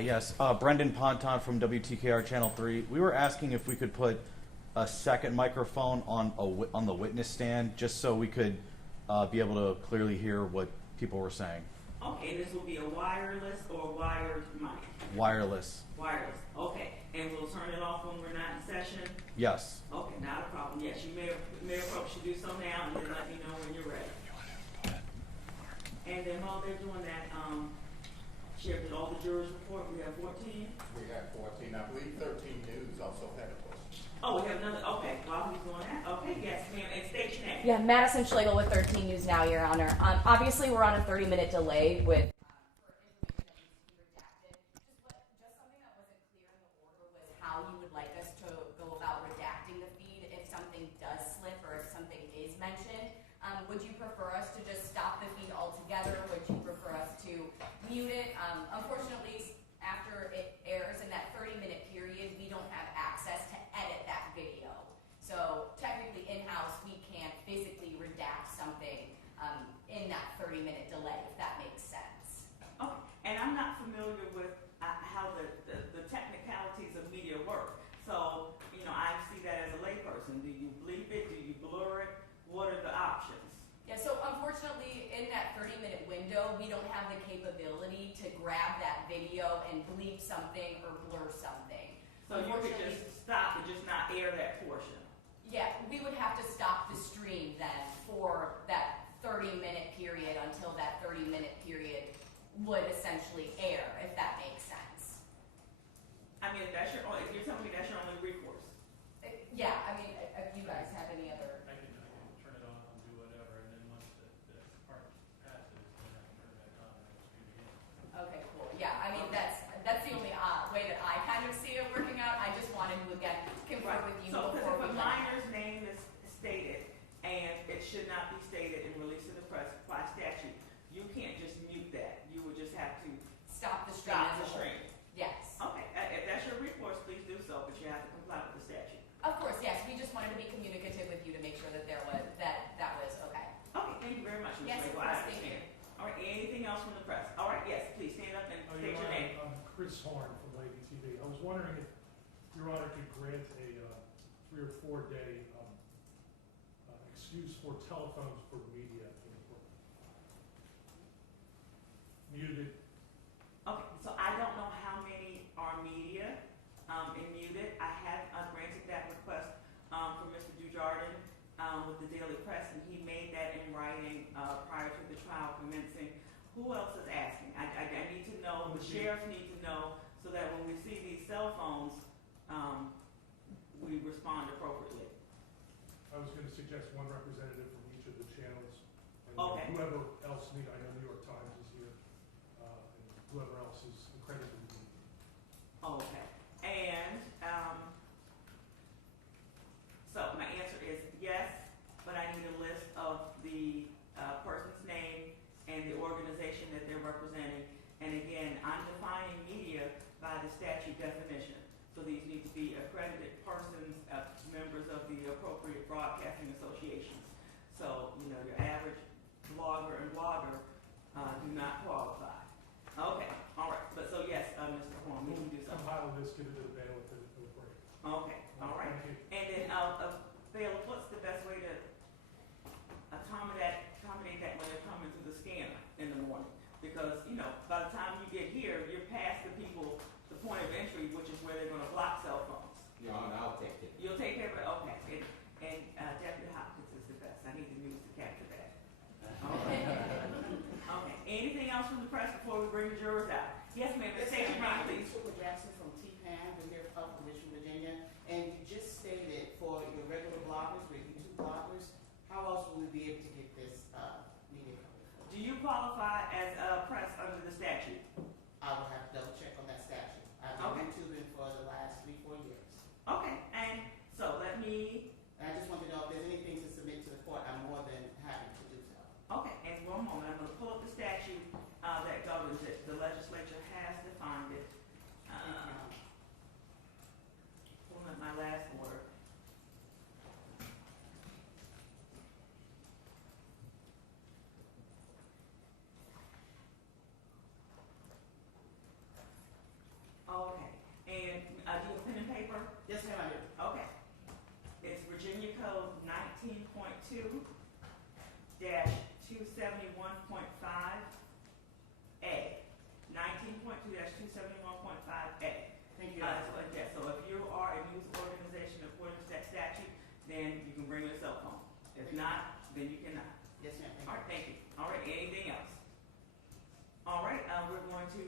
yes. Brendan Ponton from WTKR Channel 3. We were asking if we could put a second microphone on the witness stand, just so we could be able to clearly hear what people were saying. Okay, this will be a wireless or wired mic? Wireless. Wireless, okay. And we'll turn it off when we're not in session? Yes. Okay, not a problem. Yes, you may approach to do so now, and then let me know when you're ready. And then while they're doing that, Sheriff, did all the jurors report? We have 14? We have 14. I believe 13 News also had a question. Oh, we have another. Okay, while he's doing that. Okay, yes, ma'am. And state your name. Yeah, Madison Schlegel with 13 News Now, Your Honor. Obviously, we're on a 30-minute delay with. Just something that wasn't clear in the order was how you would like us to go about redacting the feed if something does slip or if something is mentioned. Would you prefer us to just stop the feed altogether? Would you prefer us to mute it? Unfortunately, after it airs in that 30-minute period, we don't have access to edit that video. So technically, in-house, we can't physically redact something in that 30-minute delay, if that makes sense. Okay, and I'm not familiar with how the technicalities of media work. So, you know, I see that as a layperson. Do you bleep it? Do you blur it? What are the options? Yeah, so unfortunately, in that 30-minute window, we don't have the capability to grab that video and bleep something or blur something. So you could just stop and just not air that portion? Yeah, we would have to stop the stream then for that 30-minute period until that 30-minute period would essentially air, if that makes sense. I mean, if you're telling me that's your only recourse. Yeah, I mean, if you guys have any other... I can turn it on and do whatever, and then once the part passes, then I can turn it back on and I'll stream again. Okay, cool. Yeah, I mean, that's the only way that I kind of see it working out. I just wanted to, again, confer with you So, before if we a minor's name is stated, and it should not be stated and released to the press by statute, you can't just mute that. You would just have to stop the stream. stop the stream. Yes. Okay, if that's your recourse, please do so, but you have to comply with the statute. Of course, yes. We just wanted to be communicative with you to make sure that that was okay. Okay, thank you very much, Ms. Yes, of Waco. course, I thank you. understand. All right, anything else from the press? All right, yes, please stand up and state your name. I'm Chris Horn from Lady TV. I was wondering if Your Honor could grant a 3 or 4 day excuse for telephones for media in the court. Muted. Okay, so I don't know how many are media and muted. I have granted that request from Mr. Dujardin with the Daily Press, and he made that in writing prior to the trial commencing. Who else is asking? I need to know, the sheriffs need to know, so that when we see these cell phones, we respond appropriately. I was going to suggest one representative from each of the channels. And Okay. whoever else needs, I know New York Times is here, and whoever else is accredited. Okay. And so my answer is yes, but I need a list of the person's name and the organization that they're representing. And again, I'm defining media by the statute definition. So these need to be accredited persons, members of the appropriate broadcasting associations. So, you know, your average blogger and blogger do not qualify. Okay, all right. But so yes, Mr. Horn, we can do something. Compile a Okay. It's Virginia Code 19.2-271.5A. 19.2-271.5A. Thank you. So if you are a news organization according to that statute, then you can bring your cell phone. If not, then you cannot. Yes, ma'am. All right, thank you. All right, anything else? All right, we're going to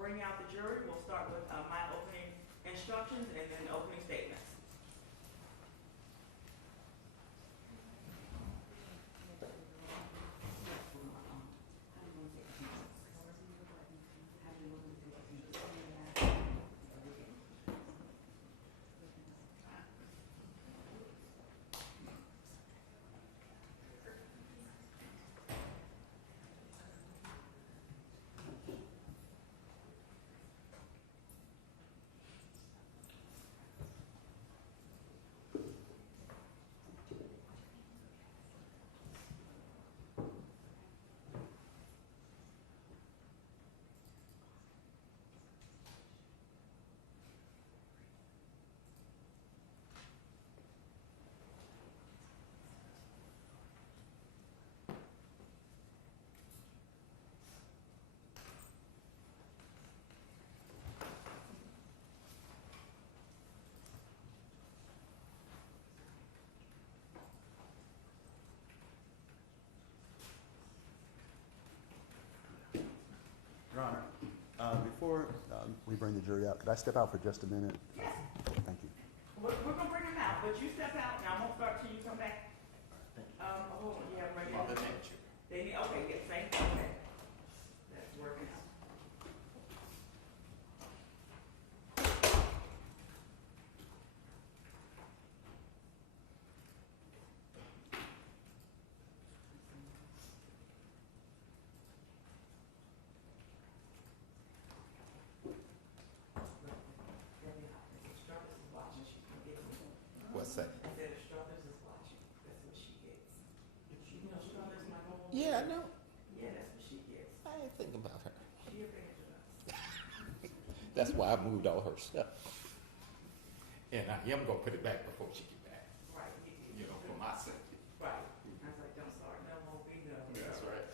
bring out the jury. We'll start with my opening instructions and then the opening statements. Your Honor, before we bring the jury out, could I step out for just a minute? Yes, Thank you. we're going to bring them out, but you step out, and I won't start till you come back. Hold on, you have them right Mother here. Nature. They need, okay, yes, thank you, okay. That's working out. What's that? I said if Struthers is watching, that's what she gets. You know Struthers, my home. Yeah, I know. Yeah, that's what she gets. I ain't thinking about her. She evangelized. That's why I moved all her stuff. And I am gonna put it back before she get back, Right. you know, for my safety. Right. I was like, don't start, no, won't be no. That's right.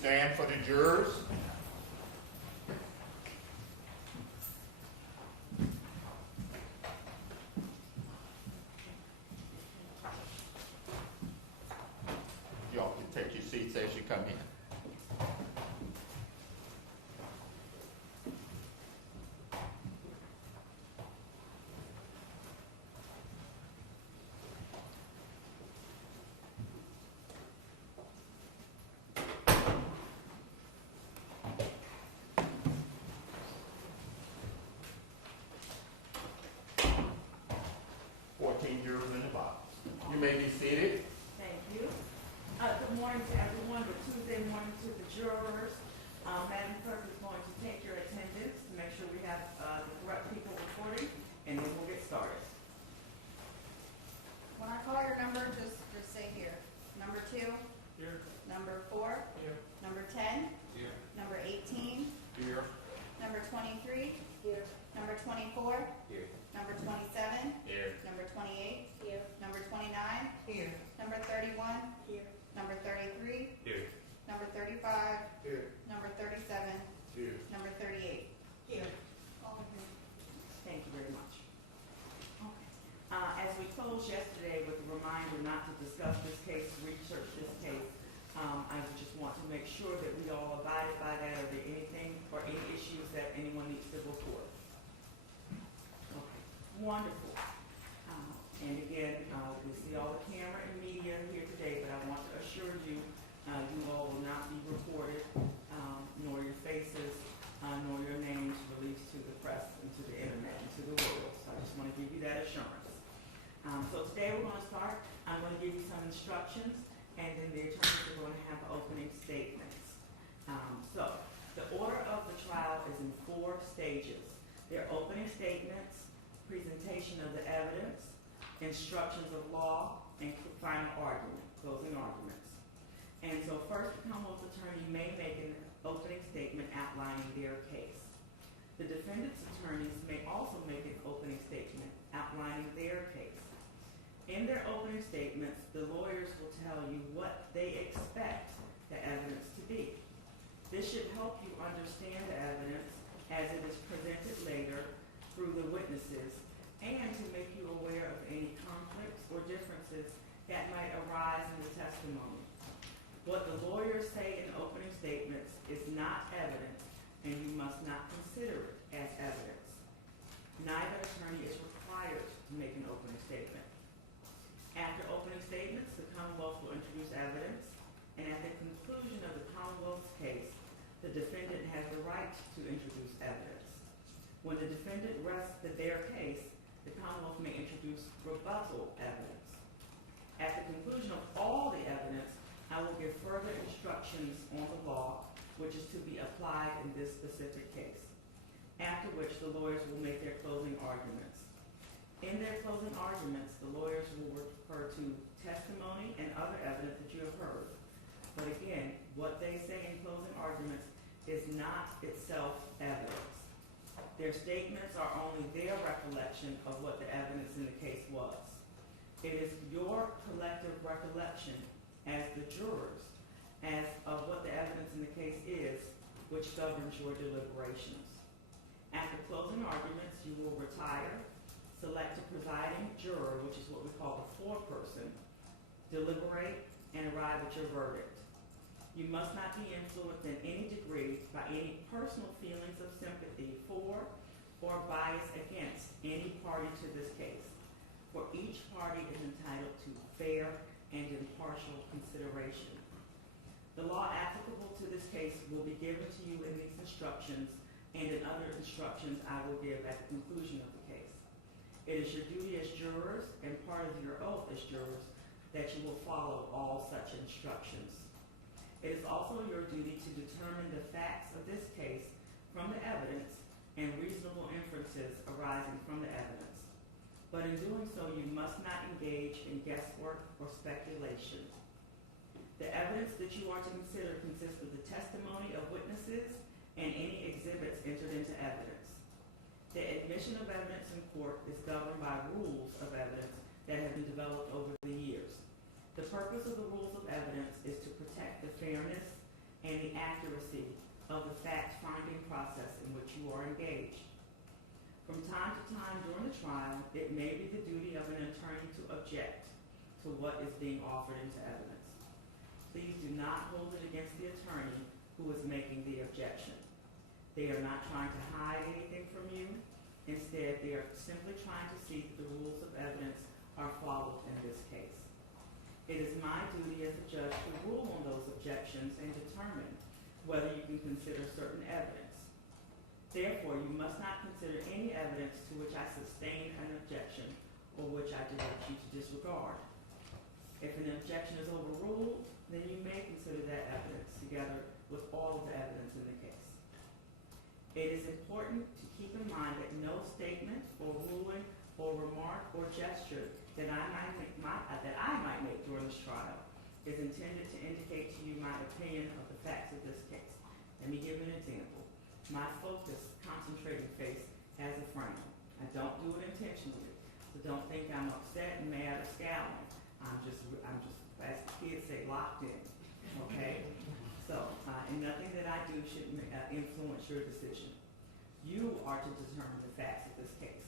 stand for the jurors. Y'all can take your seats as you come in. Jurors in the box. You may be seated. Thank you. Good morning to everyone. Good Tuesday morning to the jurors. Madam Clerk is going to take your attendance to make sure we have the correct people reporting, and then we'll get started. When I call your number, just say here. Number 2. Here. Number 4. Here. Number 10. Here. Number 18. Here. Number 23. Here. Number 24. Here. Number 27. Here. Number 28. Here. Number 29. Here. Number 31. Here. Number 33. Here. Number 35. Here. Number 37. Here. Number 38. Here. All of you. Thank you very much. As we closed yesterday with a reminder not to discuss this case, research this case, I just want to make sure that we all abided by that. Are there anything or any issues that anyone needs to report? Okay, wonderful. And again, we see all the camera and media here today, but I want to assure you, you all will not be reported, nor your faces, nor your names released to the press and to the internet and to the world. So I just want to give you that assurance. So today we're going to start. I'm going to give you some instructions, and then the attorneys are going to have opening statements. So the order of the trial is in 4 stages. There are opening statements, presentation of the evidence, instructions of law, and final argument, closing arguments. And so first, the Commonwealth's attorney may make an opening statement outlining their case. The defendant's attorneys may also make an opening statement outlining their case. In their opening statements, the lawyers will tell you what they expect the evidence to be. This should help you understand the evidence as it is presented later through the witnesses, and to make you aware of any conflicts or differences that might arise in the testimony. What the lawyers say in opening statements is not evidence, and you must not consider it as evidence. Neither attorney is required to make an opening statement. After opening statements, the Commonwealth will introduce evidence, and at the conclusion of the Commonwealth's case, the defendant has the right to introduce evidence. When the defendant rests their case, the Commonwealth may introduce rebuttal evidence. At the conclusion of all the evidence, I will give further instructions on the law which is to be applied in this specific case, after which the lawyers will make their closing arguments. In their closing arguments, the lawyers will refer to testimony and other evidence that you have heard. But again, what they say in closing arguments is not itself evidence. Their statements are only their recollection of what the evidence in the case was. It is your collective recollection as the jurors as of what the evidence in the case is, which governs your deliberations. After closing arguments, you will retire, select a presiding juror, which is what we call the foreperson, deliberate, and arrive at your verdict. You must not be influenced in any degree by any personal feelings of sympathy for or bias against any party to this case, for each party is entitled to fair and impartial consideration. The law applicable to this case will be given to you in these instructions and in other instructions I will give at the conclusion of the case. It is your duty as jurors and part of your oath as jurors that you will follow all such instructions. It is also your duty to determine the facts of this case from the evidence and reasonable inferences arising from the evidence. But in doing so, you must not engage in guesswork or speculation. The evidence that you are to consider consists of the testimony of witnesses and any exhibits entered into evidence. The admission of evidence in court is governed by rules of evidence that have been developed over the years. The purpose of the rules of evidence is to protect the fairness and the accuracy of the fact-finding process in which you are engaged. From time to time during the trial, it may be the duty of an attorney to object to what is being offered into evidence. Please do not hold it against the attorney who is making the objection. They are not trying to hide anything from you. Instead, they are simply trying to see that the rules of evidence are followed in this case. It is my duty as a judge to rule on those objections and determine whether you can consider certain evidence. Therefore, you must not consider any evidence to which I sustain an objection or which I direct you to disregard. If an objection is overruled, then you may consider that evidence together with all of the evidence in the case. It is important to keep in mind that no statement or ruling or remark or gesture that I might make during this trial is intended to indicate to you my opinion of the facts of this case. Let me give an example. My focused, concentrated face has a frown. I don't do it intentionally, so don't think I'm upset and mad or scowling. I'm just, as the kids say, locked in. Okay? So, and nothing that I do should influence your decision. You are to determine the facts of this case.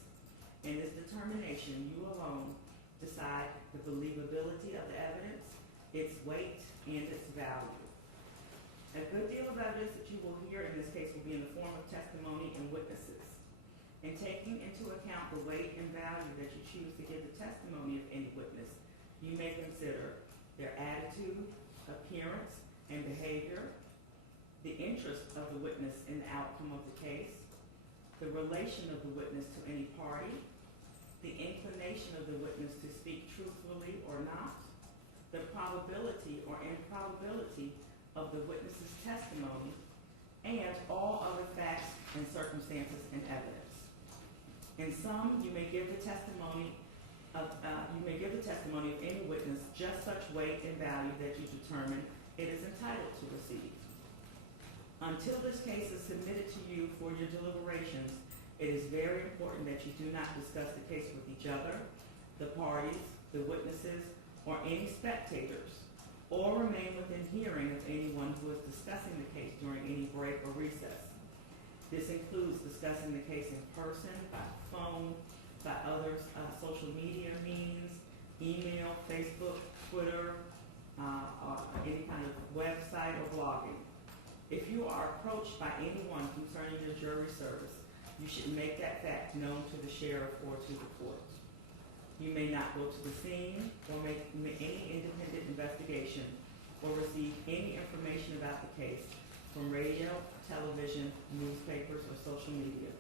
In this determination, you alone decide the believability of the evidence, its weight, and its value. A good deal of evidence that you will hear in this case will be in the form of testimony and witnesses. In taking into account the weight and value that you choose to give the testimony of any witness, you may consider their attitude, appearance, and behavior, the interest of the witness in the outcome of the case, the relation of the witness to any party, the inclination of the witness to speak truthfully or not, the probability or improbability of the witness's testimony, and all other facts and circumstances and evidence. In sum, you may give the testimony of any witness just such weight and value that you determine it is entitled to receive. Until this case is submitted to you for your deliberations, it is very important that you do not discuss the case with each other, the parties, the witnesses, or any spectators, or remain within hearing of anyone who is discussing the case during any break or recess. This includes discussing the case in person, by phone, by others, social media means, email, Facebook, Twitter, or any kind of website or blogging. If you are approached by anyone concerning your jury service, you should make that fact known to the sheriff or to the court. You may not go to the scene or make any independent investigation or receive any information about the case from radio, television, newspapers, or social media.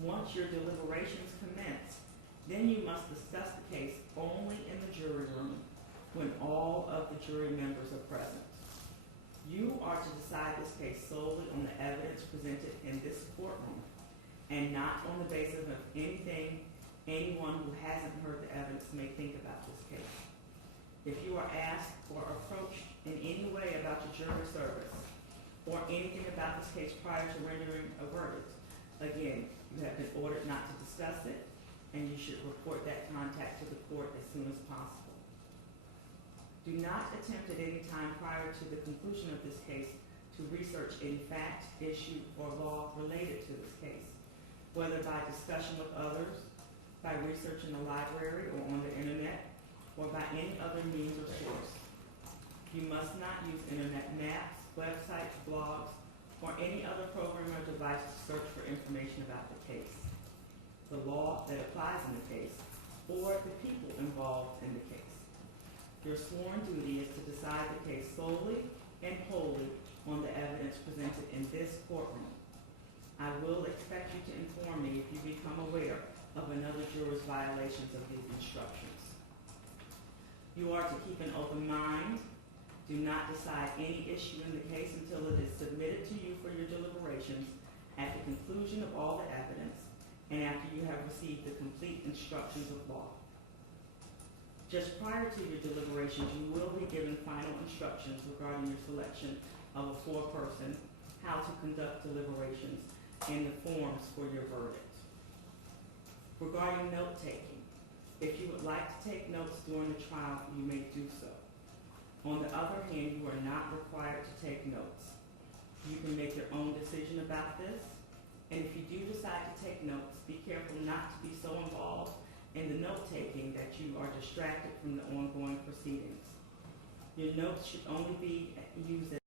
Once your deliberations commence, then you must discuss the case only in the jury room when all of the jury members are present. You are to decide this case solely on the evidence presented in this courtroom and not on the basis of anything anyone who hasn't heard the evidence may think about this case. If you are asked or approached in any way about your jury service or anything about this case prior to rendering a verdict, again, you have been ordered not to discuss it, and you should report that contact to the court as soon as possible. Do not attempt at any time prior to the conclusion of this case to research any fact, issue, or law related to this case, whether by discussion with others, by research in the library or on the internet, or by any other means or source. You must not use internet maps, websites, blogs, or any other program or device to search for information about the case, the law that applies in the case, or the people involved in the case. Your sworn duty is to decide the case solely and wholly on the evidence presented in this courtroom. I will expect you to inform me if you become aware of another juror's violations of these instructions. You are to keep an open mind. Do not decide any issue in the case until it is submitted to you for your deliberations at the conclusion of all the evidence and after you have received the complete instructions of law. Just prior to your deliberations, you will be given final instructions regarding your selection of a foreperson, how to conduct deliberations, and the forms for your verdict. Regarding note-taking, if you would like to take notes during the trial, you may do so. On the other hand, you are not required to take notes. You can make your own decision about this, and if you do decide to take notes, be careful not to be so involved in the note-taking that you are distracted from the ongoing proceedings. Your notes should only be used as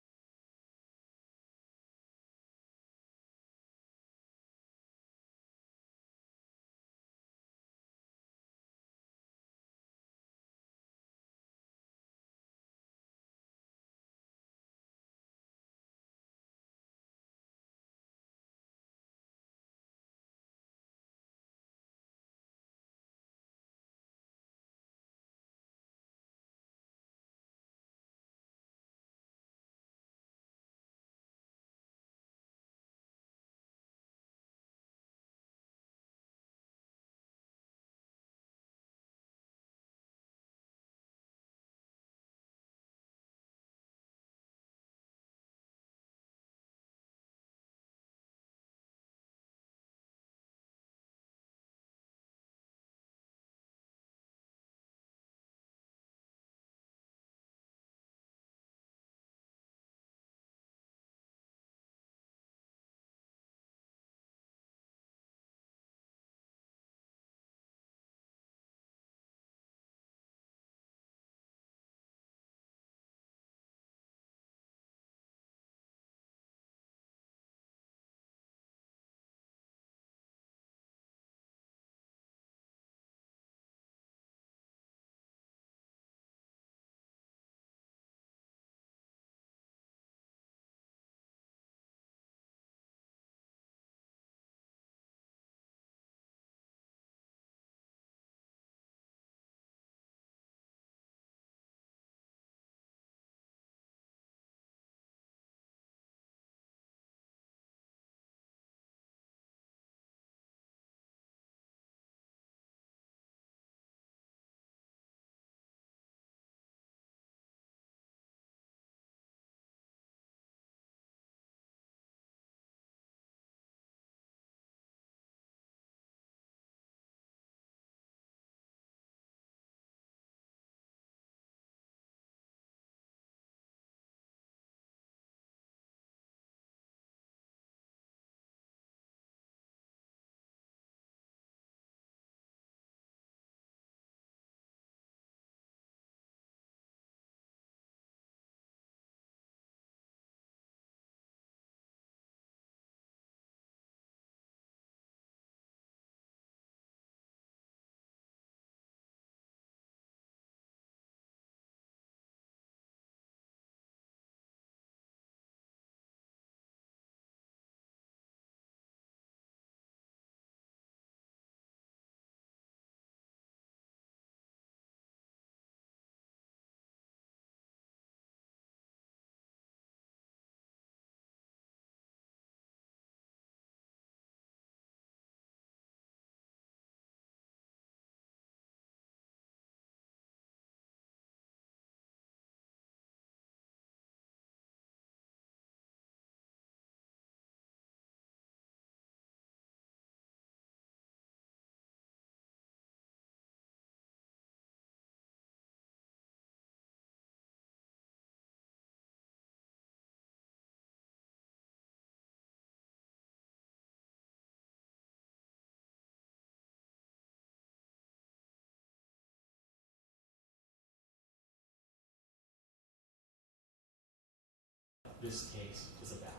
this case is about.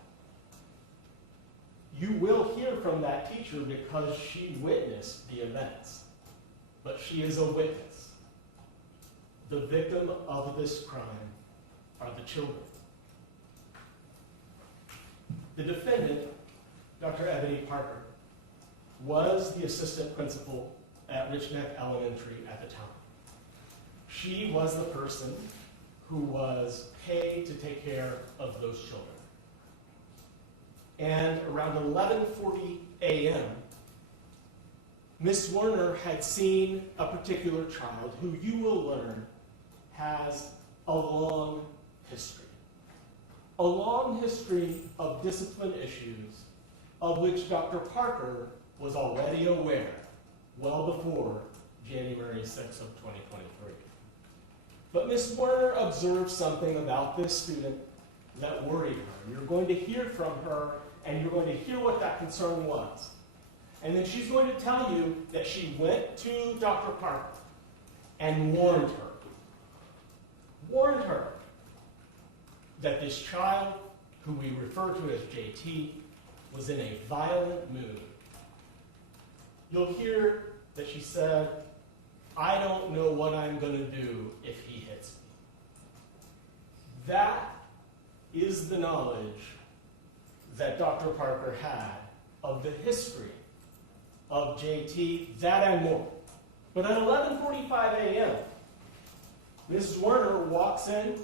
You will hear from that teacher because she witnessed the events, but she is a witness. The victim of this crime are the children. The defendant, Dr. Ebony Parker, was the assistant principal at Richneck Elementary at the time. She was the person who was paid to take care of those children. And around 11:40 a.m., Ms. Zwerner had seen a particular child who you will learn has a long history. A long history of discipline issues of which Dr. Parker was already aware well before January 6th of 2023. But Ms. Werner observed something about this student that worried her. You're going to hear from her, and you're going to hear what that concern was. And then she's going to tell you that she went to Dr. Parker and warned her that this child, who we refer to as JT, was in a violent mood. You'll hear that she said, "I don't know what I'm going to do if he hits me." That is the knowledge that Dr. Parker had of the history of JT, that and more. But at 11:45 a.m., Mrs. Werner walks in,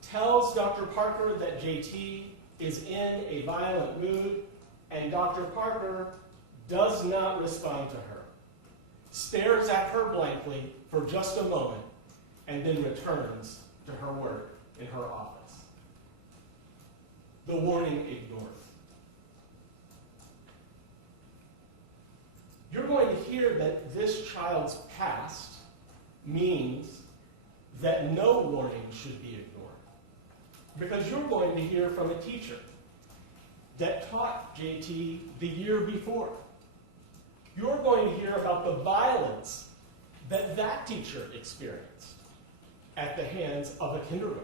tells Dr. Parker that JT is in a violent mood, and Dr. Parker does not respond to her, stares at her blankly for just a moment, and then returns to her work in her office. The warning ignored. You're going to hear that this child's past means that no warning should be ignored. Because you're going to hear from a teacher that taught JT the year before. You're going to hear about the violence that that teacher experienced at the hands of a kindergartner.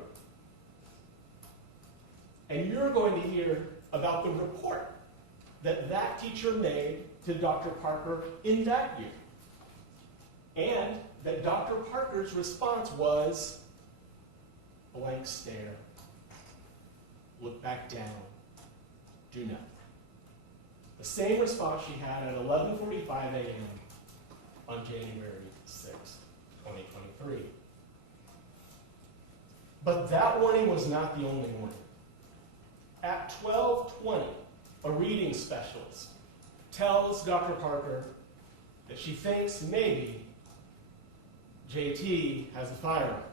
And you're going to hear about the report that that teacher made to Dr. Parker in that year. And that Dr. Parker's response was blank stare, look back down, do nothing. The same response she had at 11:45 a.m. on January 6, 2023. But that warning was not the only warning. At 12:20, a reading specialist tells Dr. Parker that she thinks maybe JT has a firearm.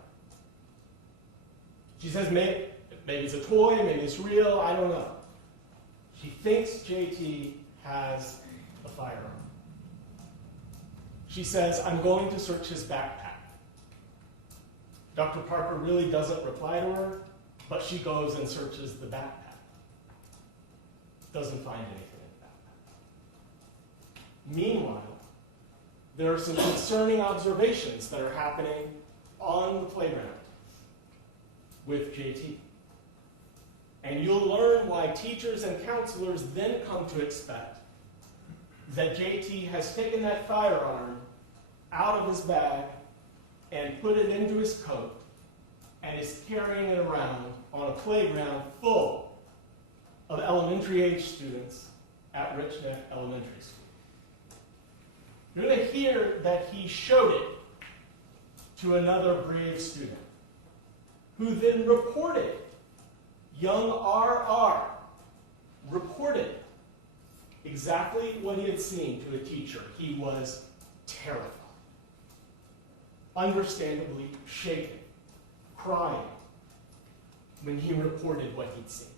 She says maybe it's a toy, maybe it's real, I don't know. She thinks JT has a firearm. She says, "I'm going to search his backpack." Dr. Parker really doesn't reply to her, but she goes and searches the backpack. Doesn't find anything in the backpack. Meanwhile, there are some concerning observations that are happening on the playground with JT. And you'll learn why teachers and counselors then come to expect that JT has taken that firearm out of his bag and put it into his coat and is carrying it around on a playground full of elementary age students at Richneck Elementary School. You're going to hear that he showed it to another brave student, who then reported, young RR reported exactly what he had seen to a teacher. He was terrified, understandably shaken, crying when he reported what he'd seen.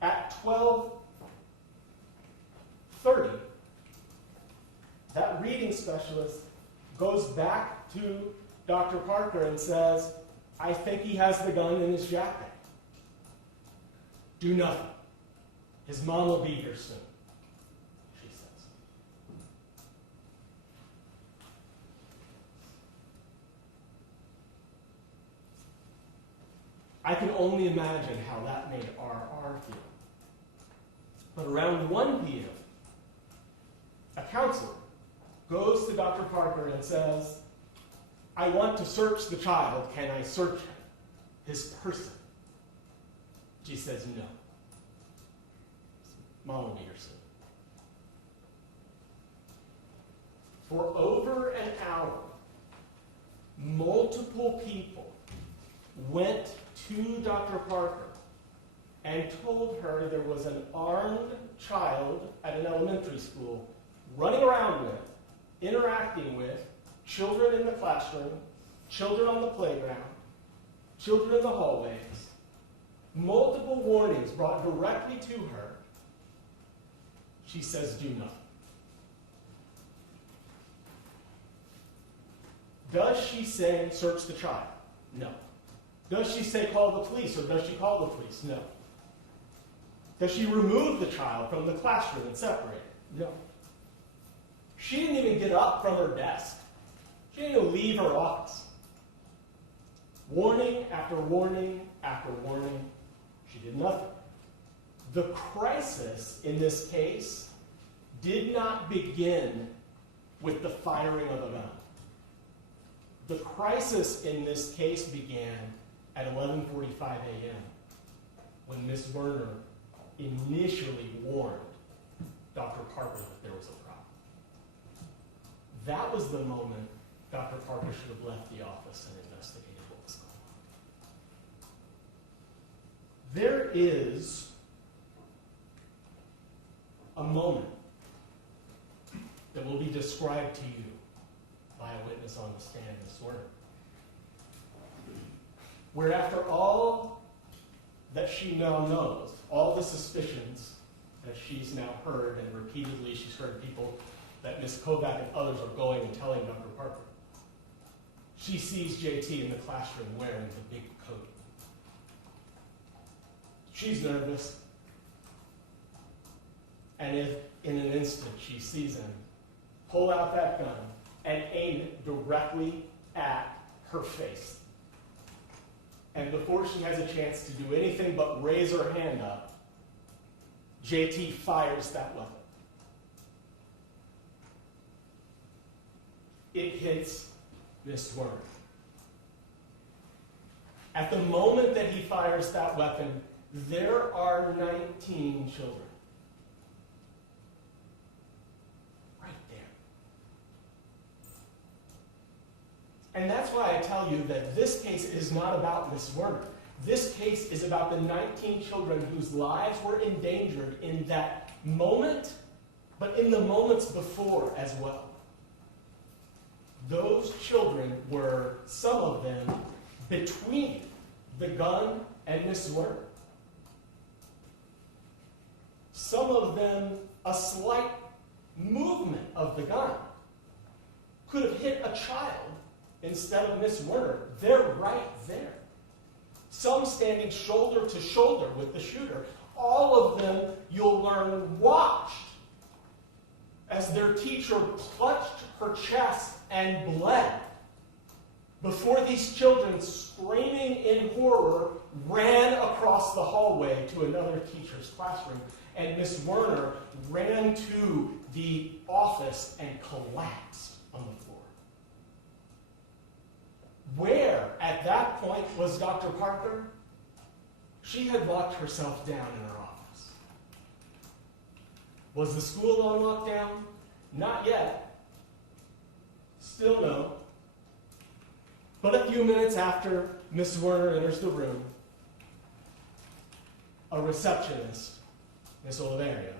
At 12:30, that reading specialist goes back to Dr. Parker and says, "I think he has the gun in his jacket. Do nothing. His mom will be here soon," she says. I can only imagine how that made RR feel. But around 1 p.m., a counselor goes to Dr. Parker and says, "I want to search the child. Can I search him, his person?" She says, "No. Mom will be here soon." For over an hour, multiple people went to Dr. Parker and told her there was an armed child at an elementary school running around with, interacting with children in the classroom, children on the playground, children in the hallways. Multiple warnings brought directly to her. She says, "Do nothing." Does she say search the child? No. Does she say call the police, or does she call the police? No. Does she remove the child from the classroom and separate it? No. She didn't even get up from her desk. She didn't even leave her office. Warning after warning after warning, she did nothing. The crisis in this case did not begin with the firing of a gun. The crisis in this case began at 11:45 a.m. when Ms. Zwerner initially warned Dr. Parker that there was a problem. That was the moment Dr. Parker should have left the office and investigated what was going on. There is a moment that will be described to you by a witness on the stand, Ms. Zwerner, where after all that she now knows, all the suspicions that she's now heard, and repeatedly she's heard people that Ms. Kovac and others are going and telling Dr. Parker, she sees JT in the classroom wearing the big coat. She's nervous, and if in an instant she sees him pull out that gun and aim it directly at her face. And before she has a chance to do anything but raise her hand up, JT fires that weapon. It hits Miss Zwerner. At the moment that he fires that weapon, there are 19 children. Right there. And that's why I tell you that this case is not about Miss Zwerner. This case is about the 19 children whose lives were endangered in that moment, but in the moments before as well. Those children were, some of them, between the gun and Miss Zwerner. Some of them, a slight movement of the gun could have hit a child instead of Miss Zwerner. They're right there. Some standing shoulder to shoulder with the shooter. All of them, you'll learn, watched as their teacher clutched her chest and bled before these children, screaming in horror, ran across the hallway to another teacher's classroom. And Miss Zwerner ran to the office and collapsed on the floor. Where, at that point, was Dr. Parker? She had locked herself down in her office. Was the school on lockdown? Not yet. Still no. But a few minutes after Miss Zwerner enters the room, a receptionist, Miss Oliveria,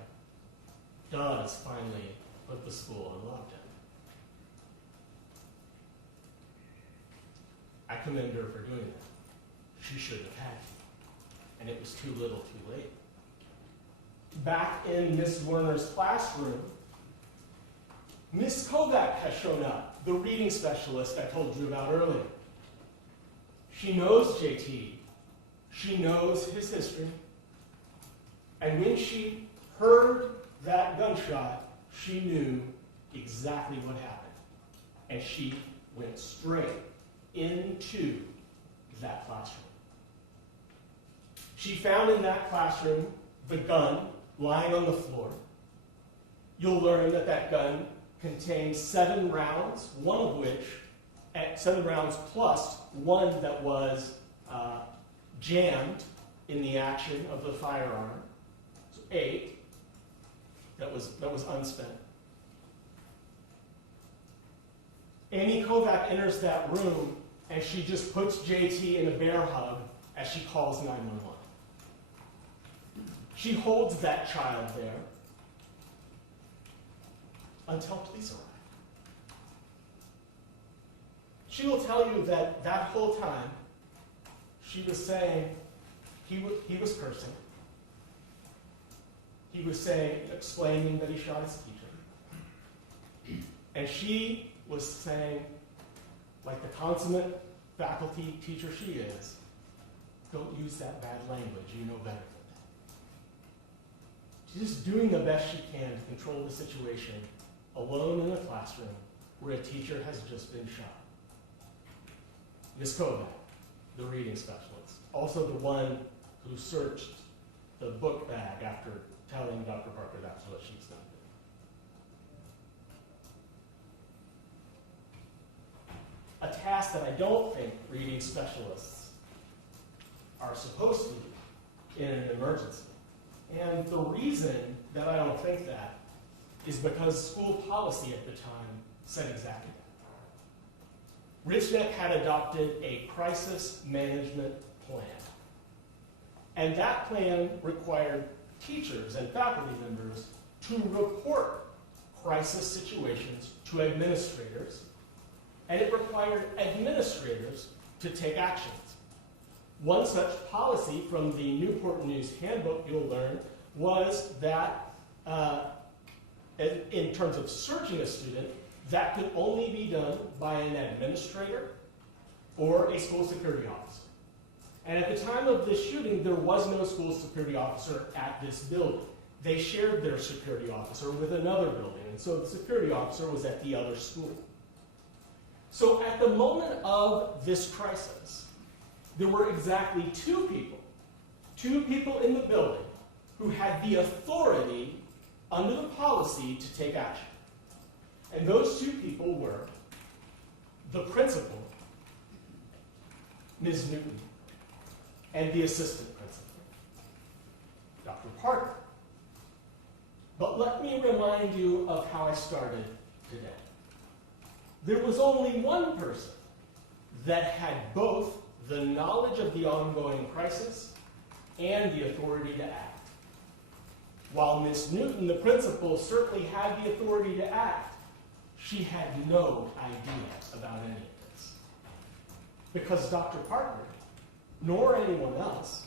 does finally put the school on lockdown. I commend her for doing that. She should have had to. And it was too little too late. Back in Miss Zwerner's classroom, Miss Kovac has shown up, the reading specialist I told you about earlier. She knows JT. She knows his history. And when she heard that gunshot, she knew exactly what happened. And she went straight into that classroom. She found in that classroom the gun lying on the floor. You'll learn that that gun contained 7 rounds, one of which, 7 rounds plus one that was jammed in the action of the firearm. So 8 that was unspent. Amy Kovac enters that room and she just puts JT in a bear hug as she calls 911. She holds that child there until police arrive. She will tell you that that whole time she was saying, he was cursing. He was saying, explaining that he shot his teacher. And she was saying, like the consummate faculty teacher she is, don't use that bad language. You know better than that. She's just doing the best she can to control the situation alone in a classroom where a teacher has just been shot. Ms. Kovac, the reading specialist, also the one who searched the book bag after telling Dr. Parker that's what she's done. A task that I don't think reading specialists are supposed to do in an emergency. And the reason that I don't think that is because school policy at the time said exactly that. Richneck had adopted a crisis management plan. And that plan required teachers and faculty members to report crisis situations to administrators, and it required administrators to take actions. One such policy from the Newport News Handbook, you'll learn, was that in terms of searching a student, that could only be done by an administrator or a school security officer. And at the time of this shooting, there was no school security officer at this building. They shared their security officer with another building, and so the security officer was at the other school. So at the moment of this crisis, there were exactly two people in the building who had the authority under the policy to take action. And those two people were the principal, Ms. Newton, and the assistant principal, Dr. Parker. But let me remind you of how I started today. There was only one person that had both the knowledge of the ongoing crisis and the authority to act. While Ms. Newton, the principal, certainly had the authority to act, she had no idea about any of this. Because Dr. Parker, nor anyone else,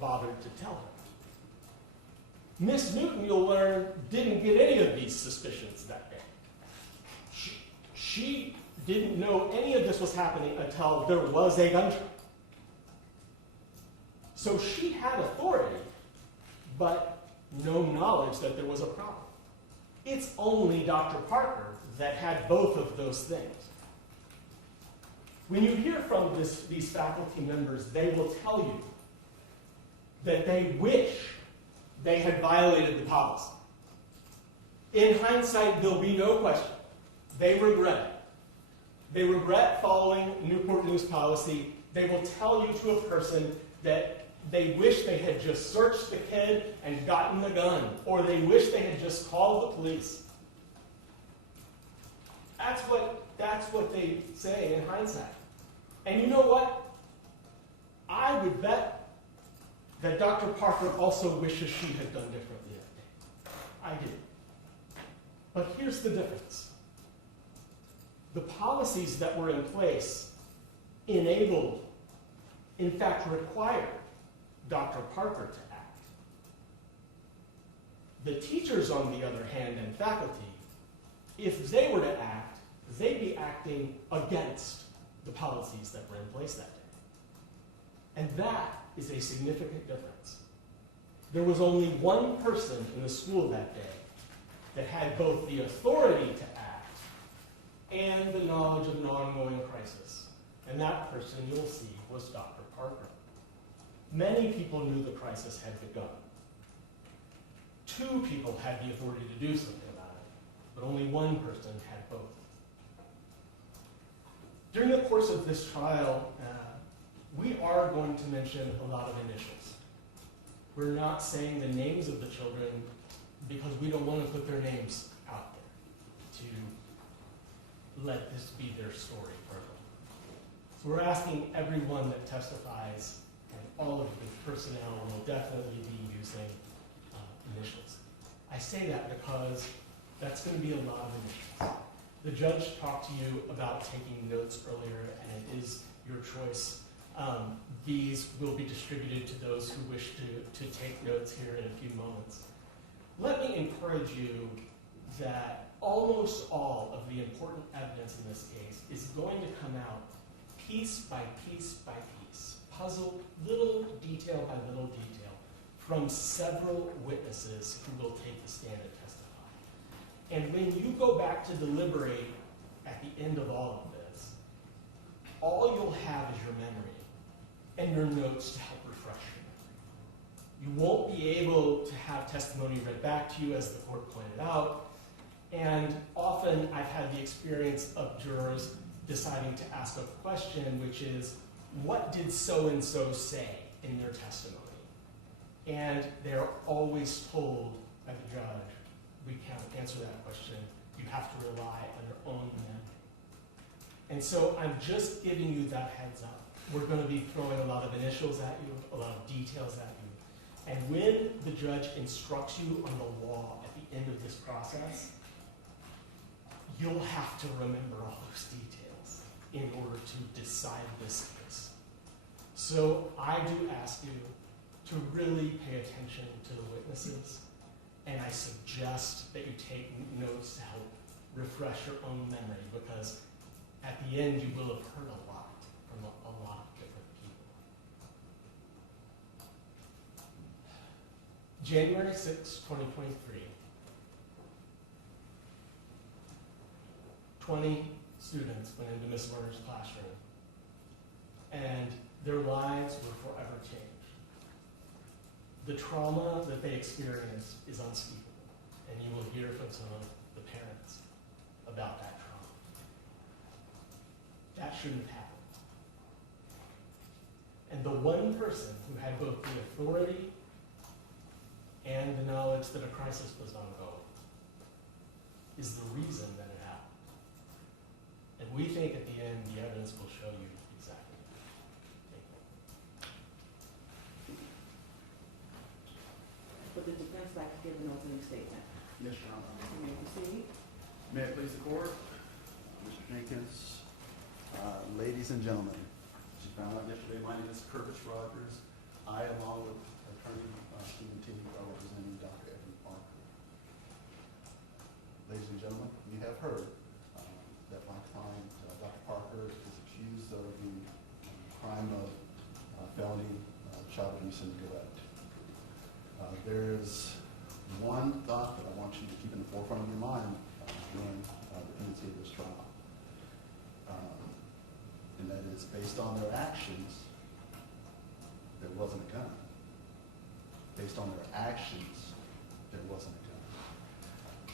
bothered to tell her. Miss Newton, you'll learn, didn't get any of these suspicions that day. She didn't know any of this was happening until there was a gunshot. So she had authority, but no knowledge that there was a problem. It's only Dr. Parker that had both of those things. When you hear from these faculty members, they will tell you that they wish they had violated the policy. In hindsight, there'll be no question. They regret it. They regret following Newport News policy. They will tell you to a person that they wish they had just searched the kid and gotten the gun, or they wish they had just called the police. That's what they say in hindsight. And you know what? I would bet that Dr. Parker also wishes she had done differently that day. I do. But here's the difference. The policies that were in place enabled, in fact required, Dr. Parker to act. The teachers, on the other hand, and faculty, if they were to act, they'd be acting against the policies that were in place that day. And that is a significant difference. There was only one person in the school that day that had both the authority to act and the knowledge of an ongoing crisis. And that person, you'll see, was Dr. Parker. Many people knew the crisis had begun. Two people had the authority to do something about it, but only one person had both. During the course of this trial, we are going to mention a lot of initials. We're not saying the names of the children because we don't want to put their names out there to let this be their story further. So we're asking everyone that testifies, and all of the personnel will definitely be using initials. I say that because that's going to be a lot of initials. The judge talked to you about taking notes earlier, and it is your choice. These will be distributed to those who wish to take notes here in a few moments. Let me encourage you that almost all of the important evidence in this case is going to come out piece by piece by piece, puzzled little detail by little detail from several witnesses who will take the stand and testify. And when you go back to deliberate at the end of all of this, all you'll have is your memory and your notes to help refresh your memory. You won't be able to have testimony read back to you, as the court pointed out, and often I've had the experience of jurors deciding to ask a question, which is, what did so-and-so say in their testimony? And they're always told by the judge, we can't answer that question. You have to rely on your own memory. And so I'm just giving you that heads up. We're going to be throwing a lot of initials at you, a lot of details at you. And when the judge instructs you on the law at the end of this process, you'll have to remember all those details in order to decide this case. So I do ask you to really pay attention to the witnesses, and I suggest that you take notes to help refresh your own memory, because at the end you will have heard a lot from a lot of different people. January 6, 2023. 20 students went into Ms. Werner's classroom, and their lives were forever changed. The trauma that they experienced is unspeakable, and you will hear from some of the parents about that trauma. That shouldn't have happened. And the one person who had both the authority and the knowledge that a crisis was ongoing is the reason that it happened. And we think at the end, the evidence will show you exactly. Would the defense like to give an opening statement? Yes, Your Honor. You may proceed. May it please the court, Mr. Jenkins, ladies and gentlemen. As you found out yesterday, my name is Curtis Rogers. I, along with attorney Stephen T, are representing Dr. Ebony Parker. Ladies and gentlemen, you have heard that my client, Dr. Parker, is accused of the crime of felony child abuse and neglect. There is one thought that I want you to keep in the forefront of your mind during the pendency of this trial. And that is, based on their actions, there wasn't a gun. Based on their actions, there wasn't a gun.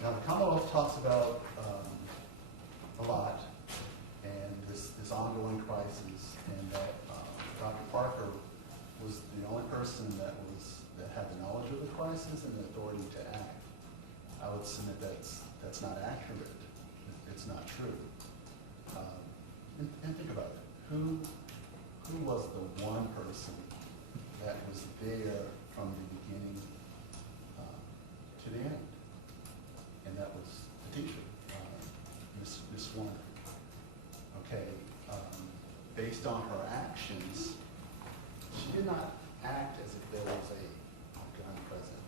Now, the Commonwealth talks about a lot, and this ongoing crisis, and that Dr. Parker was the only person that had the knowledge of the crisis and the authority to act. I would submit that's not accurate. It's not true. And think about it. Who was the one person that was there from the beginning to the end? And that was the teacher, Ms. Werner. Okay. Based on her actions, she did not act as if there was a gun present.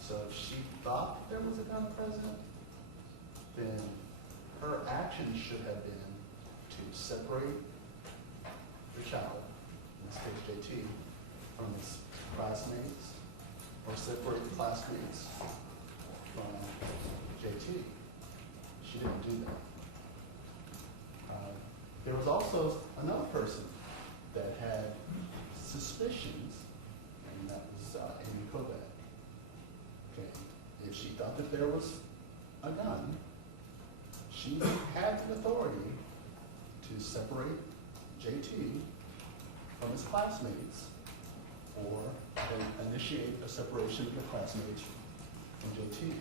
So if she thought there was a gun present, then her actions should have been to separate the child, in this case JT, from his classmates, or separate the classmates from JT. She didn't do that. There was also another person that had suspicions, and that was Amy Kovac. Okay. If she thought that there was a gun, she had the authority to separate JT from his classmates, or initiate a separation of the classmates from JT.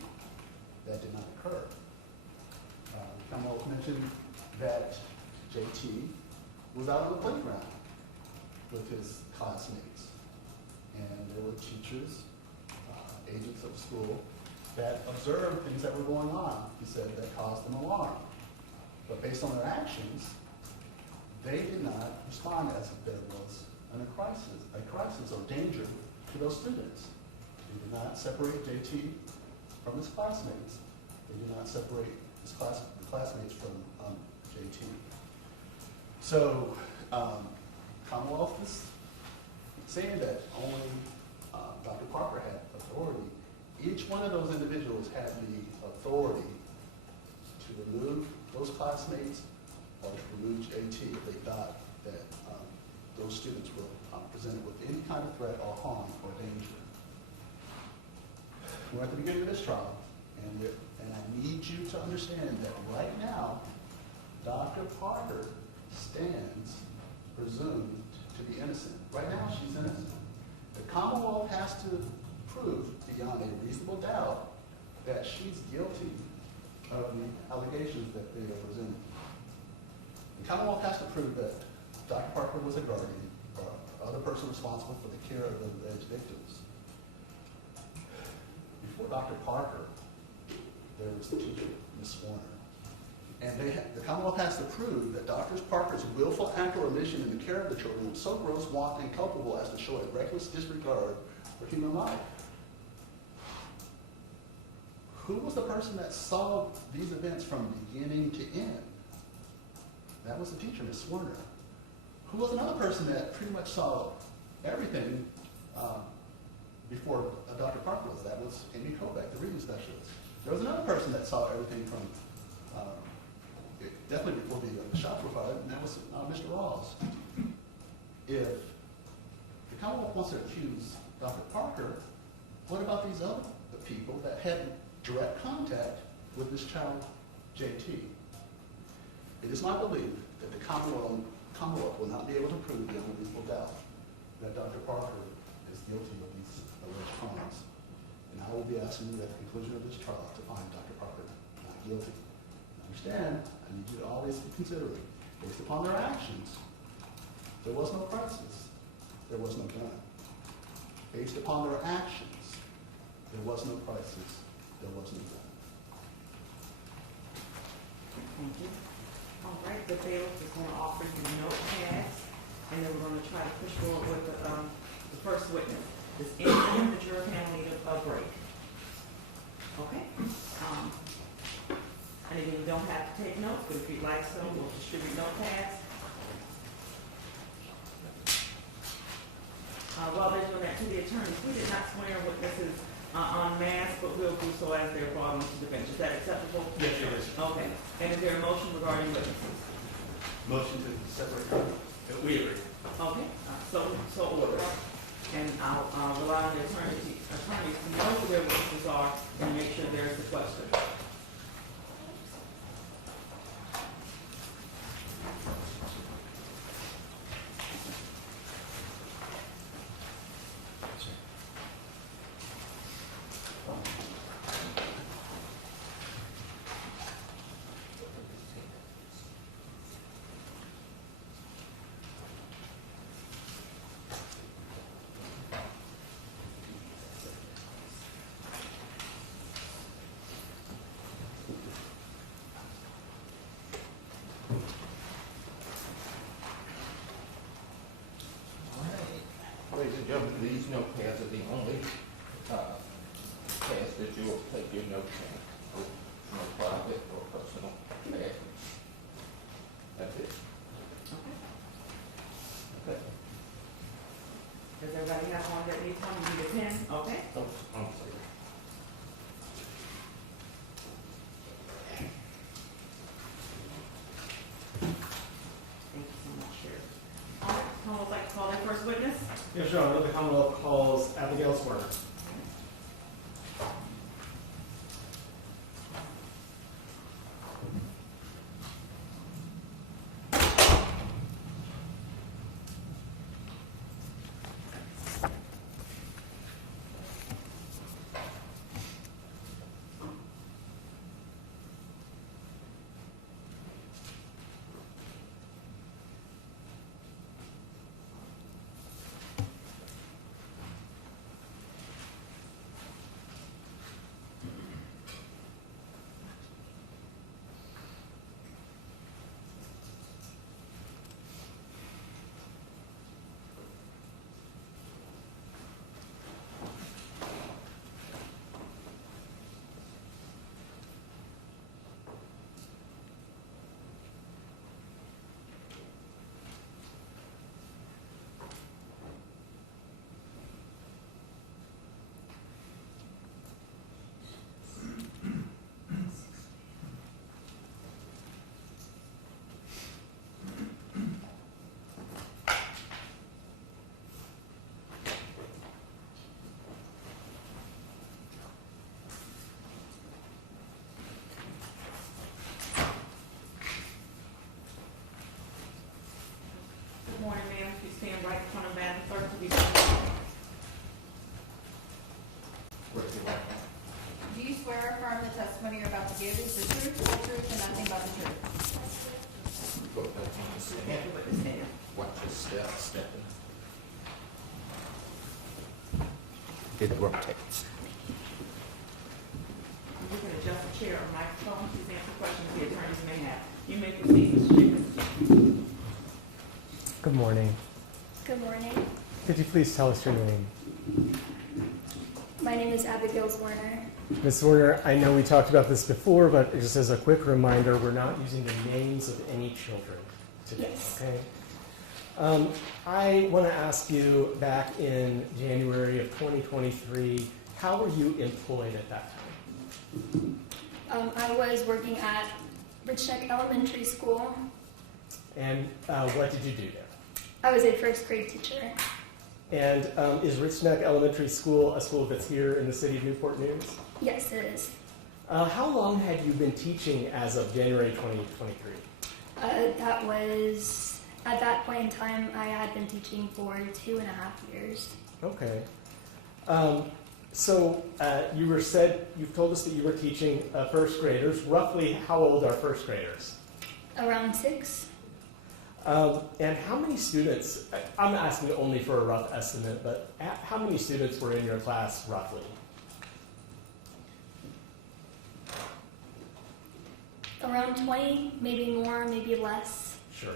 That did not occur. Commonwealth mentioned that JT was out on the playground with his classmates, and there were teachers, agents of the school, that observed things that were going on, he said, that caused them alarm. But based on their actions, they did not respond as if there was a crisis or danger to those students. They did not separate JT from his classmates. They do not separate the classmates from JT. So Commonwealth is saying that only Dr. Parker had authority. Each one of those individuals had the authority to remove those classmates or to remove JT if they thought that those students were presented with any kind of threat or harm or danger. We're at the beginning of this trial, and I need you to understand that right now, Dr. Parker stands presumed to be innocent. Right now, she's innocent. The Commonwealth has to prove beyond a reasonable doubt that she's guilty of the allegations that they are presenting. The Commonwealth has to prove that Dr. Parker was a guardian or other person responsible for the care of the alleged victims. Before Dr. Parker, there was the teacher, Ms. Zwerner. And the Commonwealth has to prove that Dr. Parker's willful act or omission in the care of the children was so gross, wanton, and culpable as to show a reckless disregard for human life. Who was the person that saw these events from beginning to end? That was the teacher, Ms. Zwerner. Who was another person that pretty much saw everything before Dr. Parker was? That was Amy Kovac, the reading specialist. There was another person that saw everything from definitely before the shots were fired, and that was Mr. Rawls. If the Commonwealth wants to accuse Dr. Parker, what about these other people that had direct contact with this child, JT? It is my belief that the Commonwealth will not be able to prove beyond a reasonable doubt that Dr. Parker is guilty of these alleged crimes. And I will be asking you at the conclusion of this trial to find Dr. Parker not guilty. Understand, I need you to always be considerate. Based upon their actions, there was no crisis. There was no gun. Based upon their actions, there was no crisis. There was no gun. Thank you. All right, the bailiff is going to offer you notepads, and then we're going to try to push forward with the first witness. Does anyone in the jury panel need a break? Okay. And again, you don't have to take notes, but if you'd like some, we'll distribute notepads. While they're doing that to the attorneys, we did not swear witnesses en masse, but we'll do so as they're brought onto the bench. Is that acceptable? Yes, it is. Okay. And is there a motion regarding witnesses? Motion to separate. We agree. Okay, so ordered. And I'll rely on the attorneys to know who their witnesses are and make sure there's the question. Ladies and gentlemen, these notepads are the only pads that you'll take your notes in. No private or personal pad. That's it. Okay. Does everybody have one that needs one? You need a pen? Okay. Oh, I'm sorry. Thank you so much, Sheriff. All right, someone would like to call their first witness? Yes, Your Honor, the Commonwealth calls Abigail Zwerner. Do you swear or affirm the testimony you're about to give is the truth, the whole truth, and nothing but the truth? Go back on the stand. Take the witness stand. Watch your step, stepping. It rotates. You can adjust the chair or microphone to answer questions the attorneys may have. You may proceed, Mr. Jenkins. Good morning. Good morning. Could you please tell us your name? My name is Abby Zwerner. Ms. Zwerner, I know we talked about this before, but just as a quick reminder, we're not using the names of any children today, Yes. okay? I want to ask you, back in January of 2023, how were you employed at that time? I was working at Richneck Elementary School. And what did you do there? I was a first grade teacher. And is Richneck Elementary School a school that's here in the city of Newport News? Yes, it is. How long had you been teaching as of January 2023? That was, at that point in time, I had been teaching for 2.5 years. Okay. So you've told us that you were teaching first graders. Roughly how old are first graders? Around 6. And how many students, I'm asking only for a rough estimate, but how many students were in your class roughly? Around 20, maybe more, maybe less. Sure.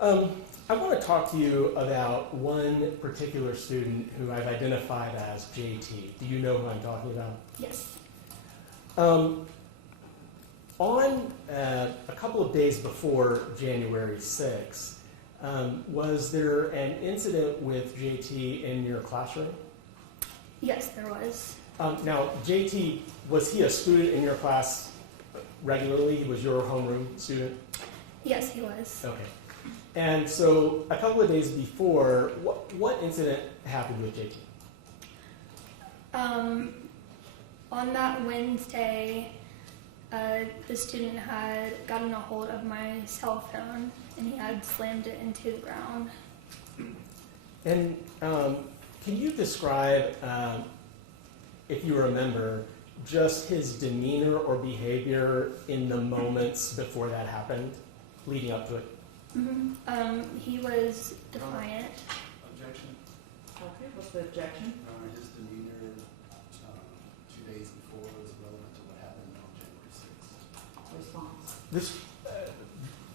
I want to talk to you about one particular student who I've identified as JT. Do you know who I'm talking about? Yes. On a couple of days before January 6th, was there an incident with JT in your classroom? Yes, there was. Now, JT, was he a student in your class regularly? He was your homeroom student? Yes, he was. Okay. And so a couple of days before, what incident happened with JT? On that Wednesday, the student had gotten a hold of my cell phone and he had slammed it into the ground. And can you describe, if you remember, just his demeanor or behavior in the moments before that happened, leading up to it? He was defiant. Objection. Okay, what's the objection? His demeanor 2 days before was relevant to what happened on January 6th. Response. This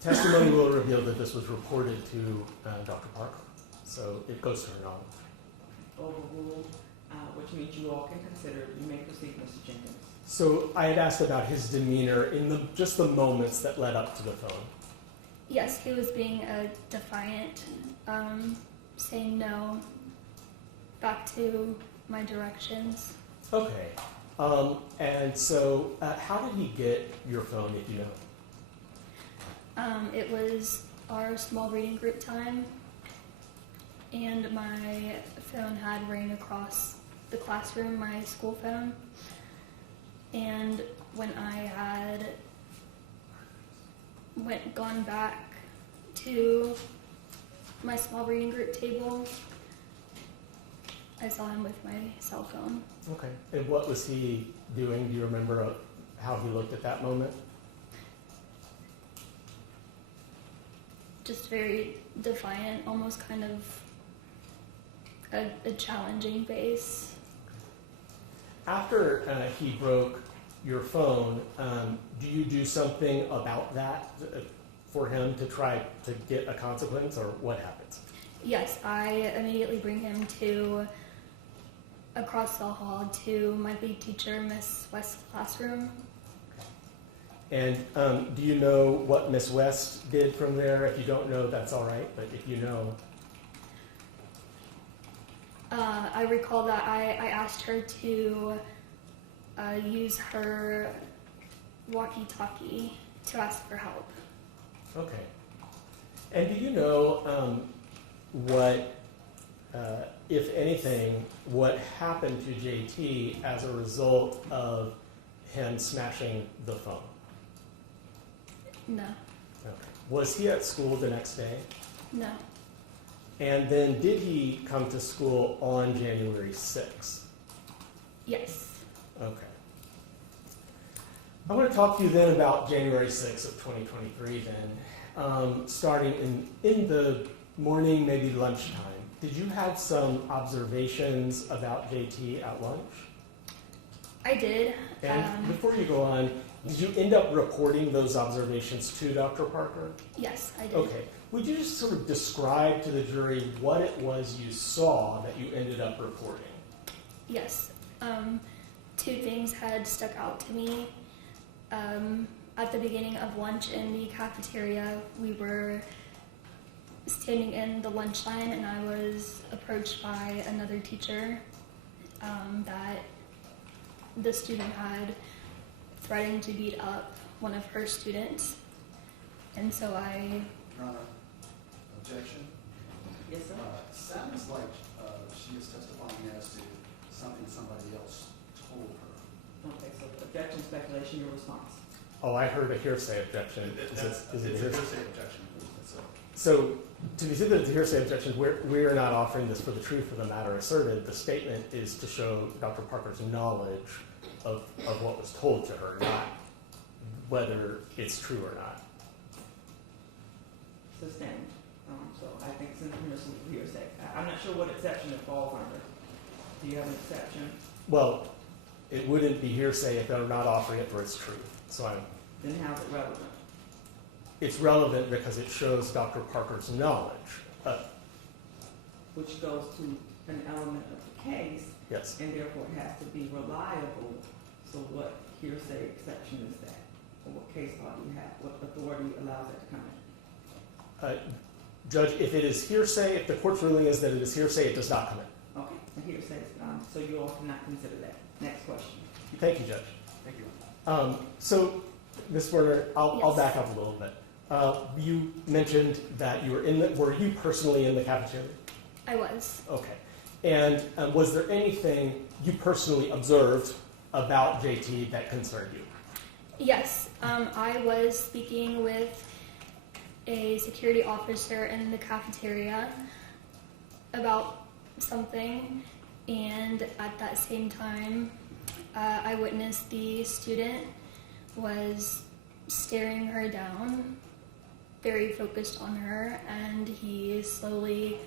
testimony will reveal that this was reported to Dr. Parker, so it goes to her knowledge. Overruled, which means you all can consider it. You may proceed, Mr. Jenkins. So I had asked about his demeanor in just the moments that led up to the phone. Yes, he was being defiant, saying no back to my directions. Okay. And so how did he get your phone, if you know? It was our small reading group time, and my phone had ring across the classroom, my school phone. And when I had gone back to my small reading group table, I saw him with my cell phone. Okay. And what was he doing? Do you remember how he looked at that moment? Just very defiant, almost kind of a challenging face. After he broke your phone, do you do something about that for him to try to get a consequence, or what happens? Yes, I immediately bring him across the hall to my lead teacher, Miss West's classroom. And do you know what Miss West did from there? If you don't know, that's all right, but if you know. I recall that I asked her to use her walkie-talkie to ask for help. Okay. And do you know what, if anything, what happened to JT as a result of him smashing the phone? No, Okay. Was he at school the next day? no. And then did he come to school on January 6th? Yes. Okay. I want to talk to you then about January 6th of 2023 then. Starting in the morning, maybe lunchtime, did you have some observations about JT at lunch? I did. And before you go on, did you end up reporting those observations to Dr. Parker? Yes, I did. Okay. Would you just sort of describe to the jury what it was you saw that you ended up reporting? Yes. Two things had stuck out to me. At the beginning of lunch in the cafeteria, we were standing in the lunch line, and I was approached by another teacher that the student had threatened to beat up one of her students. And so I... Your Honor, objection. Yes, sir. Sounds like she is testifying as to something somebody else told her. Okay, so objection, speculation, your response. Oh, I heard a hearsay objection. Is it It's a hearsay? hearsay objection. So, So, to be sure that it's a hearsay objection, we are not offering this for the truth of the matter asserted. The statement is to show Dr. Parker's knowledge of what was told to her, not whether it's true or not. Sustained. So I think it's impermissible for hearsay. I'm not sure what exception it falls under. Do you have an exception? Well, it wouldn't be hearsay if they're not offering it for its truth. So Then how's it relevant? it's relevant because it shows Dr. Parker's knowledge. Which goes to an element of the case, Yes. and therefore it has to be reliable. So what hearsay exception is that? Or what case law do you have? What authority allows that to come in? Judge, if it is hearsay, if the court's ruling is that it is hearsay, it does not come in. Okay, the hearsay is gone, so you all cannot consider that. Next question. Thank you, Judge. thank you. So, Ms. Werner, I'll Yes. back up a little bit. You mentioned that you were you personally in the cafeteria? I was. Okay. And was there anything you personally observed about JT that concerned you? Yes. I was speaking with a security officer in the cafeteria about something, and at that same time, I witnessed the student was staring her down, very focused on her, and he slowly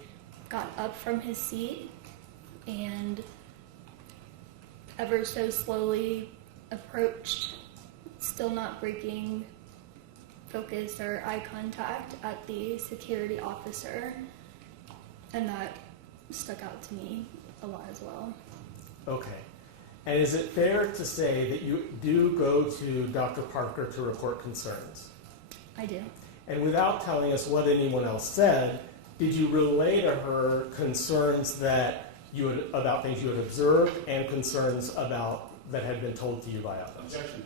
got up from his seat and ever so slowly approached, still not breaking focus or eye contact, at the security officer, and that stuck out to me a lot as well. Okay. And is it fair to say that you do go to Dr. Parker to report concerns? I do. And without telling us what anyone else said, did you relay to her concerns that about things you had observed and concerns about that had been told to you by others? Objection.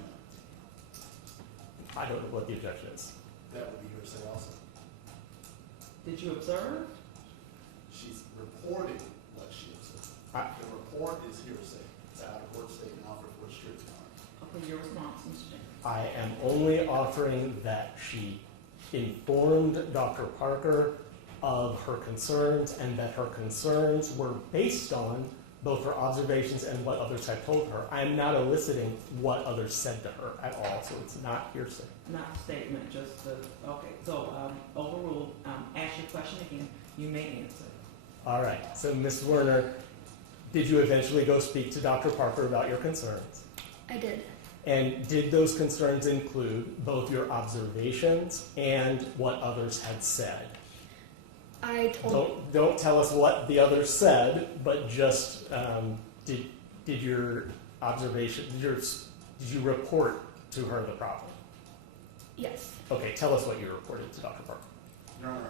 I don't know what the objection is. That would be hearsay also. Did you observe? She's reporting what she observed. The report is hearsay. It's out of court statement offered for its truth. Okay, your response, Mr. James. I am only offering that she informed Dr. Parker of her concerns and that her concerns were based on both her observations and what others had told her. I am not eliciting what others said to her at all, so it's not hearsay. Not statement, just the, okay, so, overruled, ask your question again, you may answer. All right, so Ms. Werner, did you eventually go speak to Dr. Parker about your concerns? I did. And did those concerns include both your observations and what others had said? I told Don't tell us what the others said, but just did your observation, did you report to her the problem? yes. Okay, tell us what you reported to Dr. Parker. Your Honor,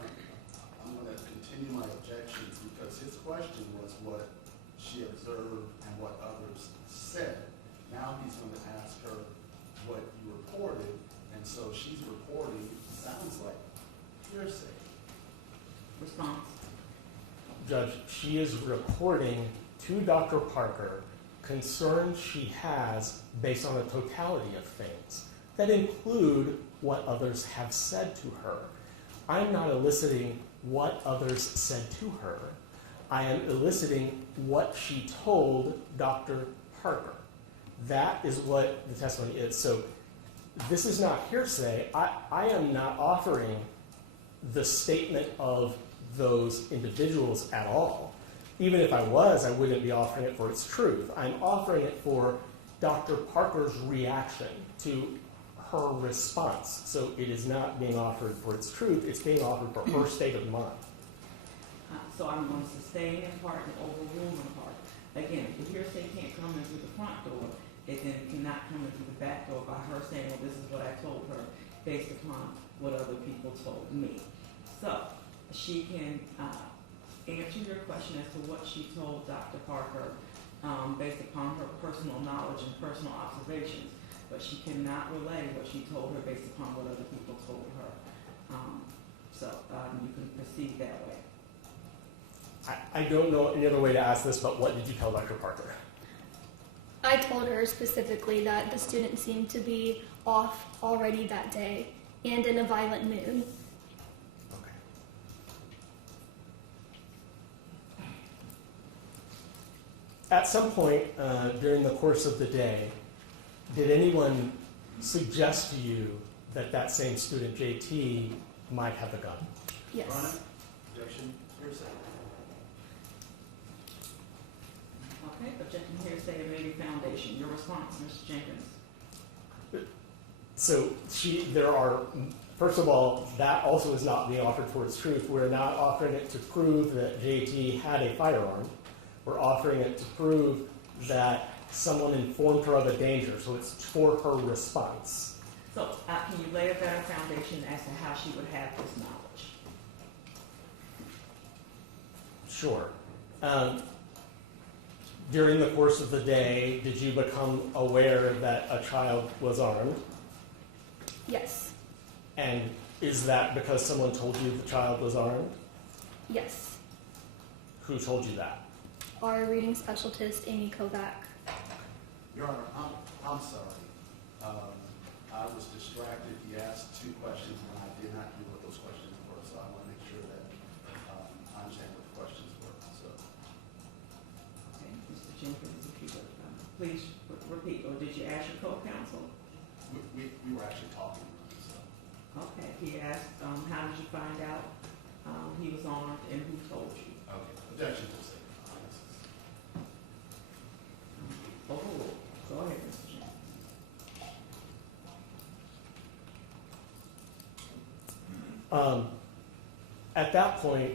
I'm going to continue my objections because his question was what she observed and what others said. Now he's going to ask her what you reported, and so she's reporting, sounds like hearsay. Response. Judge, she is reporting to Dr. Parker concerns she has based on a totality of things that include what others have said to her. I'm not eliciting what others said to her. I am eliciting what she told Dr. Parker. That is what the testimony is. So this is not hearsay. I am not offering the statement of those individuals at all. Even if I was, I wouldn't be offering it for its truth. I'm offering it for Dr. Parker's reaction to her response. So it is not being offered for its truth, it's being offered for her state of mind. So I'm going to sustain in part and overrule in part. Again, if the hearsay can't come in through the front door, it then cannot come in through the back door by her saying, well, this is what I told her based upon what other people told me. So she can answer your question as to what she told Dr. Parker based upon her personal knowledge and personal observations, but she cannot relay what she told her based upon what other people told her. So you can proceed that way. I don't know any other way to ask this, but what did you tell Dr. Parker? I told her specifically that the student seemed to be off already that day and in a violent mood. Okay. At some point during the course of the day, did anyone suggest to you that that same student, JT, might have a gun? Yes. Your Honor, objection, hearsay. Okay, objection hearsay and maybe foundation. Your response, Mr. Jenkins. So there are, first of all, that also is not being offered for its truth. We're not offering it to prove that JT had a firearm. We're offering it to prove that someone informed her of a danger, so it's for her response. So can you lay a better foundation as to how she would have this knowledge? Sure. During the course of the day, did you become aware that a child was armed? Yes. And is that because someone told you the child was armed? Yes. Who told you that? Our reading specialist, Amy Kovac. Your Honor, I'm sorry. I was distracted. He asked two questions, and I did not hear what those questions were, so I want to make sure that I understand what the questions were. So, Okay, Mr. Jenkins, if you would please repeat, or did you ask your co-counsel? we were actually talking. So, Okay, he asked, how did you find out he was armed and who told you? okay. Objection to say. Overruled. Go ahead, Mr. Jenkins. At that point,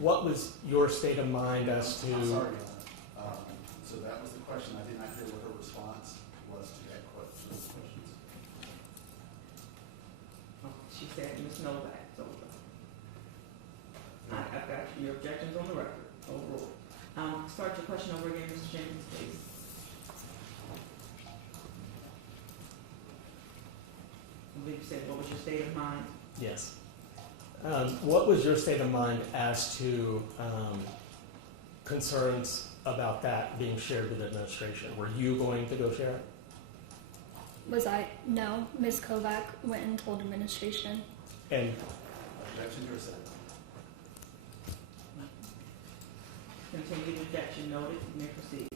what was your state of mind as to... I'm sorry, Your Honor. So that was the question. I did not hear what her response was to that question. Those questions. Oh, she said Ms. Novak told her. I've got your objections on the record. Overruled. Start your question over again, Mr. Jenkins, please. I believe you said, what was your state of mind? Yes. What was your state of mind as to concerns about that being shared with administration? Were you going to go share it? Was I? No. Ms. Kovac went and told administration. And Objection to say. Continued objection noted. You may proceed.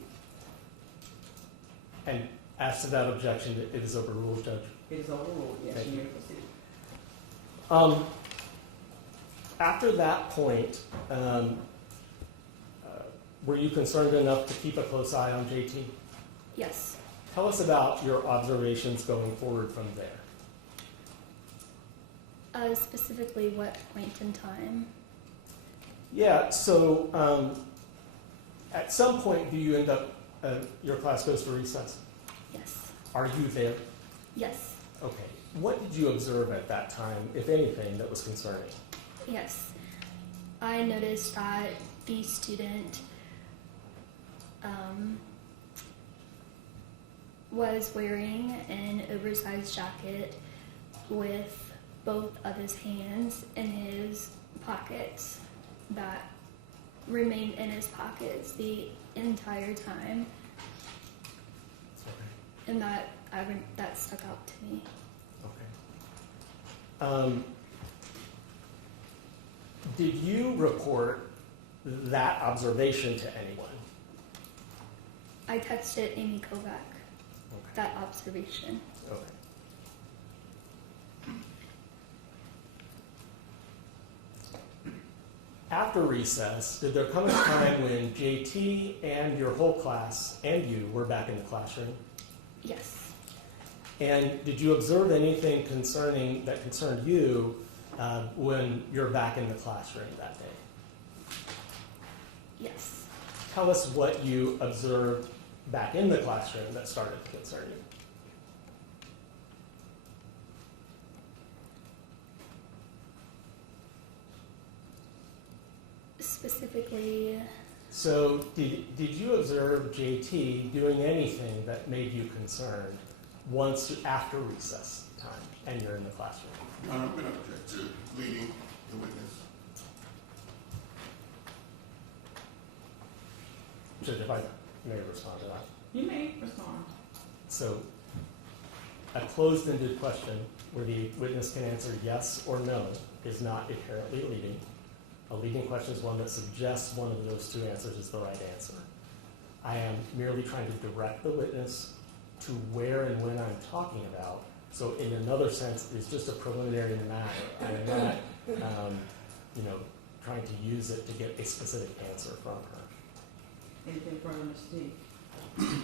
And as to that objection, it is overruled, Judge. It is overruled. Yes, Thank you may you. proceed. After that point, were you concerned enough to keep a close eye on JT? Yes. Tell us about your observations going forward from there. Specifically, what point in time? Yeah, so at some point, do you end up, your class goes to recess? Yes. Are you there? Yes. Okay. What did you observe at that time, if anything, that was concerning? Yes. I noticed that the student was wearing an oversized jacket with both of his hands in his pockets that remained in his pockets the entire time, and that stuck out to me. Okay. Did you report that observation to anyone? I I texted Amy Kovac Okay. that observation. Okay. After recess, did there come a time when JT and your whole class and you were back in the classroom? Yes. And did you observe anything that concerned you when you're back in the classroom that day? Yes. Tell us what you observed back in the classroom that started to concern you. Specifically, So did you observe JT doing anything that made you concerned once after recess time and you're in the classroom? Your Honor, I'm going to object to leading the witness. Should if I may respond to that. You may respond. So a closed-ended question where the witness can answer yes or no is not inherently leading. A leading question is one that suggests one of those two answers is the right answer. I am merely trying to direct the witness to where and when I'm talking about. So in another sense, it's just a preliminary matter. I am not, trying to use it to get a specific answer from her. Anything further, Mr. T?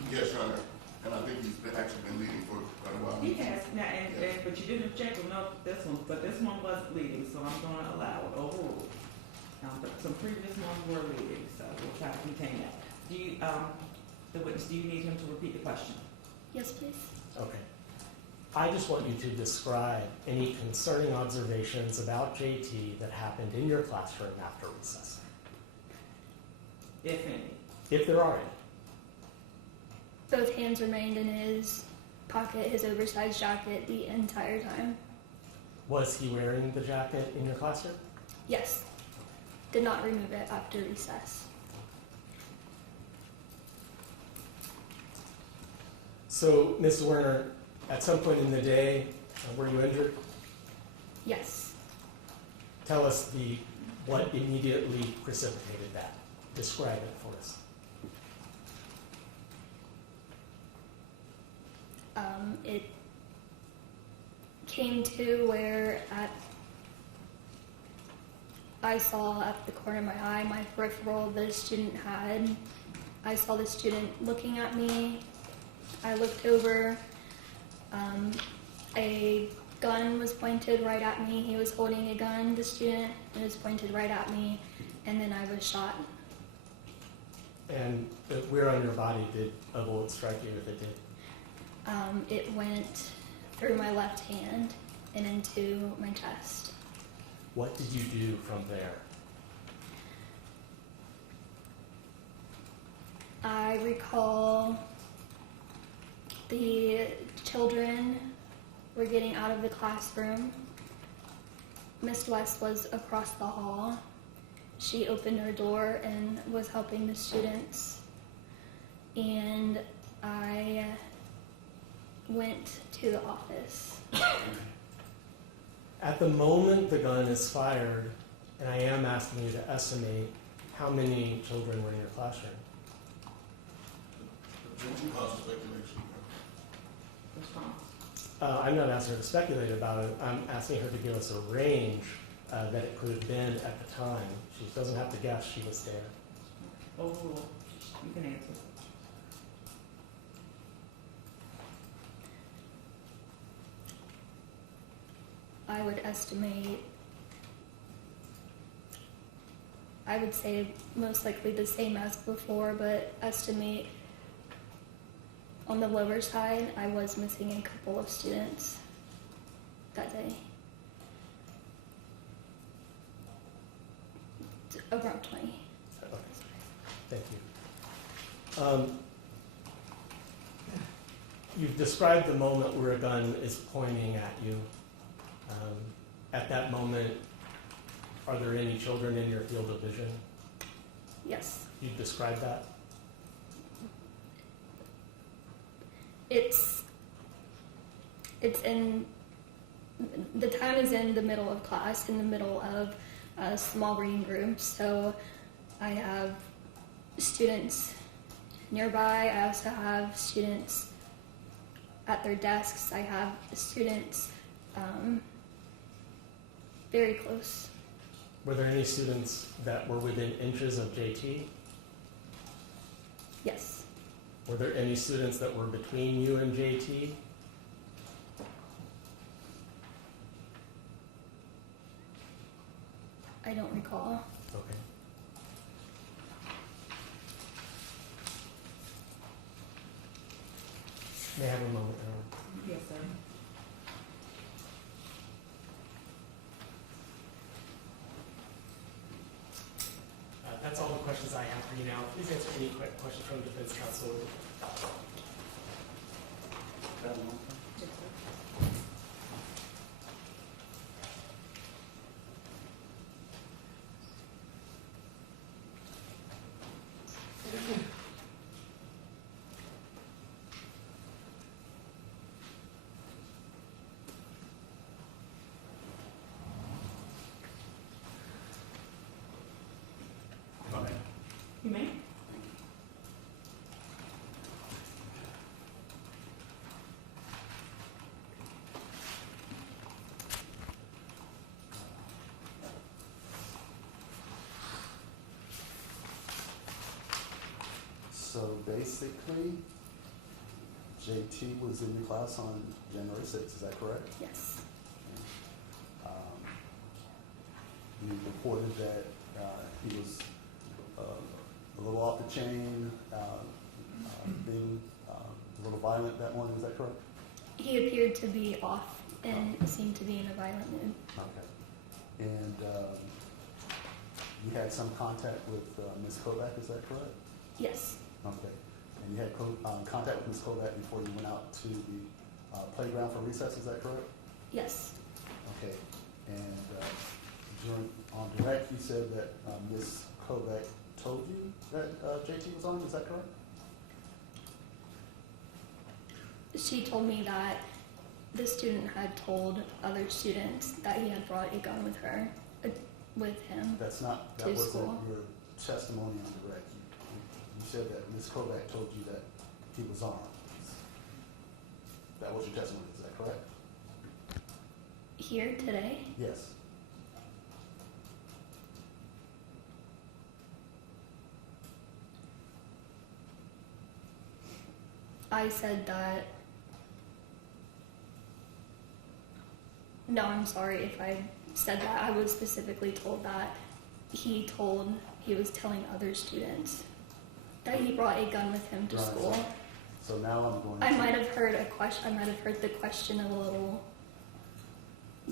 Yes, Your Honor. And I think he's actually been leading for quite a while. He has, now, but you didn't object to this one, but this one wasn't leading, so I'm going to allow it overruled. But some previous ones were leading, so we'll try to contain that. Do you, the witness, do you need him to repeat the question? yes, please. Okay. I just want you to describe any concerning observations about JT that happened in your classroom after recess, If any. if there are any. Both hands remained in his pocket, his oversized jacket, the entire time. Was he wearing the jacket in your classroom? Yes. Did not remove it after recess. So, Ms. Werner, at some point in the day, were you injured? Yes. Tell us what immediately precipitated that. Describe it for us. It came to where I saw at the corner of my eye, my peripheral, the student had. I saw the student looking at me. I looked over. A gun was pointed right at me. He was holding a gun, the student. It was pointed right at me, and then I was shot. And where on your body did a bullet strike you, if it did? It went through my left hand and into my chest. What did you do from there? I recall the children were getting out of the classroom. Miss West was across the hall. She opened her door and was helping the students. And I went to the office. At the moment the gun is fired, and I am asking you to estimate how many children were in your classroom. Didn't cause speculation. Response. I'm not asking her to speculate about it. I'm asking her to give us a range that it could have been at the time. She doesn't have to guess, she was there. Overruled. You can answer. I would estimate, I would say most likely the same as before, but estimate on the lower side, I was missing a couple of students that day. Around 20. Okay. Thank you. You've described the moment where a gun is pointing at you. At that moment, are there any children in your field of vision? Yes. You described that? It's in, the time is in the middle of class, in the middle of a small reading group, so I have students nearby. I also have students at their desks. I have students very close. Were there any students that were within inches of JT? Yes. Were there any students that were between you and JT? I don't recall. Okay. May I have a moment, Aaron? Yes, sir. That's all the questions I have for you now. Please answer any questions from the defense counsel. Okay. You may. So basically, JT was in your class on January 6th, is that correct? Yes. You reported that he was a little off the chain, being a little violent that morning, is that correct? He appeared to be off and seemed to be in a violent mood. Okay. And you had some contact with Ms. Kovac, is that correct? Yes. Okay. And you had contact with Ms. Kovac before you went out to the playground for recess, is that correct? Yes. Okay. And on direct, you said that Ms. Kovac told you that JT was on, is that correct? She told me that the student had told other students that he had brought a gun with with him. That to wasn't school. your testimony on direct. You said that Ms. Kovac told you that he was armed. That was your testimony, is that correct? Here today? Yes. I said that. No, I'm sorry if I said that. I was specifically told that he was telling other students that he brought a gun with him to Right. school. So now I'm going to. I might have heard the question a little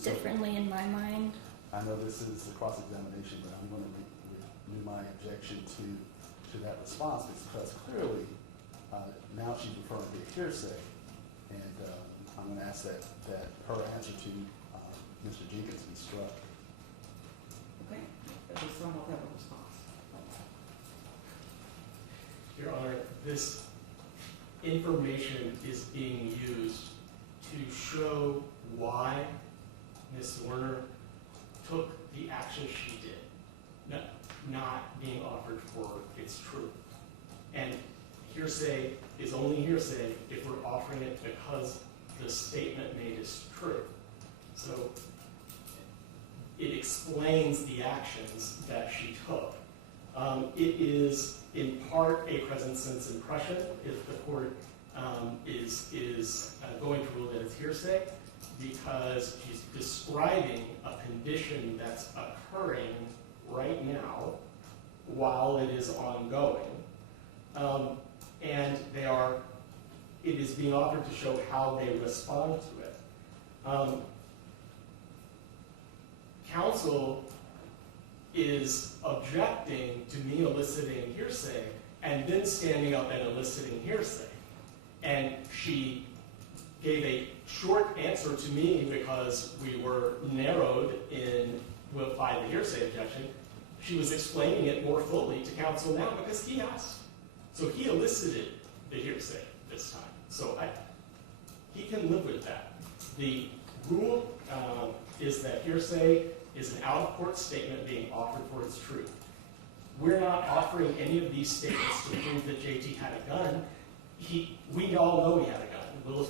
differently in my mind. I know this is a cross-examination, but I'm going to renew my objection to that response because clearly now she's referring to hearsay, and I'm going to ask that her answer to Mr. Jenkins be struck. Okay. Does someone have a response? Your Honor, this information is being used to show why Ms. Zwerner took the action she did, not being offered for its truth. And hearsay is only hearsay if we're offering it because the statement made is true. So it explains the actions that she took. It is in part a present sense impression if the court is going to rule that it's hearsay, because she's describing a condition that's occurring right now while it is ongoing. And it is being offered to show how they respond to it. Counsel is objecting to me eliciting hearsay and then standing up and eliciting hearsay. And she gave a short answer to me because we were narrowed by the hearsay objection. She was explaining it more fully to counsel now because he asked. So he elicited the hearsay this time. So he can live with that. The rule is that hearsay is an out-of-court statement being offered for its truth. We're not offering any of these statements to prove that JT had a gun. We all know he had a gun. We'll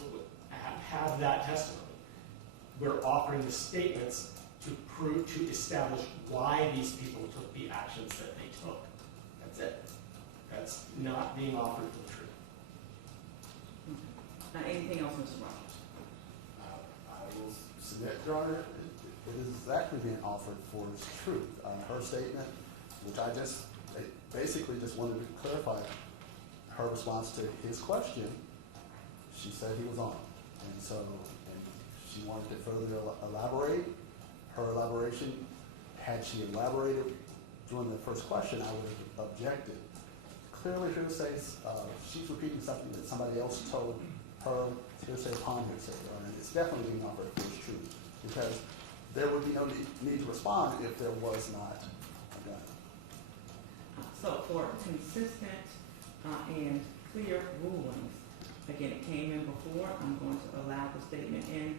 have that testimony. We're offering the statements to establish why these people took the actions that they took. That's it. That's not being offered for the truth. Anything else, Mr. Rogers? I will submit, Your Honor, it is exactly being offered for its truth. Her statement, which I basically just wanted to clarify her response to his question, she said he was armed. And she wanted to further elaborate. Her elaboration, had she elaborated during the first question, I would have objected. Clearly, hearsay, she's repeating something that somebody else told her, hearsay upon hearsay. And it's definitely being offered for its truth, because there would be no need to respond if there was not a gun. So for consistent and clear rulings, again, it came in before, I'm going to allow the statement in.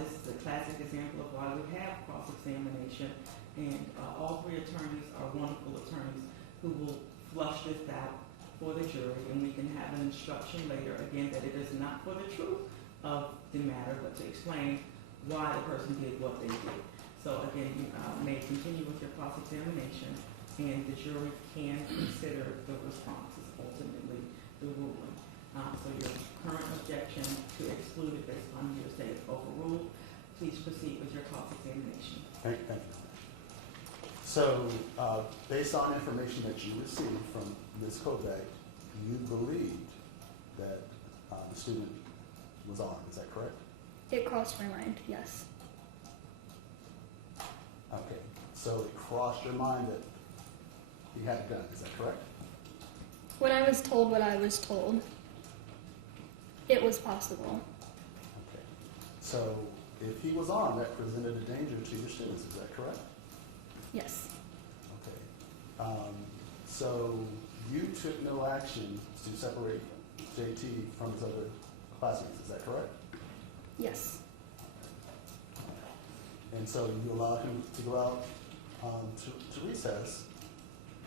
This is a classic example of why we have cross-examination, and all three attorneys are wonderful attorneys who will flush this out for the jury, and we can have an instruction later, again, that it is not for the truth of the matter, but to explain why the person did what they did. So again, you may continue with your cross-examination, and the jury can consider the responses, ultimately the ruling. So your current objection to exclude it based on hearsay is overruled. Please proceed with your cross-examination. Thank you. So, based on information that you received from Ms. Kovac, you believed that the student was armed, is that correct? It crossed my mind, yes. Okay, so it crossed your mind that he had a gun, is that correct? When I was told what I was told, it was possible. Okay, so if he was armed, that presented a danger to your students, is that correct? Yes. Okay, so you took no action to separate JT from his other classmates, is that correct? Yes. And so you allowed him to go out to recess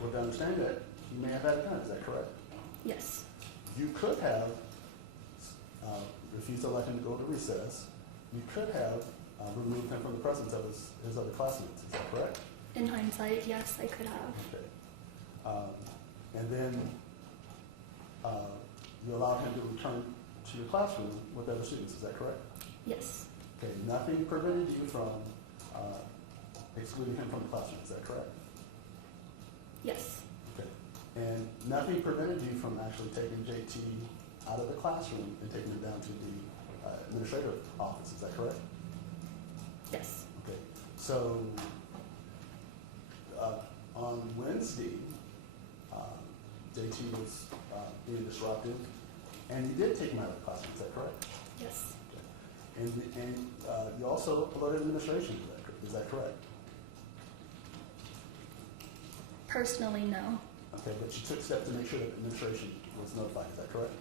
with the understanding that he may have had a gun, is that correct? Yes. You could have refused to let him go to recess. You could have removed him from the presence of his other classmates, is that correct? In hindsight, yes, I could have. Okay. And then you allowed him to return to your classroom with other students, is that correct? Yes. Okay, nothing prevented you from excluding him from the classroom, is that correct? Yes. Okay. And nothing prevented you from actually taking JT out of the classroom and taking him down to the administrative office, is that correct? Yes. Okay. So on Wednesday, JT was being disruptive, and you did take him out of the classroom, is that correct? Yes. Okay. And you also alerted administration, is that correct? Personally, no. Okay, but you took steps to make sure that administration was notified, is that correct?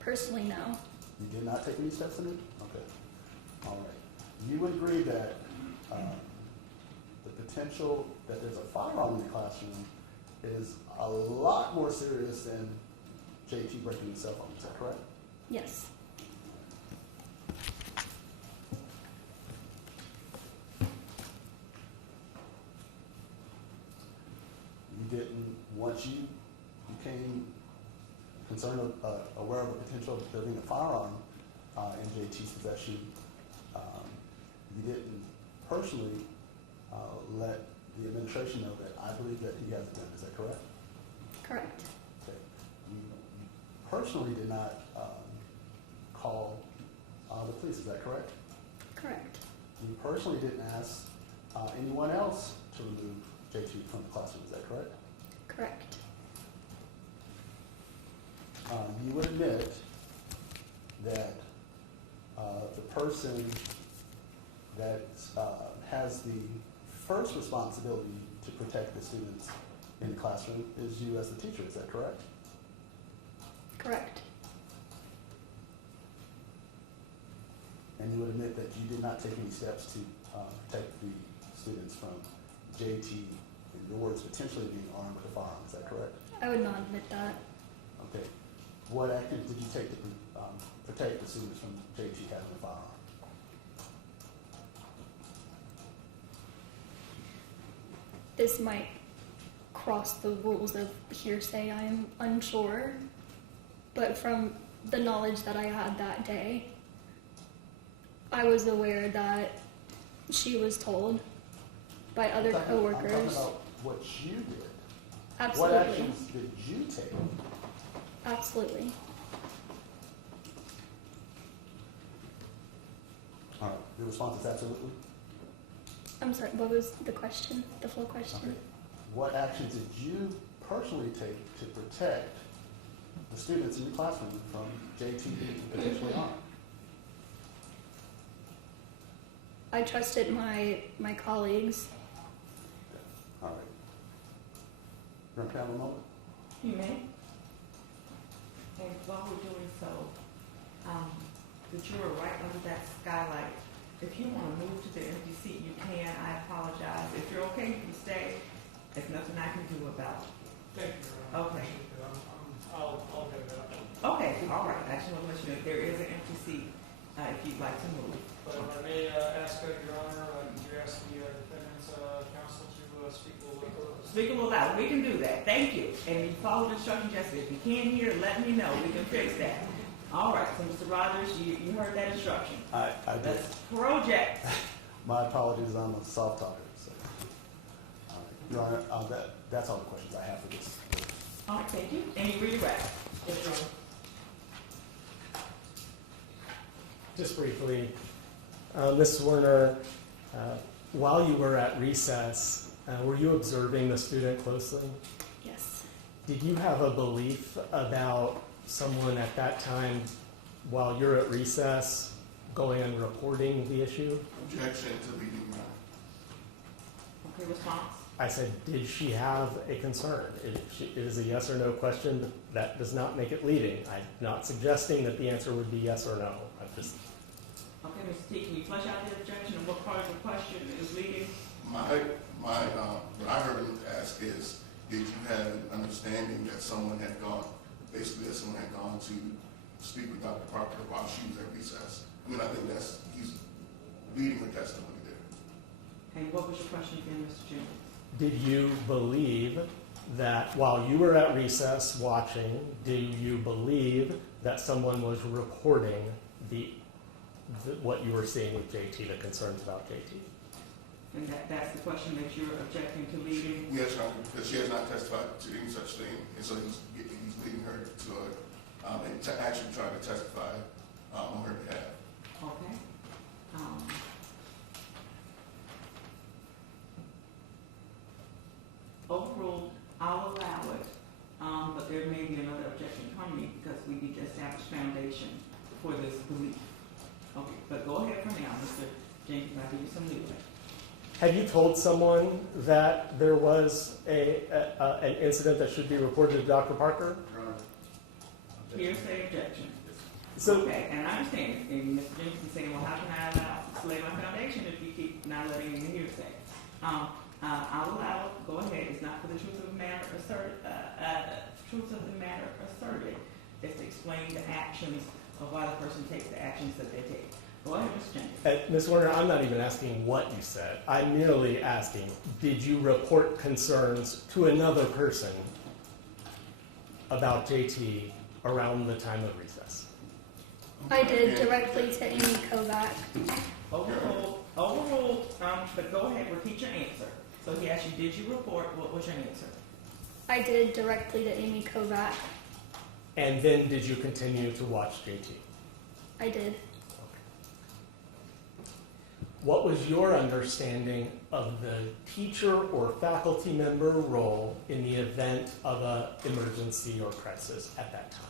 Personally, no. You did not take any steps in it? Okay. All right. You would agree that the potential that there's a firearm in the classroom is a lot more serious than JT breaking his cell phone, is that correct? Yes. You didn't, once you became concerned, aware of the potential of there being a firearm in JT's possession, you didn't personally let the administration know that I believe that he has a gun, is that correct? Correct. Okay. You personally did not call the police, is that correct? Correct. You personally didn't ask anyone else to remove JT from the classroom, is that correct? Correct. You would admit that the person that has the first responsibility to protect the students in the classroom is you as the teacher, is that correct? Correct. And you would admit that you did not take any steps to protect the students from JT in your words, potentially being armed with a firearm. Is that correct? I would not admit that. Okay. What actions did you take to protect the students from JT having a firearm? This might cross the rules of hearsay, I'm unsure. But from the knowledge that I had that day, I was aware that she was told by other I'm coworkers. talking about what you did. Absolutely. What actions did you take? Absolutely. All right, your response is absolutely? I'm sorry, what was the question? The full question? Okay. What actions did you personally take to protect the students in your classroom from JT being potentially armed? I trusted my colleagues. All right. You want to have a moment? You may. And while we're doing so, the juror right under that skylight, if you want to move to the empty seat, you can. I apologize. If you're okay, you can stay. There's nothing I can do about it. Thank you, Your Honor. Okay. I'll get it out. Okay, all right. I just want to let you know there is an empty seat if you'd like to move. But if I may ask, Your Honor, could you ask the defendant's counsel to speak a little bit? Speak a little loud. We can do that. Thank you. And you follow the instructions, Jessica. If you can't hear, let me know. We can fix that. All right. So, Mr. Rogers, you heard that instruction. I did. Let's project. My apologies, I'm a soft talker. So. All right. Your Honor, that's all the questions I have for this. All right. Thank you. And you redirect. Yes, Your Honor. Just briefly, Ms. Zwerner, while you were at recess, were you observing the student closely? Yes. Did you have a belief about someone at that time, while you're at recess, going and reporting the issue? Objection to leading the Okay. Response. I said, did she have a concern? It is a yes or no question, but that does not make it leading. I'm not suggesting that the answer would be yes or no. I'm just. Okay, Mr. T, can you flesh out the objection and what part of the question is leading? What I heard him ask is, did you have an understanding that someone had gone to speak with Dr. Parker while she was at recess? I mean, I think he's leading the testimony there. And what was your question again, Mr. Jim? Did you believe that while you were at recess watching, do you believe that someone was reporting what you were seeing with JT, the concerns about JT? And that's the question that you're objecting to leading? Yes, Your Honor, because she has not testified to any such thing, and so he's leading her to and to actually try to testify on her behalf. Okay. Overruled, I'll allow it, but there may be another objection coming because we need to establish foundation for this belief. Okay, but go ahead for now, Mr. Jenkins, I'll give you some leeway. Have you told someone that there was an incident that should be reported to Dr. Parker? Hearsay objection. So, Okay, and I understand, and Mr. Jenkins is saying, well, how can I allow to lay my foundation if you keep not letting in the hearsay? I'll allow it, go ahead, it's not for the truth of the matter asserted, it's to explain the actions of why the person takes the actions that they take. Go ahead, Mr. Jenkins. Ms. Werner, I'm not even asking what you said. I'm merely asking, did you report concerns to another person about JT around the time of recess? I did directly to Amy Kovac. Overruled, but go ahead, repeat your answer. So he asked you, did you report, what was your answer? I did directly to Amy Kovac. And then did you continue to watch JT? I did. What was your understanding of the teacher or faculty member role in the event of an emergency or crisis at that time?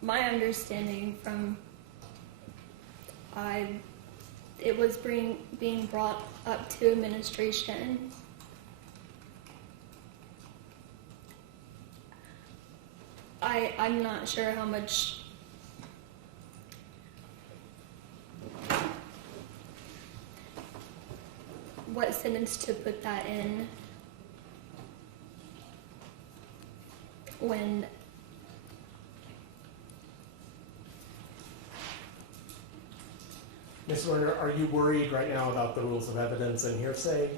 My understanding from it was being brought up to administration. I'm not sure how much sentence to put that in when Ms. Werner, are you worried right now about the rules of evidence and hearsay?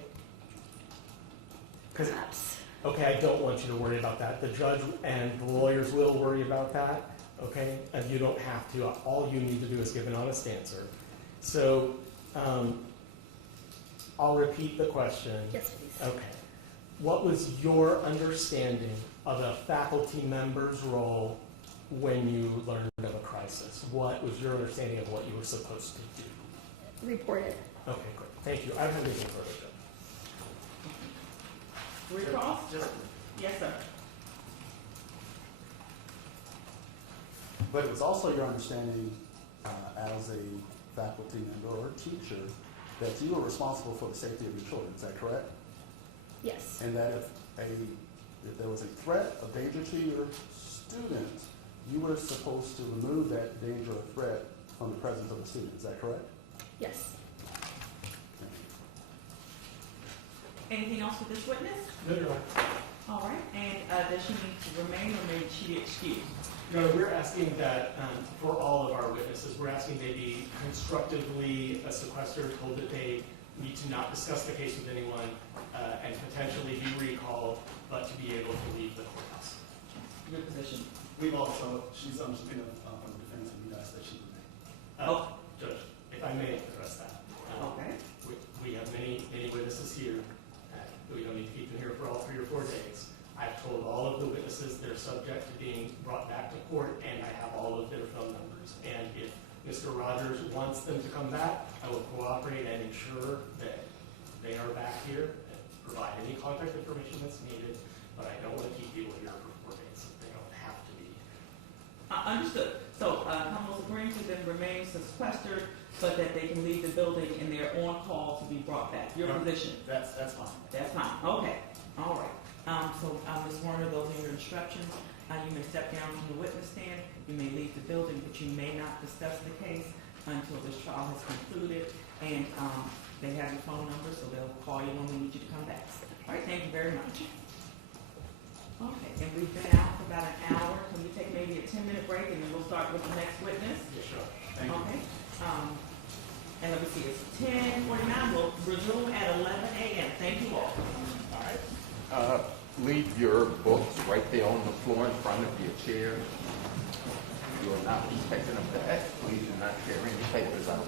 'Cause- perhaps. okay, I don't want you to worry about that. The judge and the lawyers will worry about that, okay? And you don't have to. All you need to do is give an honest answer. So, I'll repeat the question. Yes, please. Okay. What was your understanding of a faculty member's role when you learned of a crisis? What was your understanding of what you were supposed to do? Report it. Okay, great. Thank you. I don't have anything further, Judge. Recross? Yes, sir. But it was also your understanding as a faculty member or teacher that you were responsible for the safety of your children, is that correct? Yes. And that if there was a threat of danger to your students, you were supposed to remove that danger or threat from the presence of the student, is that correct? Yes. Anything else for this witness? No, Your Honor. All right, and does she need to remain or may she be excused? Your Honor, we're asking that for all of our witnesses, we're asking they be constructively sequestered, told that they need to not discuss the case with anyone, and potentially be recalled, but to be able to leave the courthouse. Your position. We've also, she's on subpoena from the defense, and we asked that she remain. Judge, if I may address that. Okay. We have many witnesses here. We don't need to keep them here for all 3 or 4 days. I've told all of the witnesses they're subject to being brought back to court, and I have all of their phone numbers. And if Mr. Rogers wants them to come back, I will cooperate and ensure that they are back here and provide any contact information that's needed. But I don't want to keep people here for 4 days if they don't have to be. Understood. So, Commonwealth agreeing to them remain sequestered, but that they can leave the building and they're on call to be brought back. Your position? That's fine. That's fine. Okay. All right. Ms. Werner, those are your instructions. You may step down from the witness stand. You may leave the building, but you may not discuss the case until this trial has concluded. And they have your phone number, so they'll call you when we need you to come back. All right. Thank you very much. Okay. And we've been out for about an hour. Can we take maybe a 10-minute break, and then we'll start with the next witness? Yes, sure. Thank you. Okay. And let me see, it's 10:49. We'll resume at 11 a.m. Thank you all. All right. Leave your books right there on the floor in front of your chair. You will not be taking them back. Please do not carry any papers out.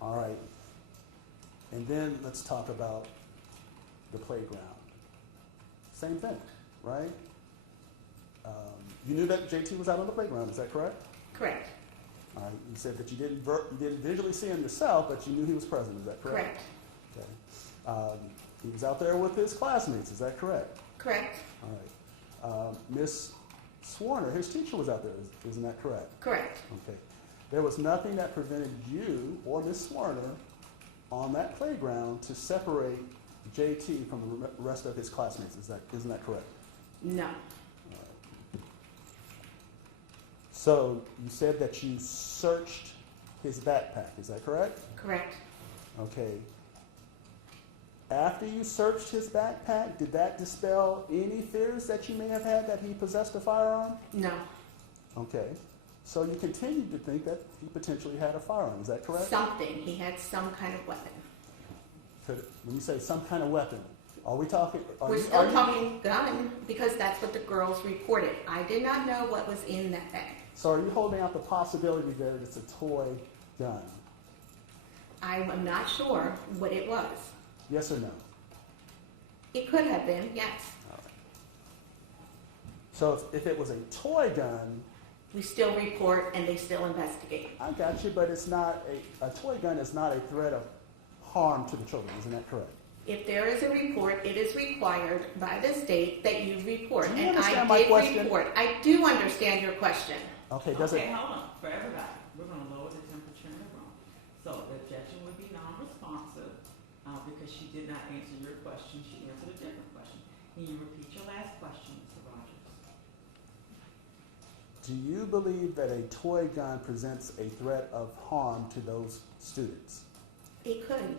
All right. And then let's talk about the playground. Same thing, right? You knew that JT was out on the playground, is that correct? Correct. All right. You said that you didn't visually see him yourself, but you knew he was present, is that correct? Correct. Okay. He was out there with his classmates, is that correct? Correct. All right. Miss Zwerner, his teacher, was out there, isn't that correct? Correct. Okay. There was nothing that prevented you or Miss Zwerner on that playground to separate JT from the rest of his classmates, isn't that correct? No. So you said that you searched his backpack, is that correct? Correct. Okay. After you searched his backpack, did that dispel any fears that you may have had that he possessed a firearm? No. Okay. So you continued to think that he potentially had a firearm, is that correct? Something. He had some kind of weapon. When you say some kind of weapon, are we talking? We're still talking gun because that's what the girls reported. I did not know what was in that bag. So are you holding out the possibility that it's a toy gun? I'm not sure what it was. Yes or no? It could have been, yes. All right. So if it was a toy gun, We still report and they still investigate. I got you, but it's not a toy gun is not a threat of harm to the children, isn't that correct? If there is a report, it is required by the state that you report. Do you And understand I my did question? report. I do understand your question. Okay, Okay, hold on, for everybody, we're gonna lower the temperature in the room. So the objection would be non-responsive, because she did not answer your question, she answered a different question. Can you repeat your last question, Mr. Rogers? do you believe that a toy gun presents a threat of harm to those students? It could.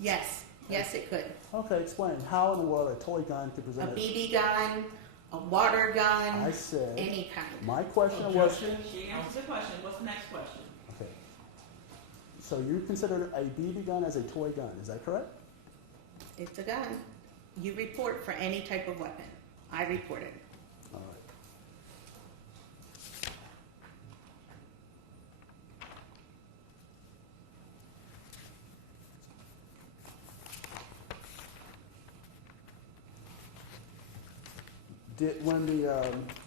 Yes, yes, it could. Okay, explain. How in the world a toy gun could A present BB gun, a water gun, I said, any kind. my question was, She answered the question, what's the next question? okay. So you consider a BB gun as a toy gun, is that correct? It's a gun. You report for any type of weapon. I reported. All right.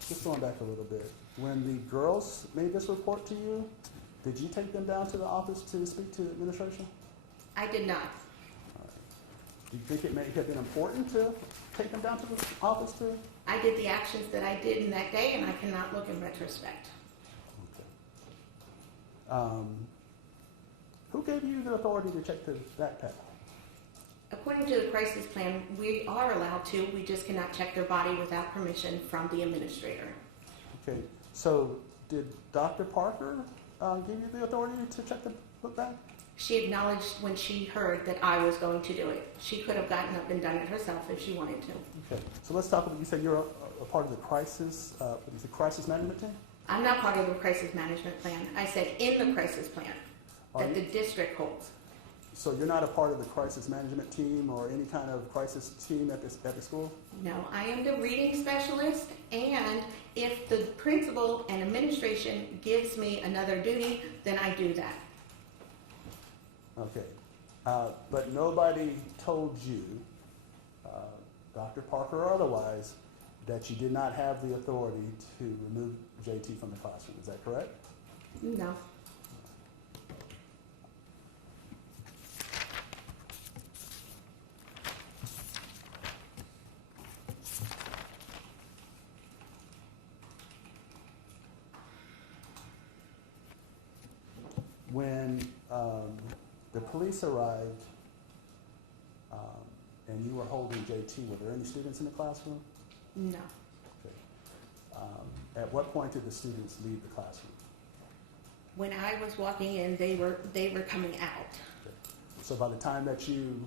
Just going back a little bit, when the girls made this report to you, did you take them down to the office to speak to administration? I did not. Do you think it may have been important to take them down to the office to? I did the actions that I did in that day, and I cannot look in retrospect. Okay. Who gave you the authority to check the backpack? According to the crisis plan, we are allowed to. We just cannot check their body without permission from the administrator. Okay, so did Dr. Parker give you the authority to check the book bag? She acknowledged when she heard that I was going to do it. She could have gotten up and done it herself if she wanted to. Okay, so let's talk about, you said you're a part of the crisis management team? I'm not part of the crisis management plan. I said in the crisis plan Are that the you? district holds. So you're not a part of the crisis management team or any kind of crisis team at the school? No, I am the reading specialist, and if the principal and administration gives me another duty, then I do that. Okay, but nobody told you, Dr. Parker or otherwise, that you did not have the authority to remove JT from the classroom, is that correct? No. When the police arrived and you were holding JT, were there any students in the classroom? No. Okay. At what point did the students leave the classroom? When I was walking in, they were coming out. Okay. So by the time that you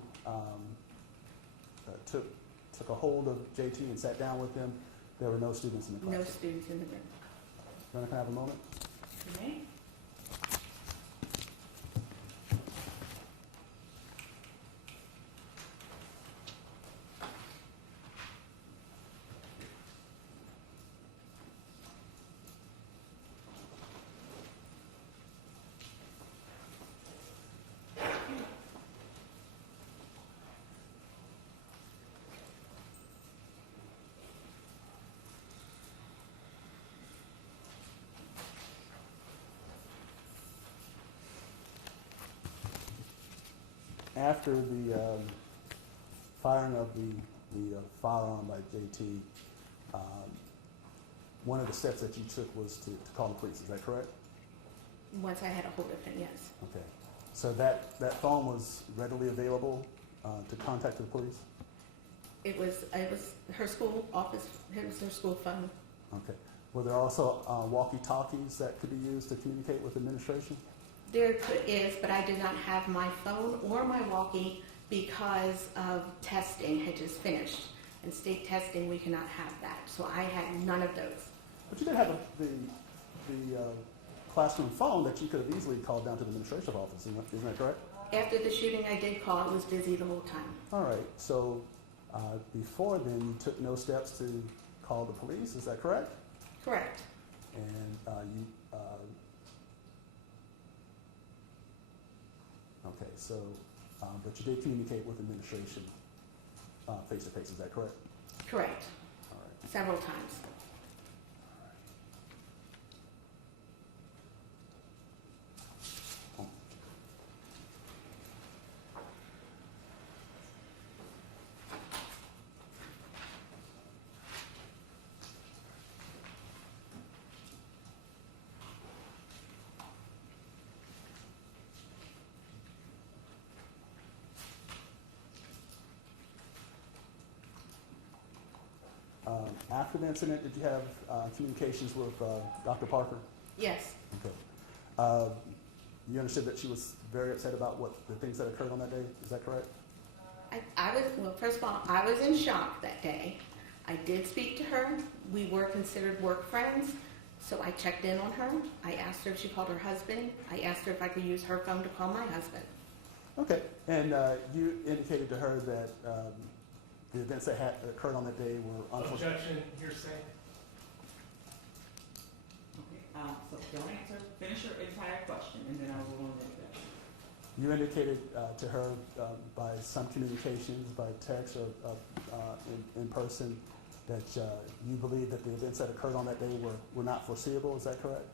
took a hold of JT and sat down with them, there were no students in the classroom? No students in the room. Can I have a moment? Okay? after the firing of the firearm by JT, one of the steps that you took was to call the police. Is that correct? Once I had a hold of him, yes. Okay. So that phone was readily available to contact the police? It was her school office, it was her school phone. Okay. Were there also walkie-talkies that could be used to communicate with administration? Is, but I did not have my phone or my walkie because of testing had just finished. And state testing, we cannot have that. So I had none of those. But you did have the classroom phone that you could have easily called down to the administrative office, isn't that correct? After the shooting, I did call. It was busy the whole time. All right. So before then, you took no steps to call the police, is that correct? Correct. And okay, so, but you did communicate with administration face to face, is that correct? Correct. All right. Several times. After the incident, did you have communications with Dr. Parker? Yes. Okay. You understood that she was very upset about what the things that occurred on that day, is that correct? Well, first of all, I was in shock that day. I did speak to her. We were considered work friends, so I checked in on her. I asked her if she called her husband. I asked her if I could use her phone to call my husband. Okay, and you indicated to her that the events that had occurred on that day were unfortunate. Objection, hearsay. Okay, so don't answer, finish your entire question, and then I will go on with that. You indicated to her by some communications, by text or in person, that you believe that the events that occurred on that day were not foreseeable, is that correct?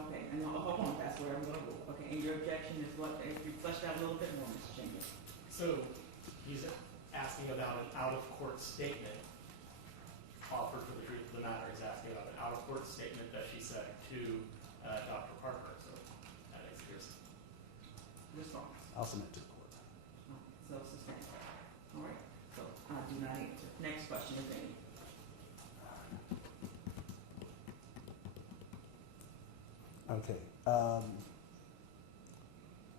Okay, and hold on, that's where I'm gonna go. Okay, and your objection is what, if you fleshed out a little bit more, Mr. Chambers. So he's asking about an out-of-court statement offered for the truth of the matter. He's asking about an out-of-court statement that she said to Dr. Parker. So that is hearsay. Response. I'll submit to the court. So sustained. All right, so I do not answer. Next question, if any. Okay.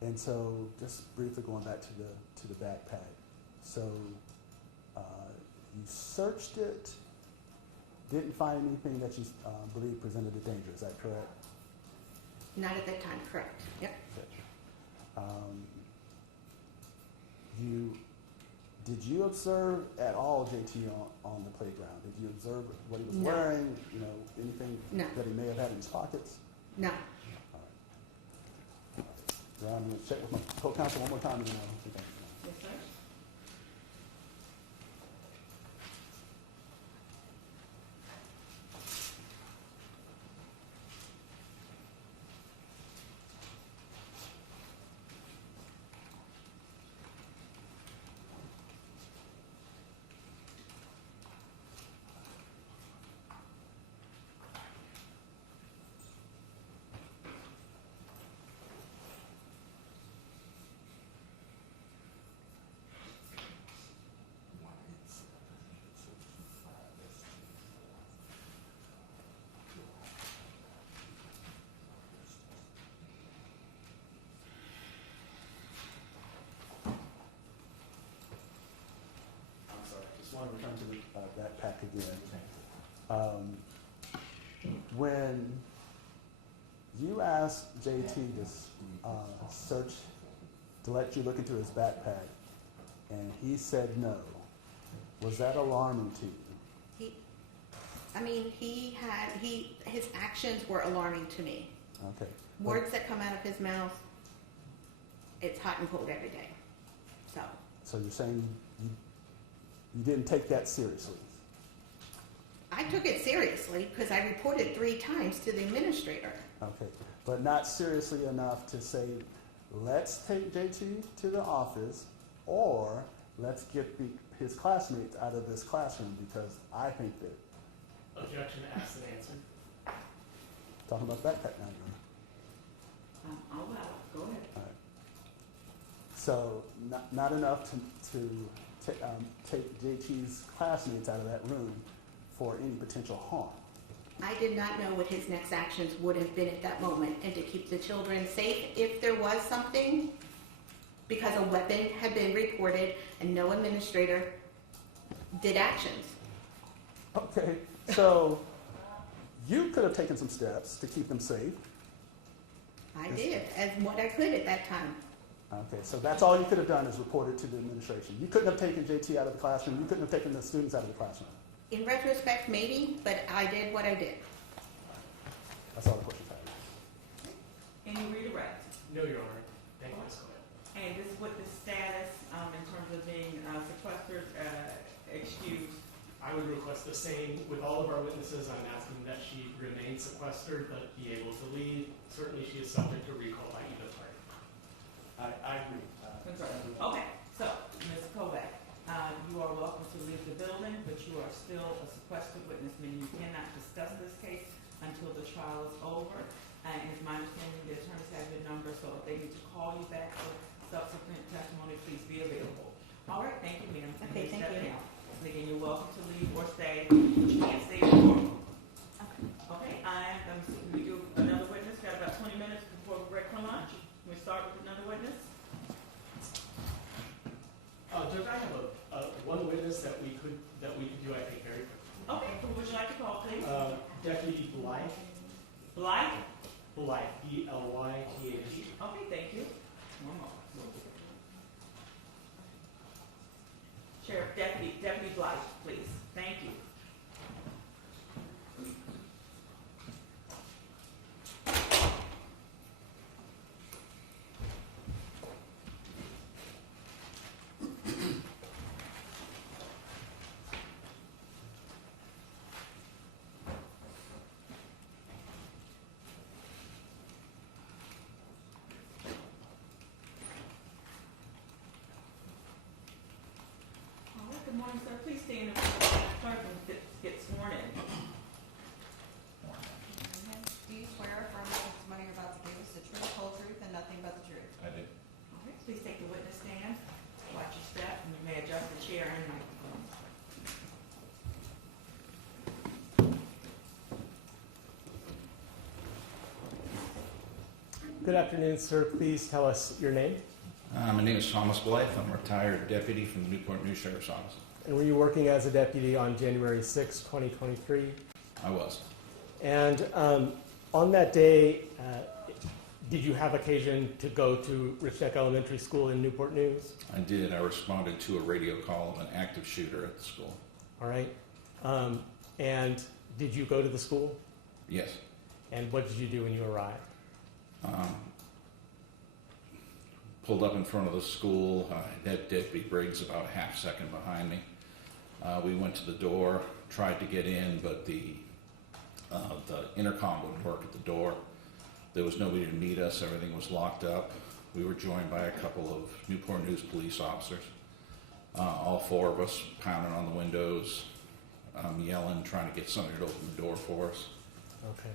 And so, just briefly going back to the backpack. So, you searched it, didn't find anything that you believe presented a danger. Is that correct? Not at that time, correct. Yep. Okay. Did you observe at all JT on the playground? Did you observe what he was No. wearing? You know, anything No. that he may have had in his pockets? No. All right. Well, I'm going to check with my co-counsel one more time. And then I'll think I can. Yes, sir. Just want to return to the backpack again. When you asked JT to search, to let you look into his backpack, and he said no, was that alarming to you? His actions were alarming to me. Okay. Words that come out of his mouth, it's hot and cold every day. So you're saying you didn't take that seriously? I took it seriously because I reported 3 times to the administrator. Okay, but not seriously enough to say let's take JT to the office, or let's get his classmates out of this classroom because I think that. Objection asked and answered. Talking about backpack now. I'll allow it. Go ahead. All right. So not enough to take JT's classmates out of that room for any potential harm. I did not know what his next actions would have been at that moment, and to keep the children safe if there was something, because a weapon had been reported and no administrator did actions. Okay, so you could have taken some steps to keep them safe. I did, as what I could at that time. Okay, so that's all you could have done is report it to the administration. You couldn't have taken JT out of the classroom. You couldn't have taken the students out of the classroom. In retrospect, maybe, but I did what I did. That's all the questions I have. Can you redirect? No, Your Honor. Thank you, Ms. Coyle. And this with the status, in terms of being sequestered, excused. I would request the same with all of our witnesses. I'm asking that she remain sequestered but be able to leave. Certainly she is subject to recall by either party. I agree. Okay, so, Ms. Kovac, you are welcome to leave the building, but you are still a sequestered witness, meaning you cannot discuss this case until the trial is over. And it's my understanding the attorneys have your number, so if they need to call you back for subsequent testimony, please be available. All right, thank you, ma'am. Okay, thank you. Again, you're welcome to leave or stay, but you can't stay in the courtroom. Okay, we do another witness, got about 20 minutes before break for lunch. We start with another witness. Judge, I have one witness that we could do, I think, very quickly. Okay, who would you like to call, please? Deputy Blythe. Blythe? Blythe, B-L-Y-T-H. Okay, thank you. One moment. Sheriff, Deputy Blythe, please. Thank you. Good morning, sir. Please stand up for the clerk and get sworn in. Do you swear affirm the testimony you're about to give us the truth, whole truth, and nothing but the truth? I do. Okay, please take the witness stand. Watch your step, and you may adjust the chair and microphone. Good afternoon, sir. Please tell us your name. My name is Thomas Blythe. I'm a retired deputy from the Newport News Sheriff's Office. And were you working as a deputy on January 6, 2023? I was. And on that day, did you have occasion to go to Richneck Elementary School in Newport News? I did. I responded to a radio call of an active shooter at the school. All right. And did you go to the school? Yes. And what did you do when you arrived? Pulled up in front of the school. Had Deputy Briggs about a half second behind me. We went to the door, tried to get in, but the intercom wouldn't work at the door. There was nobody to meet us. Everything was locked up. We were joined by a couple of Newport News police officers. All four of us pounding on the windows, yelling, trying to get somebody to open the door for us. Okay.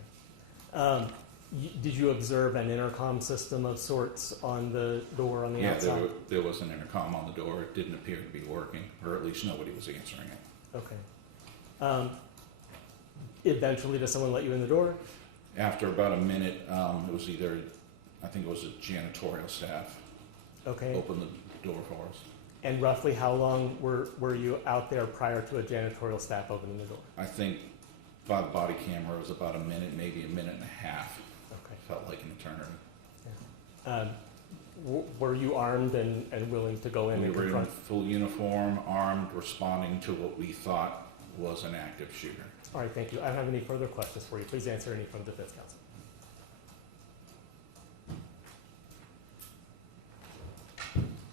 Did you observe an intercom system of sorts on the door on the outside? Yeah, there was an intercom on the door. It didn't appear to be working, or at least nobody was answering it. Okay. Eventually, does someone let you in the door? After about a minute, it was either, I think it was a janitorial staff, Okay. opened the door for us. And roughly how long were you out there prior to a janitorial staff opening the door? I think by the body camera it was about a minute, maybe a minute and a half. Okay. Felt like an eternity. Yeah. Were you armed and willing to go in We and were in confront? full uniform, armed, responding to what we thought was an active shooter. All right, thank you. I don't have any further questions for you. Please answer any from the defense counsel.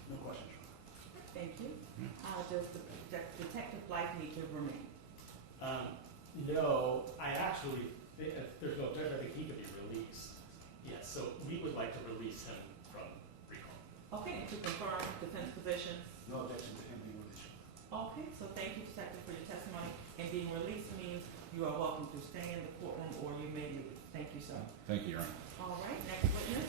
No questions. Thank you. Does Detective Blythe need to remain? No, I actually, if there's no judge, I think he could be released. Yes, so we would like to release him from positions? No objection to him being released. Okay, so thank you, Detective, for your testimony. And being released means you are welcome to stay in the courtroom or you may leave. Thank you, sir. Thank you, Your Honor. All right, next witness.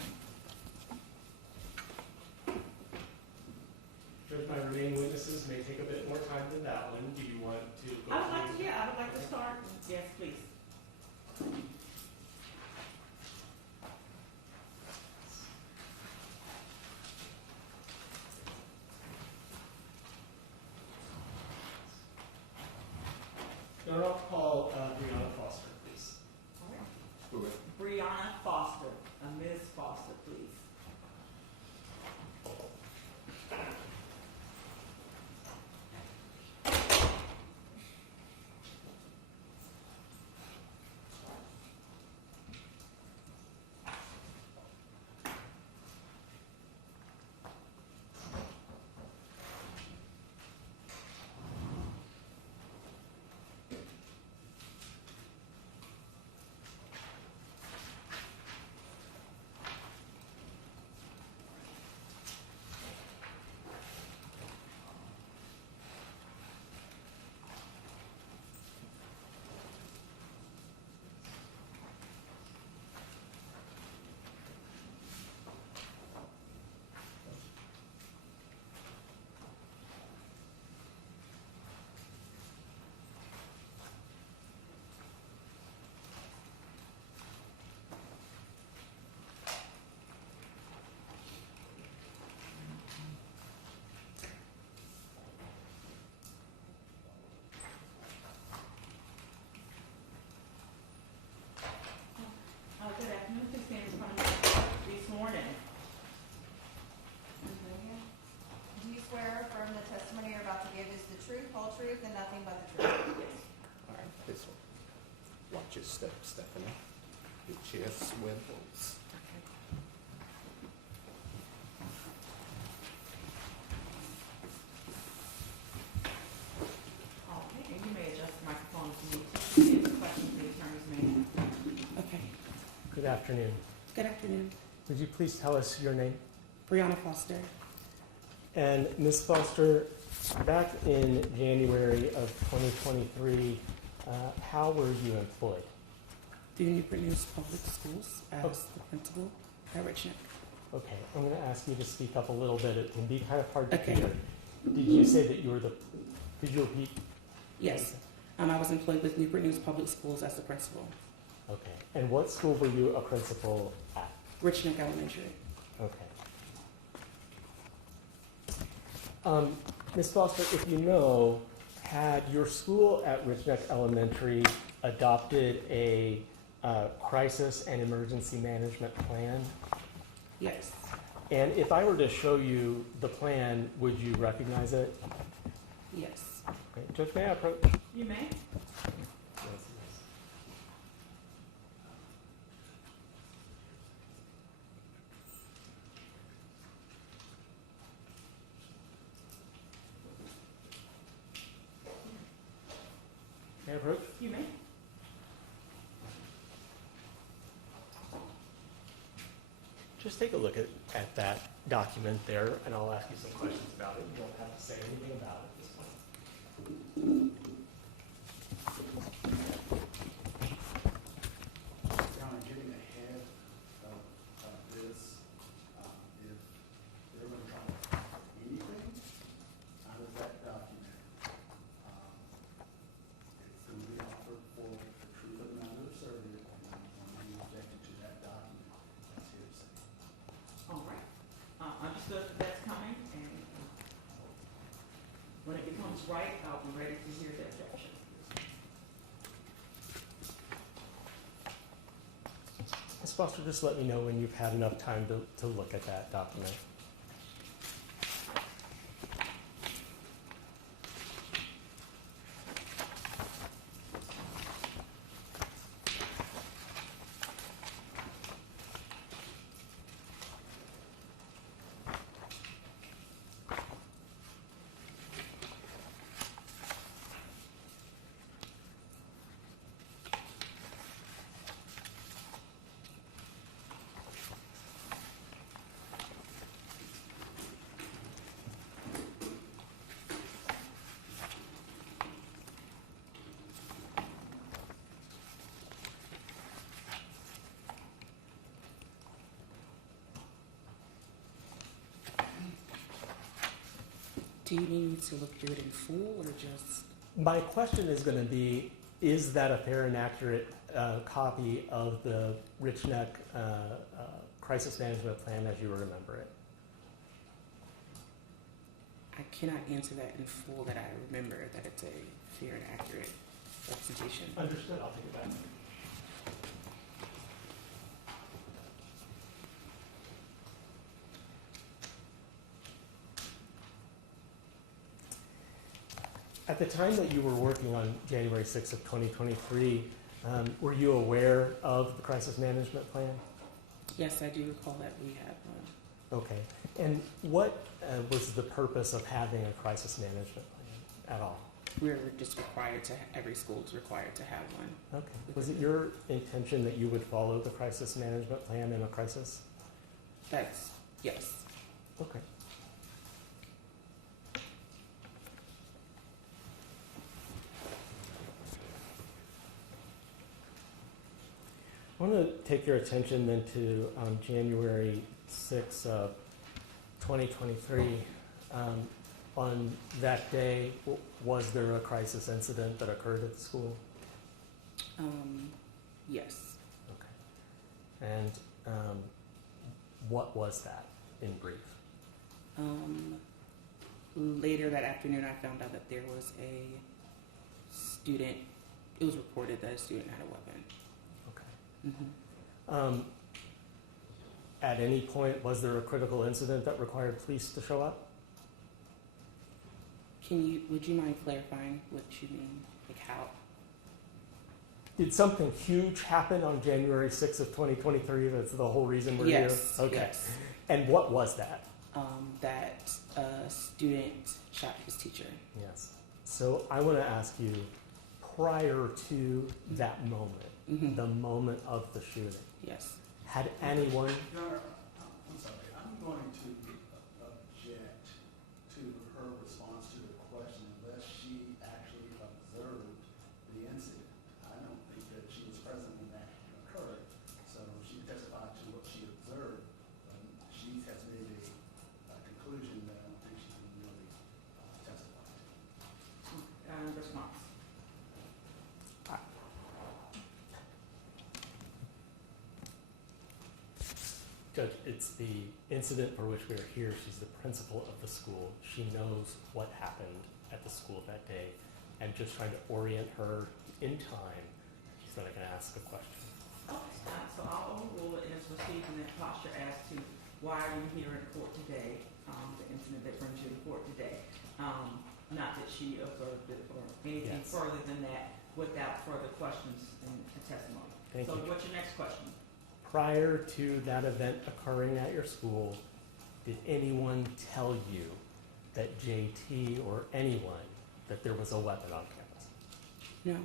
Judge, my remaining witnesses may take a bit more time than that one. Do you want to go I would like through? to, I would like to start. Yes, please. Your Honor, I'll call Brianna Foster, please. All right. Go ahead. Brianna Foster, Ms. Foster, please. Good afternoon, please stand in front of me this morning. Do you swear or affirm the testimony you're about to give is the truth, whole truth, and nothing but the truth? Yes. All right, this one. Watch your step, Stephanie. Your chair swivels. Okay, and you may adjust the microphone if you need to. Any questions the attorneys may have? Okay. Good afternoon. Good afternoon. Would you please tell us your name? Brianna Foster. And Ms. Foster, back in January of 2023, how were you employed? The Newport News Public Schools as the principal at Richneck. Okay, I'm going to ask you to speak up a little bit. It can be kind of hard to Okay. hear. Did you say that you were the, could you repeat? Yes. I was employed with Newport News Public Schools as the principal. Okay, and what school were you a principal at? Richneck Elementary. Okay. Ms. Foster, if you know, had your school at Richneck Elementary adopted a crisis and emergency management plan? Yes. And if I were to show you the plan, would you recognize it? Yes. Okay. Judge, may I approach? You may. May I approach? You may. Just take a look at that document there, and I'll ask you some questions about it. You don't have to say anything about it at this point. Your Honor, getting ahead of this, if they're going to try to find anything out of that document, it's going to be offered for the truth of the matter asserted, and when you objected to that document, that's hearsay. All right. Understood that that's coming, and when it becomes right, I'll be ready to hear the objection. Ms. Foster, just let me know when you've had enough time to look at that document. Do you need me to look through it in full or just? My question is going to be, is that a fair and accurate copy of the Richneck crisis management plan as you remember it? I cannot answer that in full, that I remember that it's a fair and accurate representation. Understood. I'll take it back. At the time that you were working on January 6th of 2023, were you aware of the crisis management plan? Yes, I do recall that we had one. Okay. And what was the purpose of having a crisis management plan at all? We're just required to, every school is required to have one. Okay. Was it your intention that you would follow the crisis management plan in a crisis? That's, yes. Okay. I want to take your attention then to January 6th of 2023. On that day, was there a crisis incident that occurred at the school? Yes. Okay. And what was that in brief? Later that afternoon, I found out that there was a student, it was reported that a student had a weapon. Okay. At any point, was there a critical incident that required police to show up? Would you mind clarifying what you mean? Like how? Did something huge happen on January 6th of 2023? That's the whole reason we're here? Okay. Yes. And what was that? That a student shot his teacher. Yes. So I want to ask you, prior to that moment, the moment of the shooting, Yes. had anyone... Your Honor, I'm sorry, I'm going to object to her response to the question unless she actually observed the incident. I don't think that she was present when that occurred, so she testified to what she observed. She has made a conclusion that I don't think she can really testify to. Response. Judge, it's the incident for which we are here. She's the principal of the school. She knows what happened at the school that day. And just trying to orient her in time so that I can ask a question. So I'll overrule it in its received in that posture as to why are you here in court today, the incident that brings you to court today. Not that she observed it or anything further than that without further questions in the testimony. Thank you. So what's your next question? Prior to that event occurring at your school, did anyone tell you that JT or anyone that there was a weapon on campus? No.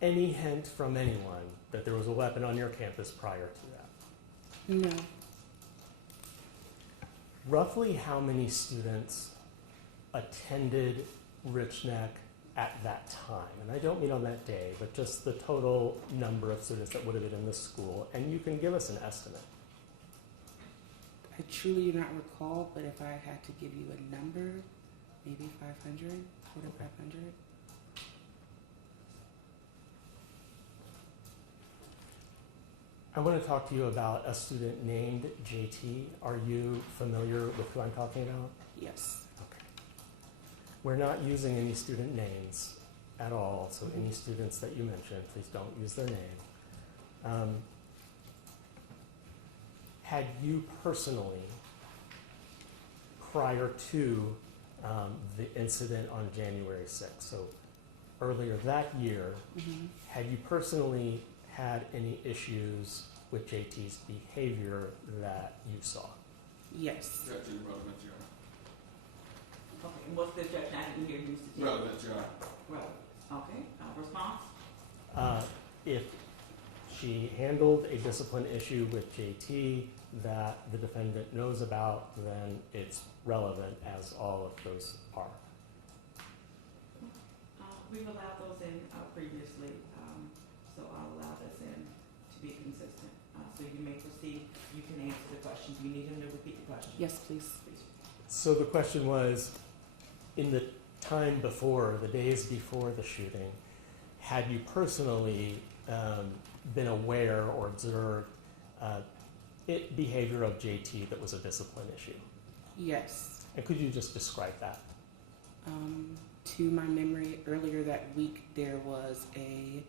Any hint from anyone that there was a weapon on your campus prior to that? No. Roughly how many students attended Richneck at that time? And I don't mean on that day, but just the total number of students that would have been in the school. And you can give us an estimate. I truly do not recall, but if I had to give you a number, maybe 500, 400. I want to talk to you about a student named JT. Are you familiar with who I'm talking about? Yes. Okay. We're not using any student names at all, so any students that you mention, please don't use their name. Had you personally, prior to the incident on January 6th, so earlier that year, had you personally had any issues with JT's behavior that you saw? Yes. Objection, relevant, Your Honor. Okay, and what's the objection? I didn't hear you, Mr. T. Relevant, Your Honor. Relevant. Okay, response? If she handled a discipline issue with JT that the defendant knows about, then it's relevant, as all of those are. We've allowed those in previously, so I'll allow this in to be consistent. So you may proceed. You can answer the question. Do you need him to repeat the question? Yes, please. So the question was, in the time before, the days before the shooting, had you personally been aware or observed behavior of JT that was a discipline issue? Yes. And could you just describe that? To my memory, earlier that week, there was a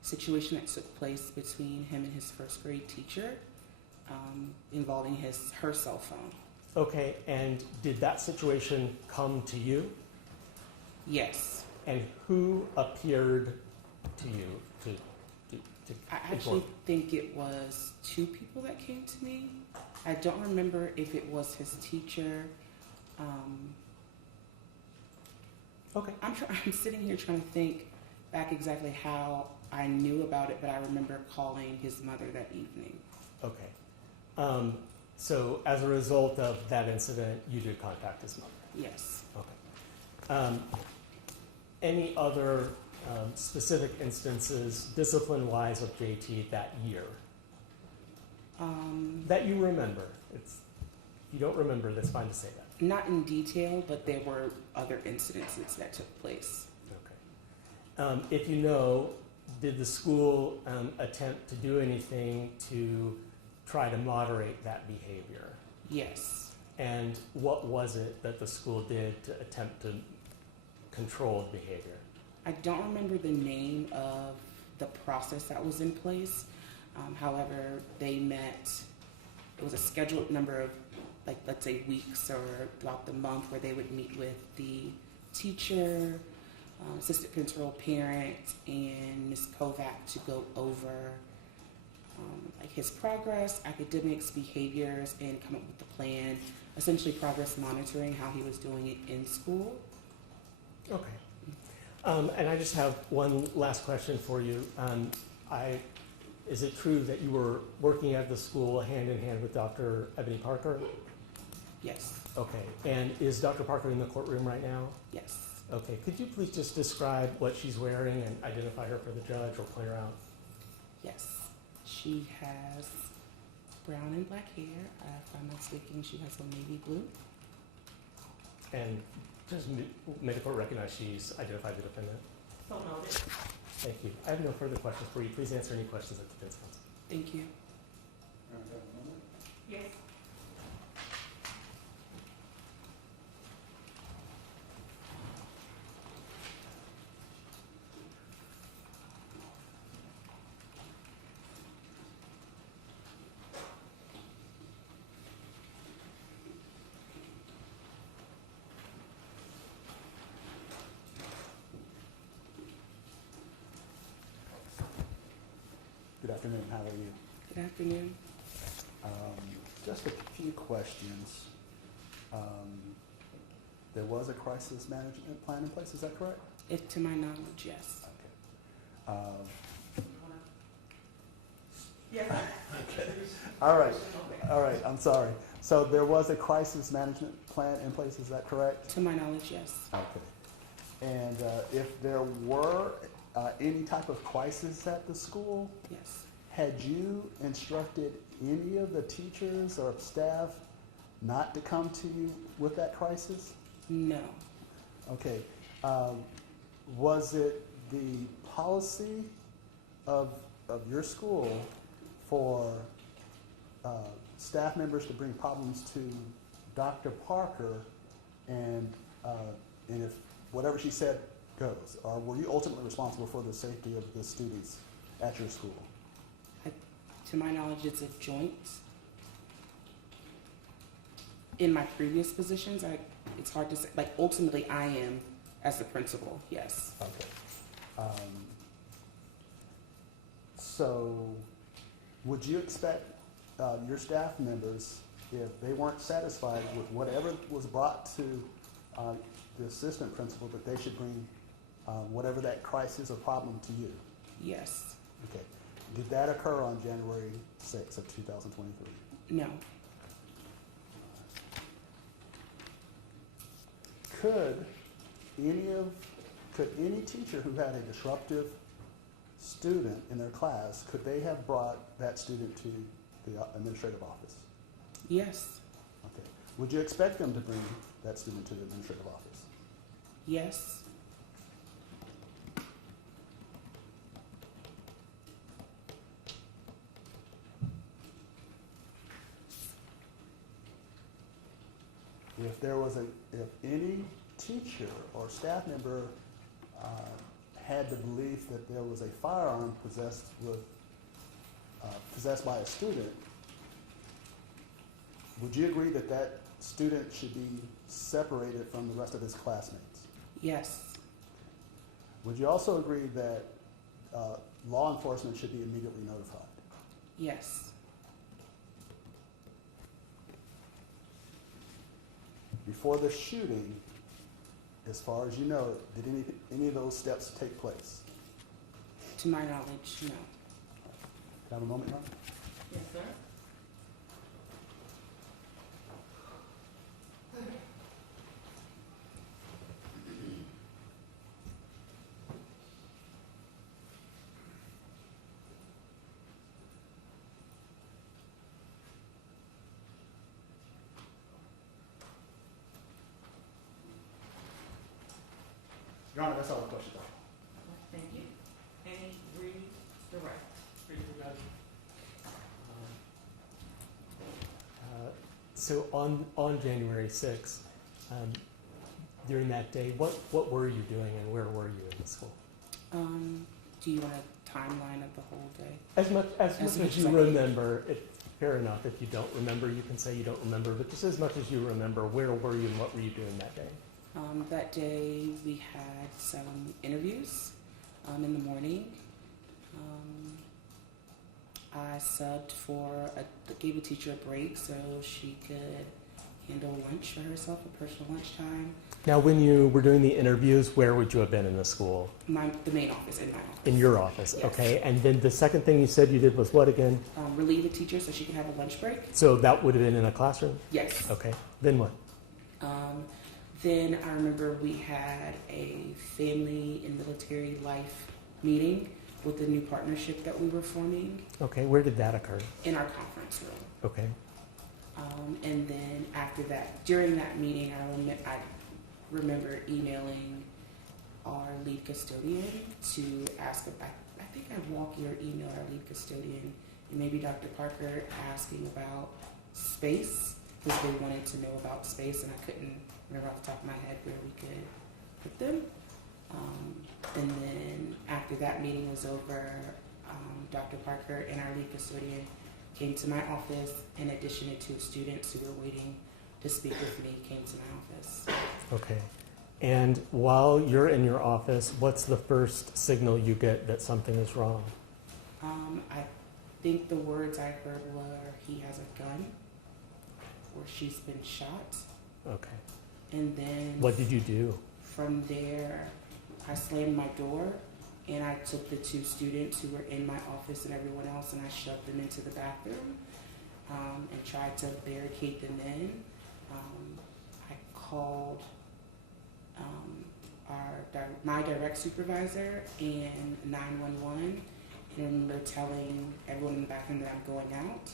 situation that took place between him and his first grade teacher involving her cell phone. Okay, and did that situation come to you? Yes. And who appeared to you to I actually think it was 2 people that came to me. I don't remember if it was his teacher. Okay. I'm sitting here trying to think back exactly how I knew about it, but I remember calling his mother that evening. Okay. So as a result of that incident, you did contact his mother? Yes. Okay. Any other specific instances, discipline-wise, of JT that year that you remember? If you don't remember, that's fine to say that. Not in detail, but there were other incidences that took place. Okay. If you know, did the school attempt to do anything to try to moderate that behavior? Yes. And what was it that the school did to attempt to control behavior? I don't remember the name of the process that was in place. However, they met, it was a scheduled number of, like, let's say weeks or throughout the month, where they would meet with the teacher, assistant principal, parent, and Ms. Kovac to go over like his progress, academics, behaviors, and come up with the plan, essentially progress monitoring, how he was doing it in school. Okay. And I just have one last question for you. Is it true that you were working at the school hand in hand with Dr. Ebony Parker? Yes. Okay. And is Dr. Parker in the courtroom right now? Yes. Okay. Could you please just describe what she's wearing and identify her for the judge or point her out? Yes. She has brown and black hair. If I'm not mistaken, she has a navy blue. And just make the court recognize she's identified the defendant. So noted. Thank you. I have no further questions for you. Please answer any questions at the defense counsel. Thank you. Yes. Good afternoon, how are you? Good afternoon. Just a few questions. There was a crisis management plan in place, is that correct? To my knowledge, yes. Okay. Yes. Okay. All right, I'm sorry. So there was a crisis management plan in place, is that correct? To my knowledge, yes. Okay. And if there were any type of crisis at the school, Yes. had you instructed any of the teachers or staff not to come to you with that crisis? No. Okay. Was it the policy of your school for staff members to bring problems to Dr. Parker and if whatever she said goes? Or were you ultimately responsible for the safety of the students at your school? To my knowledge, it's a joint. In my previous positions, it's hard to say. Like, ultimately, I am as the principal, yes. Okay. So would you expect your staff members, if they weren't satisfied with whatever was brought to the assistant principal, that they should bring whatever that crisis or problem to you? Yes. Okay. Did that occur on January 6th of 2023? No. Could any teacher who had a disruptive student in their class, could they have brought that student to the administrative office? Yes. Okay. Would you expect them to bring that student to the administrative office? Yes. If any teacher or staff member had the belief that there was a firearm possessed by a student, would you agree that that student should be separated from the rest of his classmates? Yes. Would you also agree that law enforcement should be immediately notified? Yes. Before the shooting, as far as you know, did any of those steps take place? To my knowledge, no. Can I have a moment, Ron? Yes, sir. Your Honor, that's all the questions I have. Thank you. Any redirect? So on January 6th, during that day, what were you doing and where were you in the school? Do you want a timeline of the whole day? As much as you I can. remember, fair enough. If you don't remember, you can say you don't remember, but just as much as you remember, where were you and what were you doing that day? That day we had some interviews in the morning. I subbed gave a teacher a break so she could handle lunch for herself, a personal lunchtime. Now, when you were doing the interviews, where would you have been in the school? The main office, in my office. In your office, Yes. okay. And then the second thing you said you did was what again? Relieve the teacher so she could have a lunch break. So that would have been in a classroom? Yes. Okay. Then what? Then I remember we had a family and military life meeting with the new partnership that we were forming Okay. Where did that occur? in our conference room. Okay. And then after that, during that meeting, I remember emailing our lead custodian to ask about, I think I walked or emailed our lead custodian and maybe Dr. Parker asking about space because they wanted to know about space and I couldn't remember off the top of my head where we could put them. And then after that meeting was over, Dr. Parker and our lead custodian came to my office in addition to two students who were waiting to speak with me came to my office. Okay. And while you're in your office, what's the first signal you get that something is wrong? I think the words I heard were, he has a gun, or she's been shot. Okay. And then What did you do? from there, I slammed my door and I took the two students who were in my office and everyone else and I shoved them into the bathroom and tried to barricade them in. I called my direct supervisor and 911 and I remember telling everyone in the bathroom that I'm going out.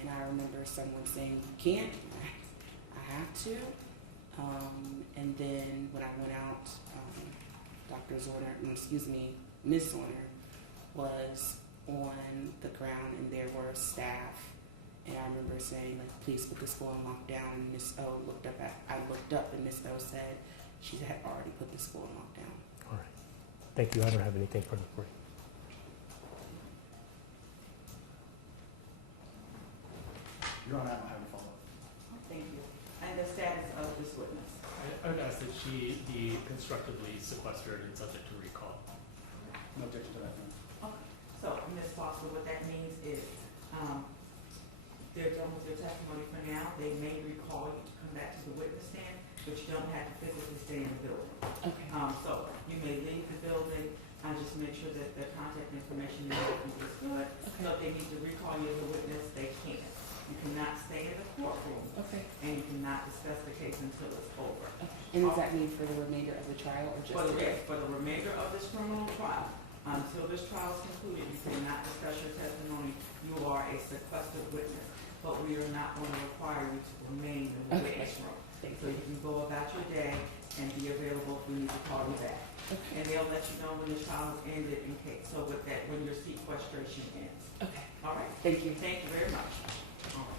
And I remember someone saying, you can't, I have to. And then when I went out, Ms. Zwerner was on the ground and there were staff. And I remember saying, like, please put the school on lockdown. And Ms. O I looked up and Ms. O said she had already put the school on lockdown. All right. Thank you. I don't have anything further for you. Your Honor, I don't have any follow-up. Thank you. And the status of this witness? I would ask that she be constructively sequestered and subject to recall. No objection to that, Your Honor. Okay. So, Ms. Foster, what that means is, they're done with their testimony for now. They may recall you to come back to the witness stand, but you don't have to physically stay in the building. Okay. So you may leave the building, just make sure that the contact information is good. Okay. So if they need to recall you as a witness, they can. You cannot stay in the courtroom, Okay. and you cannot discuss the case until it's over. And does that mean for the remainder of the trial or just today? For the remainder of this criminal trial, until this trial is concluded, you cannot discuss your testimony. You are a sequestered witness. but we are not going to require you to remain in the Okay. witness room. Thank So you. you can go about your day and be available if we need to call you back. Okay. And they'll let you know when the trial is ended in case, so with that, when your sequestration ends. Okay. All right? Thank you. Thank you very much. All right.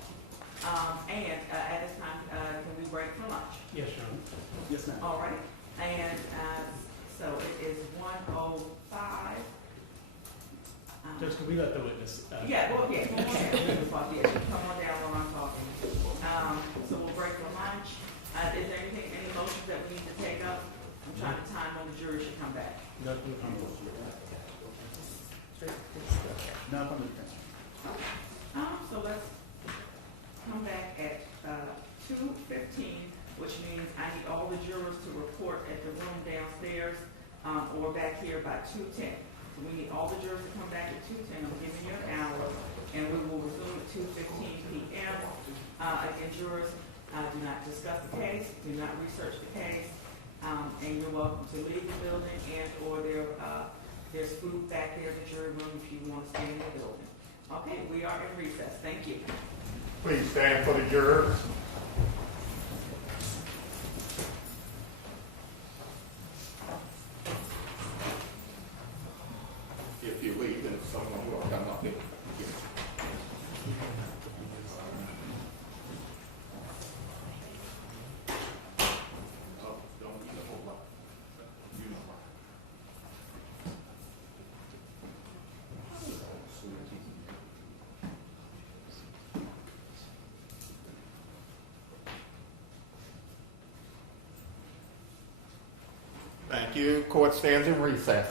At this time, can we break for lunch? Yes, Your Honor. Yes, ma'am. All right, and, so it is 1:05. Judge, can we let the witness? Yeah, well, yeah, come on down, yeah, come on down while I'm talking. So we'll break for lunch. Is there anything, any motions that we need to take up? I'm trying to time when the jury should come back. Nothing from the Not from the defense. So let's come back at 2:15, which means I need all the jurors to report at the room downstairs, or back here by 2:10. So we need all the jurors to come back at 2:10. I'm giving you an hour, and we will resume at 2:15 p.m. Again, jurors, do not discuss the case, do not research the case, and you're welcome to leave the building and/or there's food back there in the jury room if you want to stay in the building. Okay, we are in recess. Thank you. Please stand for the jurors. If you leave, then someone will come up and get you. Oh, don't eat a whole lot. You know why. Thank you. Court stands in recess.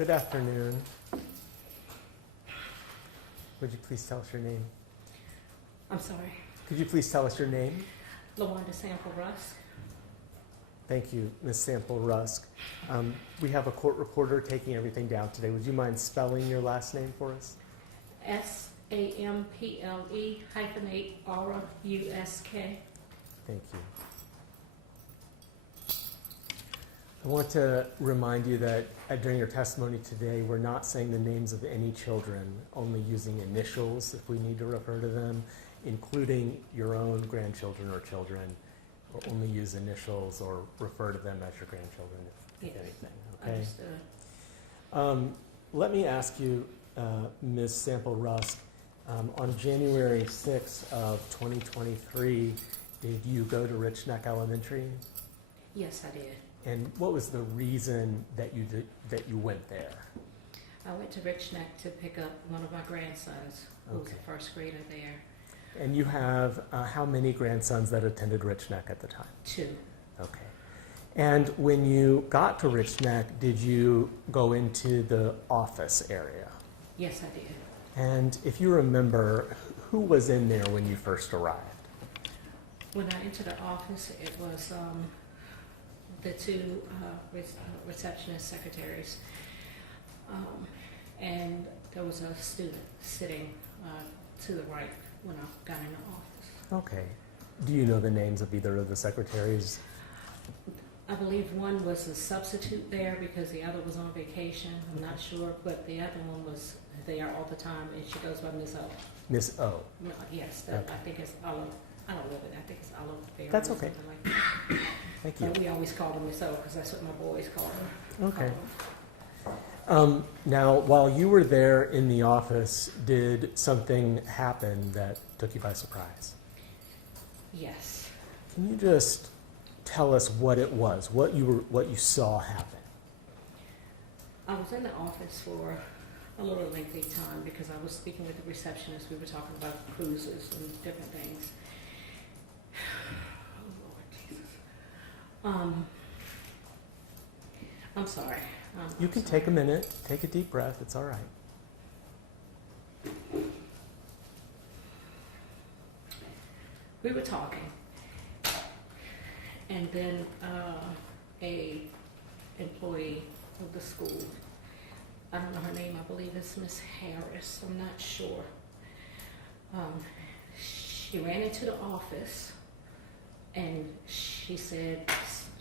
Good afternoon. Would you please tell us your name? I'm sorry, Could you please tell us your name? LaWanda Sample Rusk. Thank you, Ms. Sample Rusk. We have a court reporter taking everything down today. Would you mind spelling your last name for us? SAMPLE-8RUSK. Thank you. I want to remind you that during your testimony today, we're not saying the names of any children, only using initials if we need to refer to them, including your own grandchildren or children. Or only use initials or refer to them as your grandchildren, if anything. Okay. Understood. Let me ask you, Ms. Sample Rusk, on January 6th of 2023, did you go to Richneck Elementary? Yes, I did. And what was the reason that you went there? I went to Richneck to pick up one of my grandsons, who was Okay. a first grader there. And you have how many grandsons that attended Richneck at the time? 2. Okay. And when you got to Richneck, did you go into the office area? Yes, I did. And if you remember, who was in there when you first arrived? When I entered the office, it was the 2 receptionist secretaries, and there was a student sitting to the right when I got in the office. Okay. Do you know the names of either of the secretaries? I believe one was a substitute there because the other was on vacation. I'm not sure, but the other one was there all the time, and she goes by Miss O. Miss O. No, yes, Okay. I think it's Olive. I don't know, but I think it's Olive Fair. That's or okay. something like that. Thank you. But we always call her Miss O because that's what my boys call her. Okay. Now, while you were there in the office, did something happen that took you by surprise? Yes. Can you just tell us what it was, what you saw happen? I was in the office for a little lengthy time because I was speaking with the receptionist. We were talking about cruises and different things. Oh, Lord Jesus. I'm sorry. You can take a minute, take a deep breath, it's all right. We were talking, and then a employee of the school, I don't know her name, I believe it's Miss Harris, I'm not sure. She ran into the office, and she said,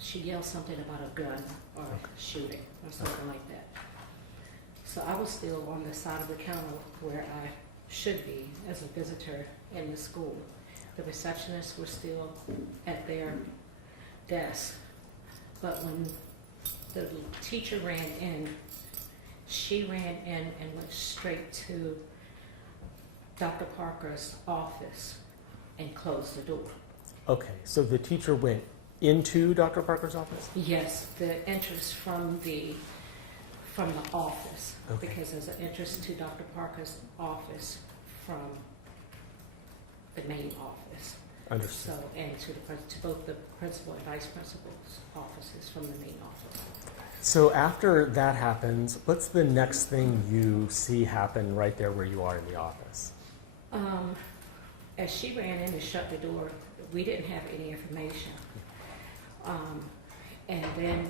she yelled something about a gun or shooting or something like that. So I was still on the side of the counter where I should be as a visitor in the school. The receptionists were still at their desk. But when the teacher ran in, she ran in and went straight to Dr. Parker's office and closed the door. Okay, so the teacher went into Dr. Parker's office? Yes, the entrance from the office, Okay. because there's an entrance to Dr. Parker's office from the main office. Understood. So, and to both the principal and vice principal's offices from the main office. So after that happens, what's the next thing you see happen right there where you are in the office? As she ran in and shut the door, we didn't have any information. And then,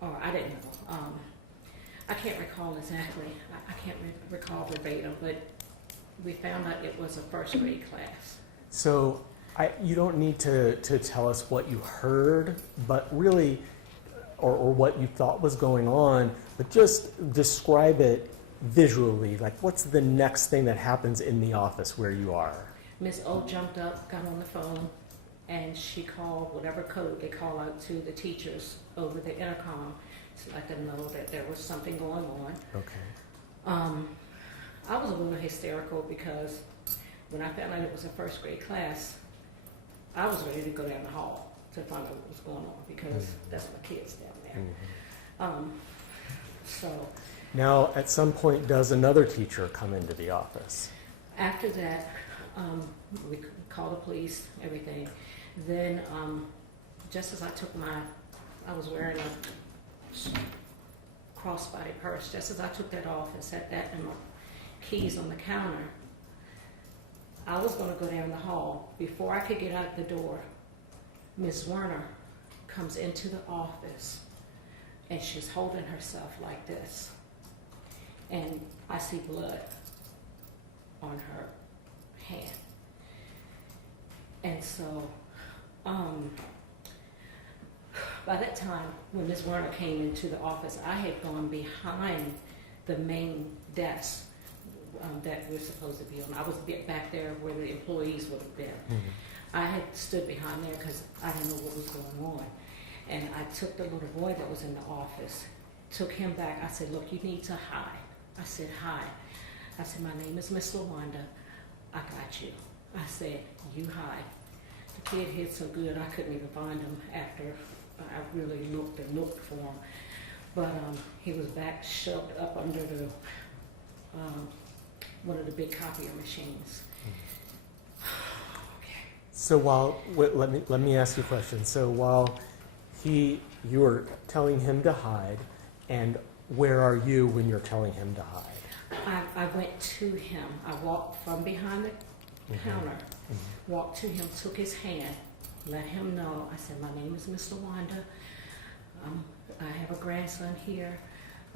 or I didn't know. I can't recall exactly. I can't recall verbatim, but we found out it was a first grade class. So you don't need to tell us what you heard, but really, or what you thought was going on, but just describe it visually. Like, what's the next thing that happens in the office where you are? Miss O jumped up, got on the phone, and she called whatever code they call out to the teachers over the intercom to let them know that there was something going on. Okay. I was a little hysterical because when I found out it was a first grade class, I was ready to go down the hall to find out what was going on because that's my kids down there. So Now, at some point, does another teacher come into the office? after that, we called the police, everything. Then, just as I was wearing a crossbody purse. Just as I took that off and set that and my keys on the counter, I was going to go down the hall. Before I could get out the door, Ms. Zwerner comes into the office, and she's holding herself like this. And I see blood on her hand. And so, by that time, when Ms. Werner came into the office, I had gone behind the main desk that we're supposed to be on. I was back there where the employees would have been. Mm-hmm. I had stood behind there because I didn't know what was going on. And I took the little boy that was in the office, took him back. I said, look, you need to hide. I said, hide. I said, my name is Miss LaWanda. I got you. I said, you hide. The kid hid so good I couldn't even find him after I really looked and looked for him. But he was back shoved up under the one of the big copier machines. Okay. So let me ask you a question. So while you were telling him to hide, and where are you when you're telling him to hide? I went to him. I walked from behind the counter, walked to him, took his hand, let him know. I said, my name is Miss LaWanda. I have a grandson here.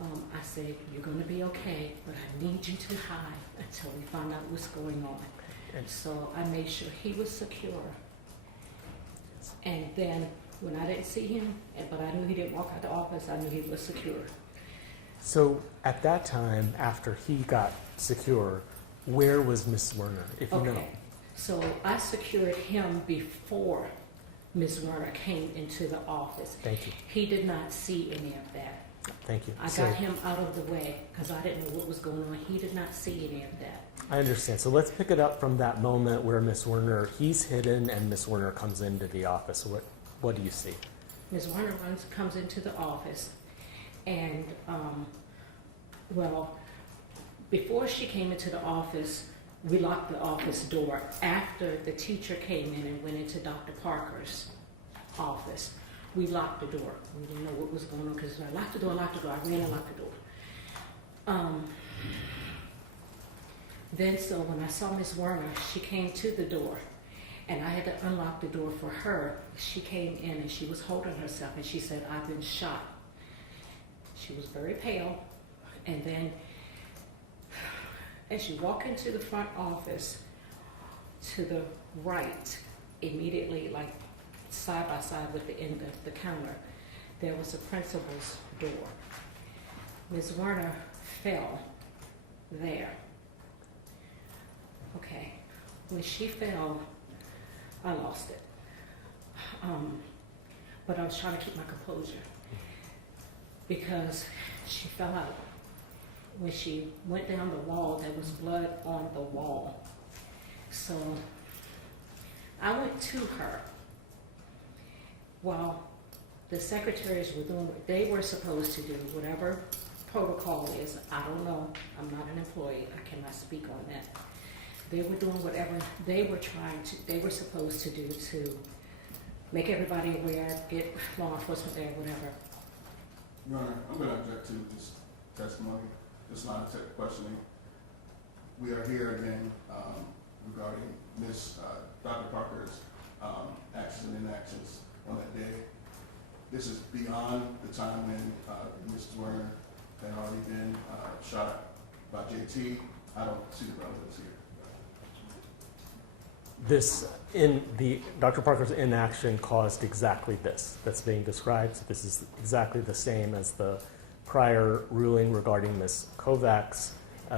I said, you're going to be okay, but I need you to hide until we find out what's going on. And so I made sure he was secure. And then when I didn't see him, but I knew he didn't walk out the office, I knew he was secure. So at that time, after he got secure, where was Miss Werner, if you know? So I secured him before Ms. Werner came into the office. Thank you. He did not see any of that. Thank you. I got him out of the way because I didn't know what was going on. He did not see any of that. I understand. So let's pick it up from that moment where Miss Werner, he's hidden and Miss Werner comes into the office. What do you see? Ms. Werner comes into the office, and before she came into the office, we locked the office door. After the teacher came in and went into Dr. Parker's office, we locked the door. We didn't know what was going on because I locked the door. I ran and locked the door. Then so when I saw Ms. Werner, she came to the door, and I had to unlock the door for her. She came in and she was holding herself, and she said, I've been shot. She was very pale, and then as she walked into the front office, to the right, immediately, like side by side with the end of the counter, there was a principal's door. Ms. Werner fell there. Okay, when she fell, I lost it. But I was trying to keep my composure because she fell out. When she went down the wall, there was blood on the wall. So I went to her while the secretaries were doing what they were supposed to do, whatever protocol is. I don't know. I'm not an employee. I cannot speak on that. They were doing whatever they were supposed to do to make everybody aware, get law enforcement there, whatever. Your Honor, I'm going to object to this testimony, this line of questioning. We are here again regarding Dr. Parker's actions and inactions on that day. This is beyond the time when Ms. Zwerner had already been shot by JT. I don't see the relevance here. Dr. Parker's inaction caused exactly this that's being described. This is exactly the same as the prior ruling regarding Ms. Kovac's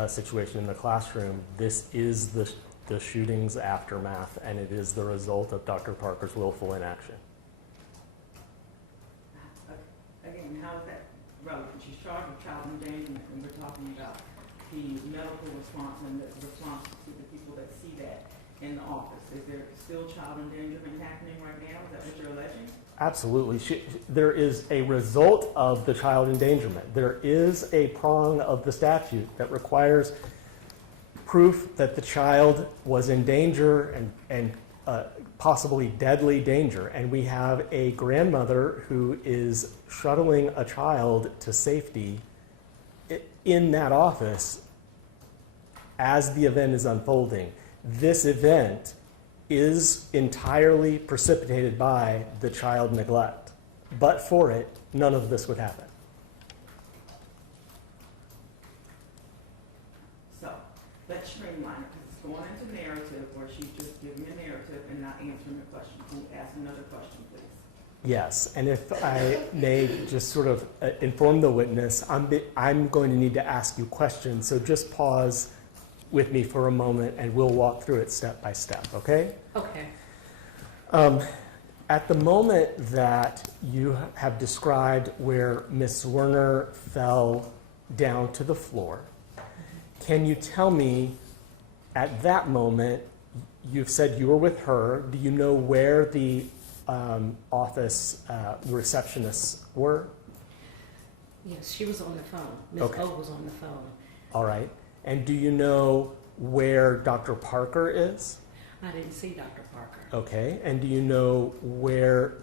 situation in the classroom. This is the shooting's aftermath, and it is the result of Dr. Parker's willful inaction. Again, how is that relevant? She's charged with child endangerment, and we're talking about the medical response and the response to the people that see that in the office. Is there still child endangerment happening right now? Is that what you're alleging? Absolutely. There is a result of the child endangerment. There is a prong of the statute that requires proof that the child was in danger and possibly deadly danger. And we have a grandmother who is shuttling a child to safety in that office as the event is unfolding. This event is entirely precipitated by the child neglect. But for it, none of this would happen. So, let's streamline it, because it's going into narrative where she's just giving a narrative and not answering the question. Can you ask another question, please? Yes, and if I may just sort of inform the witness, I'm going to need to ask you questions, so just pause with me for a moment and we'll walk through it step by step, okay? Okay. At the moment that you have described where Ms. Zwerner fell down to the floor, can you tell me, at that moment, you've said you were with her, do you know where the office receptionists were? Yes, she was on the phone. Ms. Okay. O was on the phone. All right. And do you know where Dr. Parker is? I didn't see Dr. Parker. Okay. And do you know where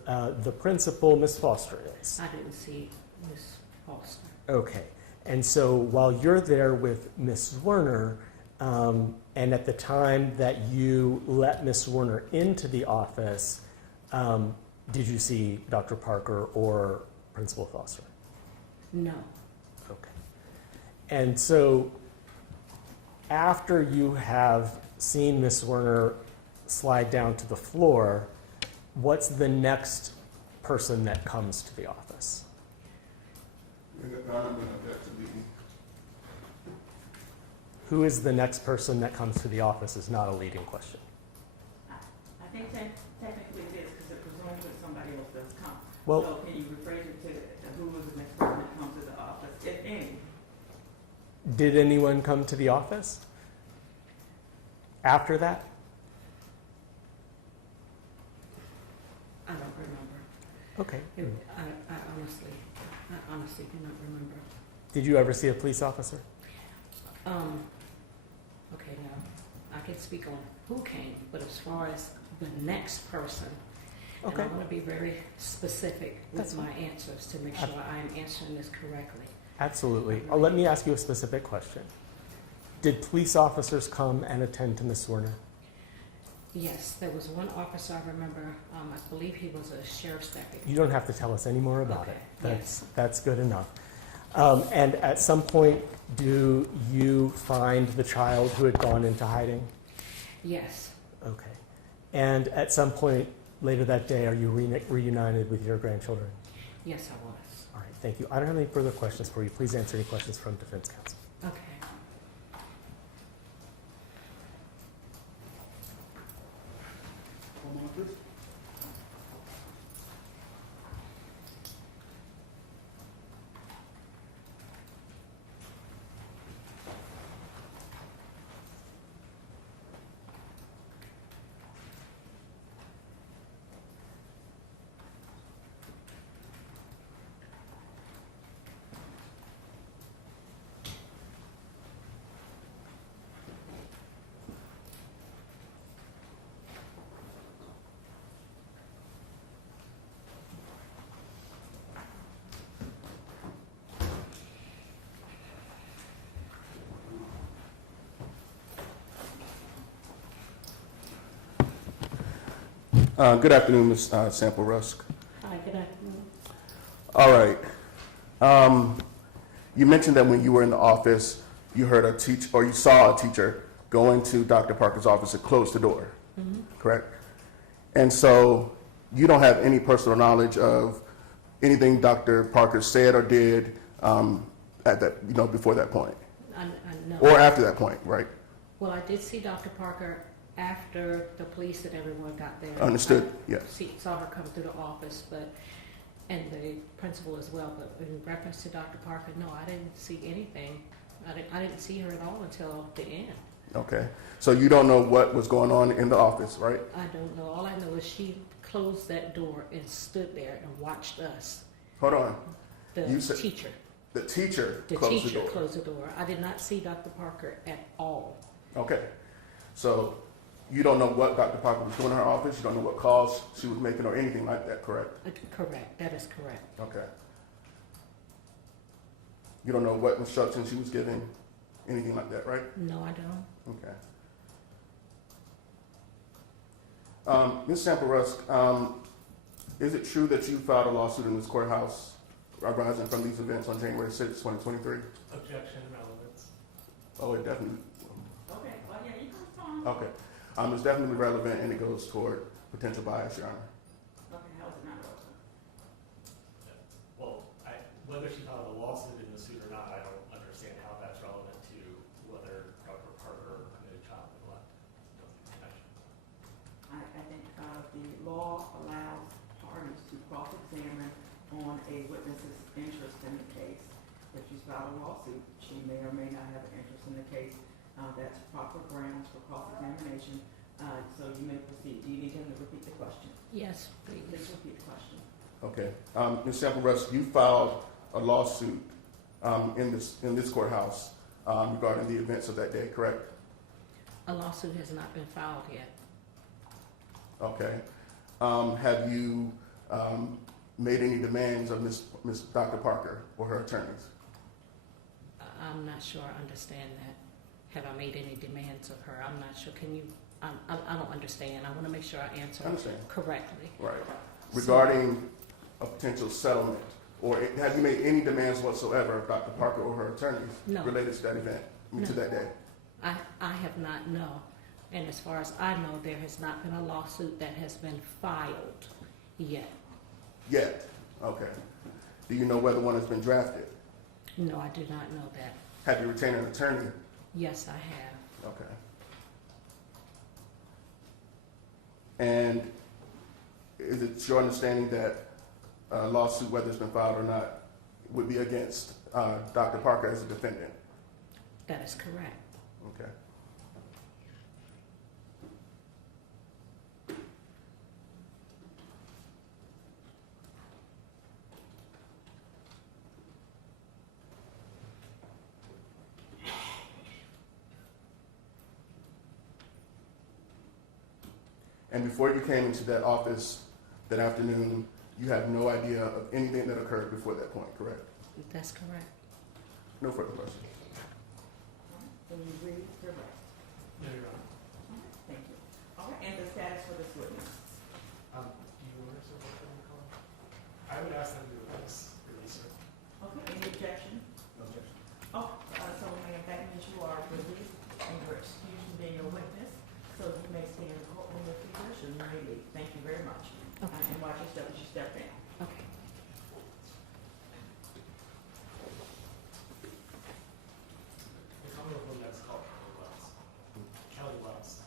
the principal, Ms. Foster, is? I didn't see Ms. Foster. Okay. And so while you're there with Ms. Zwerner, and at the time that you let Ms. Zwerner into the office, did you see Dr. Parker or Principal Foster? No. Okay. And so after you have seen Ms. Zwerner slide down to the floor, what's the next person that comes to the office? Who is the next person that comes to the office is not a leading question. I think technically it is, because it presumes that somebody else does come. Well- So can you rephrase it to who was the next person that comes to the office, if any? Did anyone come to the office after that? I don't remember. Okay. I honestly do not remember. Did you ever see a police officer? Okay, now, I can speak on who came, but as far as the next person, and I want to be very specific with my answers to make sure I am answering this correctly. Absolutely. Let me ask you a specific question. Did police officers come and attend to Ms. Zwerner? Yes, there was one officer I remember, I believe he was a sheriff's deputy. You don't have to tell us any more about it. Okay, That's good enough. And at some point, do you find the child who had gone into hiding? Yes. Okay. And at some point later that day, are you reunited with your grandchildren? Yes, I was. All right, thank you. I don't have any further questions for you. Please answer any questions from defense counsel. Okay. One moment, please. Good afternoon, Ms. Sample Rusk. Hi, good afternoon. All right. You mentioned that when you were in the office, you heard a teacher, or you saw a teacher go into Dr. Parker's office and close the door, correct? And so you don't have any personal knowledge of anything Dr. Parker said or did at that, before that point, I know. or after that point, right? Well, I did see Dr. Parker after the police and everyone got there. Understood, I yes. saw her come through the office, and the principal as well, but in reference to Dr. Parker, no, I didn't see anything. I didn't see her at all until the end. Okay. So you don't know what was going on in the office, right? I don't know. All I know is she closed that door and stood there and watched us. Hold on. The You said- teacher. The teacher The closed teacher the door. closed the door. I did not see Dr. Parker at all. Okay. So you don't know what Dr. Parker was doing in her office? You don't know what calls she was making or anything like that, correct? Correct. That is correct. Okay. You don't know what instructions she was given, anything like that, right? No, I don't. Okay. Ms. Sample-Rusk, is it true that you filed a lawsuit in this courthouse arising from these events on January 6, 2023? Objection, relevance. Oh, it definitely, Okay, well, yeah, you can respond. okay. It's definitely relevant and it goes toward potential bias, Your Honor. Okay, how is it not relevant? Well, whether she filed a lawsuit in the suit or not, I don't understand how that's relevant to whether Dr. Parker committed child neglect. I think the law allows parties to cross-examine on a witness's interest in the case. If she's filed a lawsuit, she may or may not have an interest in the case. That's proper grounds for cross-examination. So you may proceed. Do you need him to repeat the question? Yes, please. Please repeat the question. Okay. Ms. Sample-Rusk, you filed a lawsuit in this courthouse regarding the events of that day, correct? A lawsuit has not been filed yet. Okay. Have you made any demands of Ms. Dr. Parker or her attorneys? I'm not sure I understand that. Have I made any demands of her? I'm not sure. Can you, I don't understand. I want to make sure I answer correctly. Right. Regarding a potential settlement, or have you made any demands whatsoever of Dr. Parker or her attorneys related to that event, to that day? I have not, no. And as far as I know, there has not been a lawsuit that has been filed yet. Yet? Okay. Do you know whether one has been drafted? No, I do not know that. Have you retained an attorney? Yes, I have. Okay. And is it your understanding that a lawsuit, whether it's been filed or not, would be against Dr. Parker as a defendant? That is correct. Okay. And before you came into that office that afternoon, you had no idea of anything that occurred before that point, correct? That's correct. No further questions. Can you read the rest? No, Your Honor. Thank you. All right, and the status for this witness? Do you want to support them in call? I would ask them to release her. Okay, any objection? No objection. Oh, so ma'am, that means you are released and you're excused from being a witness, so you may stay in the courtroom if you wish, and you may leave. Thank you very much. Okay. And watch your step as you step in. Okay. The Commonwealth that's called Kelly Wells.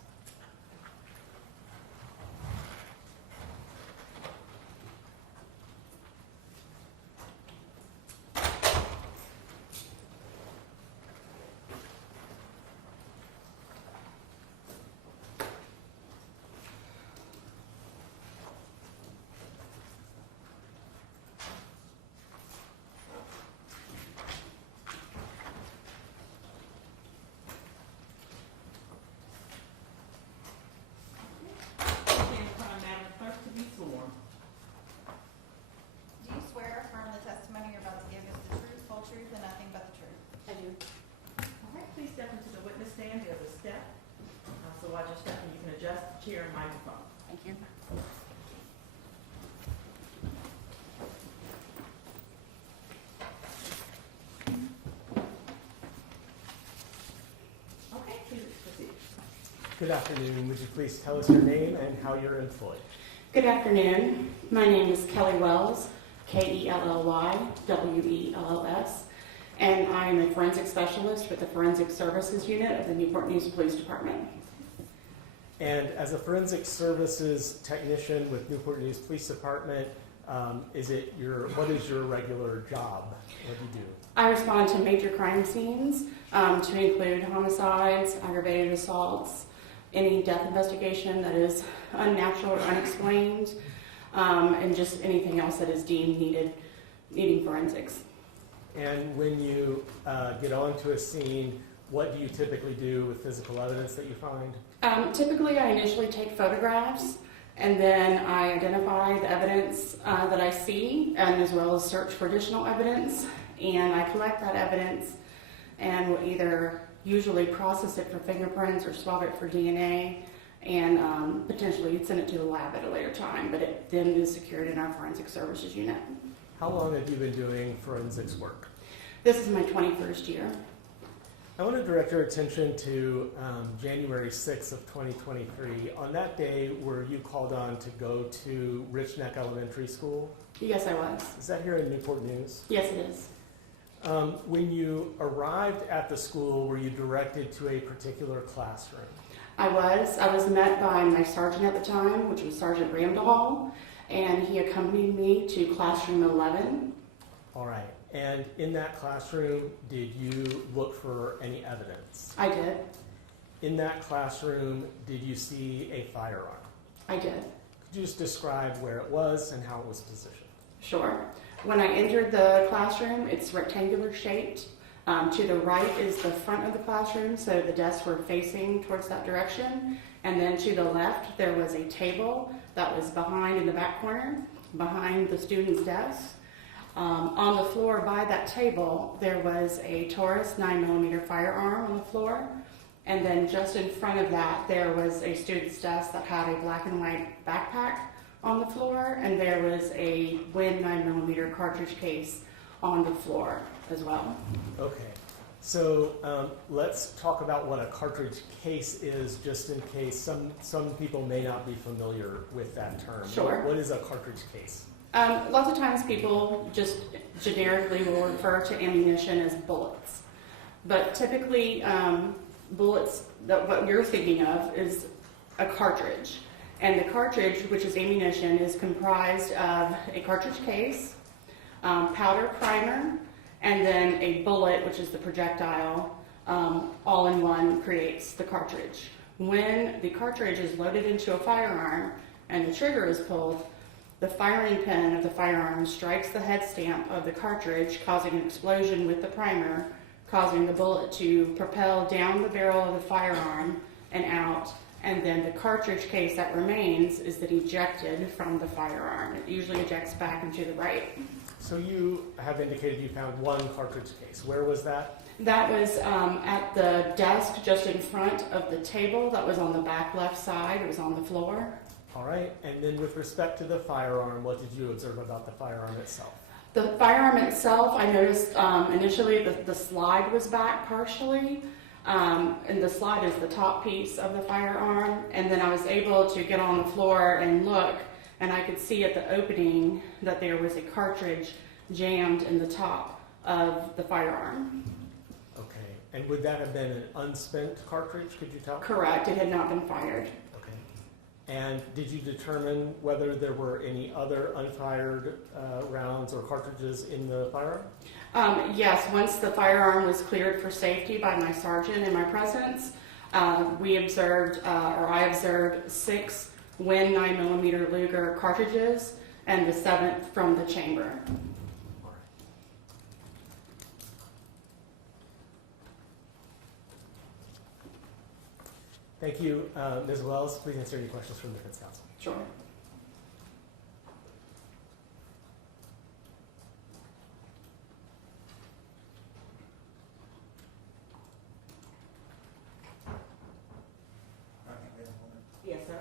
Do you swear or affirm the testimony you're about to give is the truth, whole truth, and nothing but the truth? I do. All right, please step into the witness stand. There's a step. So while you're stepping, you can adjust the chair and microphone. Thank you. Okay, please proceed. Good afternoon. Would you please tell us your name and how you're employed? Good afternoon. My name is Kelly Wells, Kellywells, and I am a forensic specialist with the Forensic Services Unit of the Newport News Police Department. And as a forensic services technician with Newport News Police Department, what is your regular job? What do you do? I respond to major crime scenes, to include homicides, aggravated assaults, any death investigation that is unnatural or unexplained, and just anything else that is deemed needing forensics. And when you get onto a scene, what do you typically do with physical evidence that you find? Typically, I initially take photographs, and then I identify the evidence that I see, and as well as search for additional evidence. and I collect that evidence and will either usually process it for fingerprints or swab it for DNA, and potentially send it to the lab at a later time, but it then is secured in our forensic services unit. How long have you been doing forensics work? This is my 21st year. I want to direct your attention to January 6th of 2023. On that day, were you called on to go to Richneck Elementary School? Yes, I was. Is that here in Newport News? Yes, it is. When you arrived at the school, were you directed to a particular classroom? I was met by my sergeant at the time, which was Sergeant Ramdahal, and he accompanied me to classroom 11. All right. And in that classroom, did you look for any evidence? I did. In that classroom, did you see a firearm? I did. Could you just describe where it was and how it was positioned? Sure. When I entered the classroom, it's rectangular shaped. To the right is the front of the classroom, so the desks were facing towards that direction. And then to the left, there was a table that was behind in the back corner, behind the students' desks. On the floor by that table, there was a Taurus 9mm firearm on the floor. And then just in front of that, there was a student's desk that had a black and white backpack on the floor, and there was a Win 9mm cartridge case on the floor as well. Okay, so let's talk about what a cartridge case is, just in case some people may not be familiar with that term. Sure. What is a cartridge case? Lots of times people just generically will refer to ammunition as bullets. But typically, bullets, what you're thinking of is a cartridge. And the cartridge, which is ammunition, is comprised of a cartridge case, powder primer, and then a bullet, which is the projectile, all in one creates the cartridge. When the cartridge is loaded into a firearm and the trigger is pulled, the firing pin of the firearm strikes the head stamp of the cartridge, causing an explosion with the primer, causing the bullet to propel down the barrel of the firearm and out, and then the cartridge case that remains is then ejected from the firearm. It usually ejects back and to the right. So you have indicated you found one cartridge case. Where was that? That was at the desk just in front of the table that was on the back left side. It was on the floor. All right, and then with respect to the firearm, what did you observe about the firearm itself? The firearm itself, I noticed initially the slide was back partially, and the slide is the top piece of the firearm, and then I was able to get on the floor and look, and I could see at the opening that there was a cartridge jammed in the top of the firearm. Okay, and would that have been an unspent cartridge, could you tell? Correct, it had not been fired. And did you determine whether there were any other unfired rounds or cartridges in the firearm? Yes, once the firearm was cleared for safety by my sergeant in my presence, we observed, or I observed 6 Win 9mm Luger cartridges and the 7th from the chamber. Thank you. Ms. Wells, please answer any questions from the defense counsel. Sure. Yes, sir.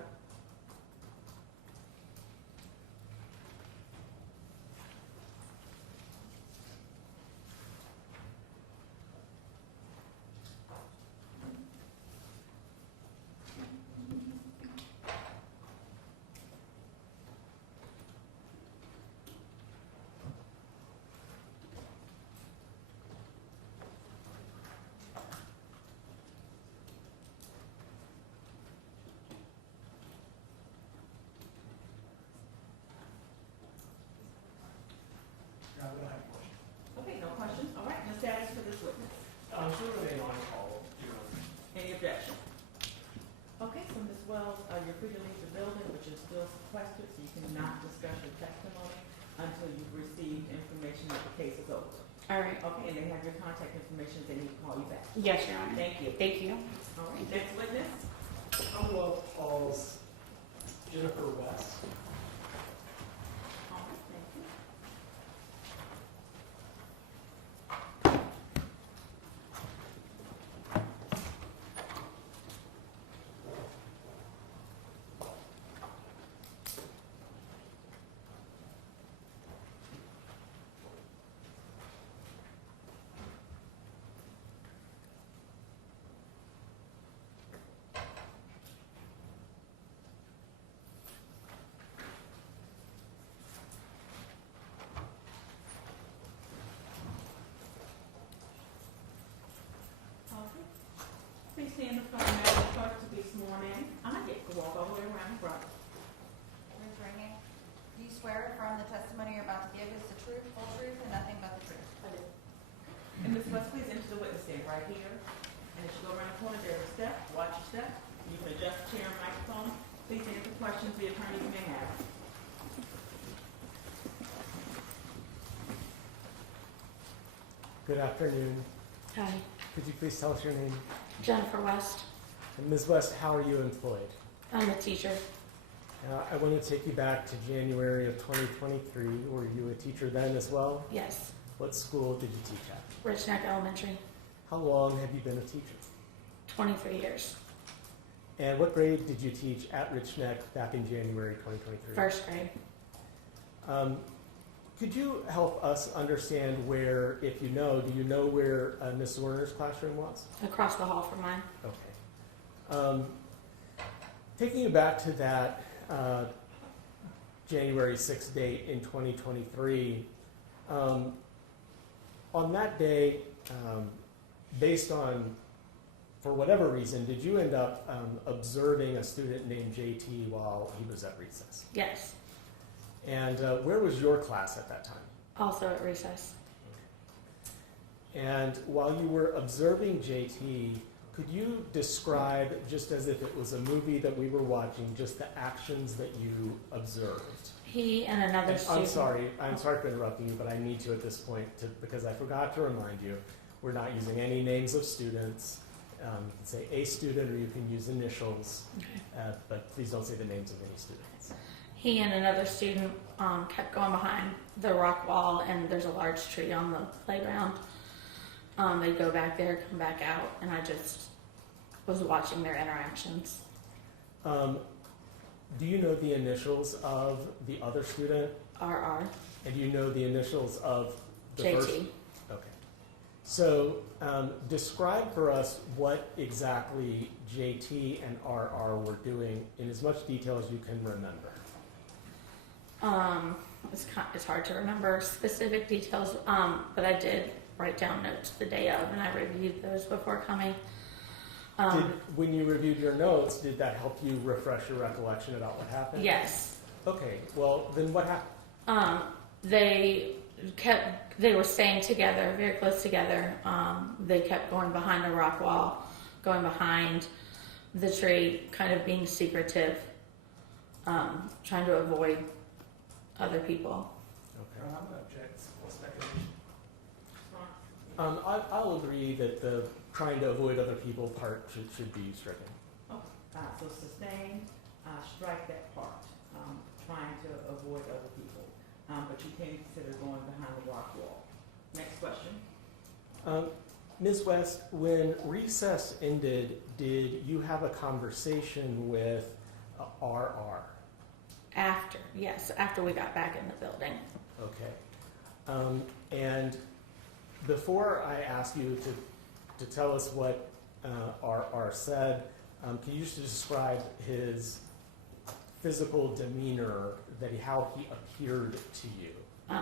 Okay, no questions. All right, the status for this witness. She'll remain on call. Any objection? Okay, so Ms. Wells, you're free to leave the building, but you're still sequestered, so you cannot discuss your testimony until you've received information that the case is over. All right. Okay, and they have your contact information if they need to call you back. Yes, Your Honor. Thank you. Thank you. All right, next witness. Commonwealth calls Jennifer West. All right, thank you. in the front, Madam Clerk, to be sworn in. I get to walk all the way around the front. Ms. Richneck, do you swear affirm the testimony you're about to give is the truth, whole truth, and nothing but the truth? I do. And Ms. West, please enter the witness stand right here. And as you go around the corner, there's a step. Watch your step. You can adjust the chair and microphone. Please answer questions the attorneys may have. Good afternoon. Hi, Could you please tell us your name? Jennifer West. And Ms. West, how are you employed? I'm a teacher. I want to take you back to January of 2023. Were you a teacher then as well? Yes, What school did you teach at? Richneck Elementary. How long have you been a teacher? 23 years. And what grade did you teach at Richneck back in January 2023? First grade. Could you help us understand where, if you know, do you know where Ms. Zwerner's classroom was? Across the hall from mine. Okay. Taking you back to that January 6th date in 2023, on that day, based on, for whatever reason, did you end up observing a student named JT while he was at recess? Yes, And where was your class at that time? also at recess. And while you were observing JT, could you describe, just as if it was a movie that we were watching, just the actions that you observed? He and another student. I'm sorry for interrupting you, but I need to at this point, because I forgot to remind you, we're not using any names of students. You can say a student, or you can use initials, Okay. but please don't say the names of any students. He and another student kept going behind the rock wall, and there's a large tree on the playground. They'd go back there, come back out, and I just was watching their interactions. Do you know the initials of the other student? RR. And do you know the initials of the JT. first? Okay. So describe for us what exactly JT and RR were doing in as much detail as you can remember. It's hard to remember specific details, but I did write down notes the day of, and I reviewed those before coming. When you reviewed your notes, did that help you refresh your recollection about what happened? Yes. Okay, well, then what happened? They were staying together, very close together. They kept going behind the rock wall, going behind the tree, kind of being secretive, trying to avoid other people. Okay. I'm going to object to speculation. I'll agree that the trying to avoid other people part should be stricken. Okay, so sustain, strike that part, trying to avoid other people. But you can consider going behind the rock wall. Next question. Ms. West, when recess ended, did you have a conversation with RR? After we got back in the building. Okay. And before I ask you to tell us what RR said, can you just describe his physical demeanor, how he appeared to you?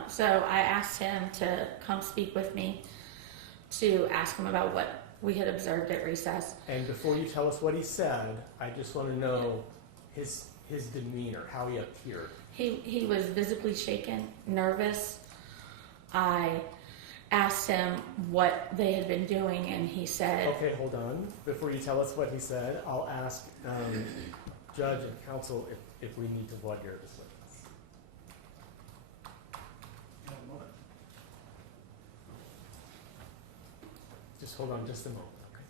So I asked him to come speak with me to ask him about what we had observed at recess. And before you tell us what he said, I just want to know his demeanor, how he appeared. He was visibly shaken, nervous. I asked him what they had been doing, and he said... Okay, hold on. Before you tell us what he said, I'll ask judge and counsel if we need to voir dire this witness. Just hold on just a moment. Okay?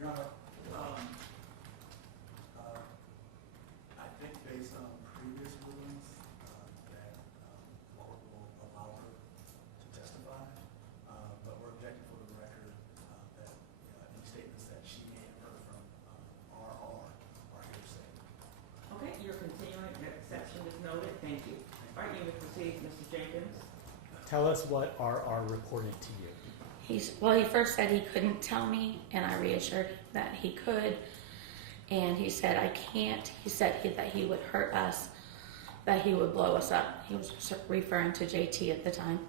Your Honor, I think based on previous rulings, that court will allow her to testify, but we're objecting for the record that any statements that she may have heard from RR are hearsay. Okay, your continuing exception is noted. Thank you. All right, you may proceed, Mr. Jenkins. Tell us what RR reported to you. He first said he couldn't tell me, and I reassured him that he could. And he said, I can't. He said that he would hurt us, that he would blow us up. He was referring to JT at the time.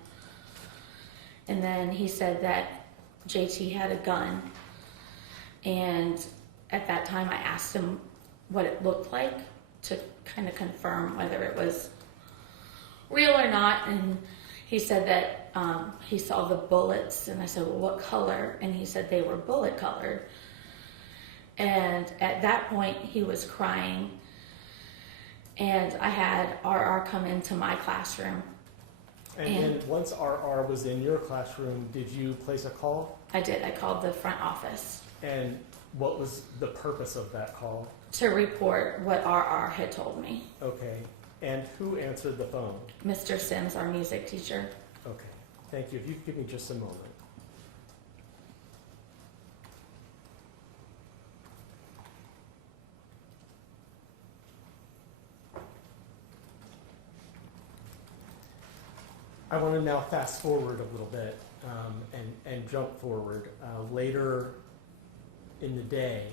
And then he said that JT had a gun. And at that time, I asked him what it looked like to kind of confirm whether it was real or not. And he said that he saw the bullets. And I said, well, what color? And he said they were bullet colored. And at that point, he was crying. And I had RR come into my classroom. And then once RR was in your classroom, did you place a call? I did. I called the front office. And what was the purpose of that call? To report what RR had told me. Okay. And who answered the phone? Mr. Sims, our music teacher. Okay. Thank you. If you could give me just a moment. I want to now fast forward a little bit and jump forward. Later in the day,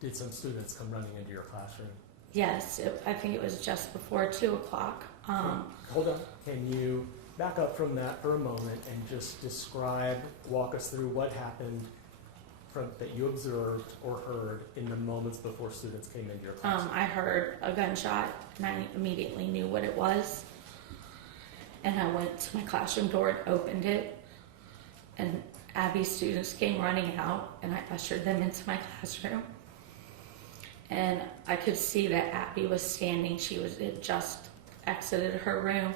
did some students come running into your classroom? Yes, I think it was just before 2 o'clock. Hold on. Can you back up from that for a moment and just walk us through what happened that you observed or heard in the moments before students came into your classroom? I heard a gunshot, and I immediately knew what it was. And I went to my classroom door and opened it. And Abby's students came running out, and I ushered them into my classroom. And I could see that Abby was standing. She had just exited her room.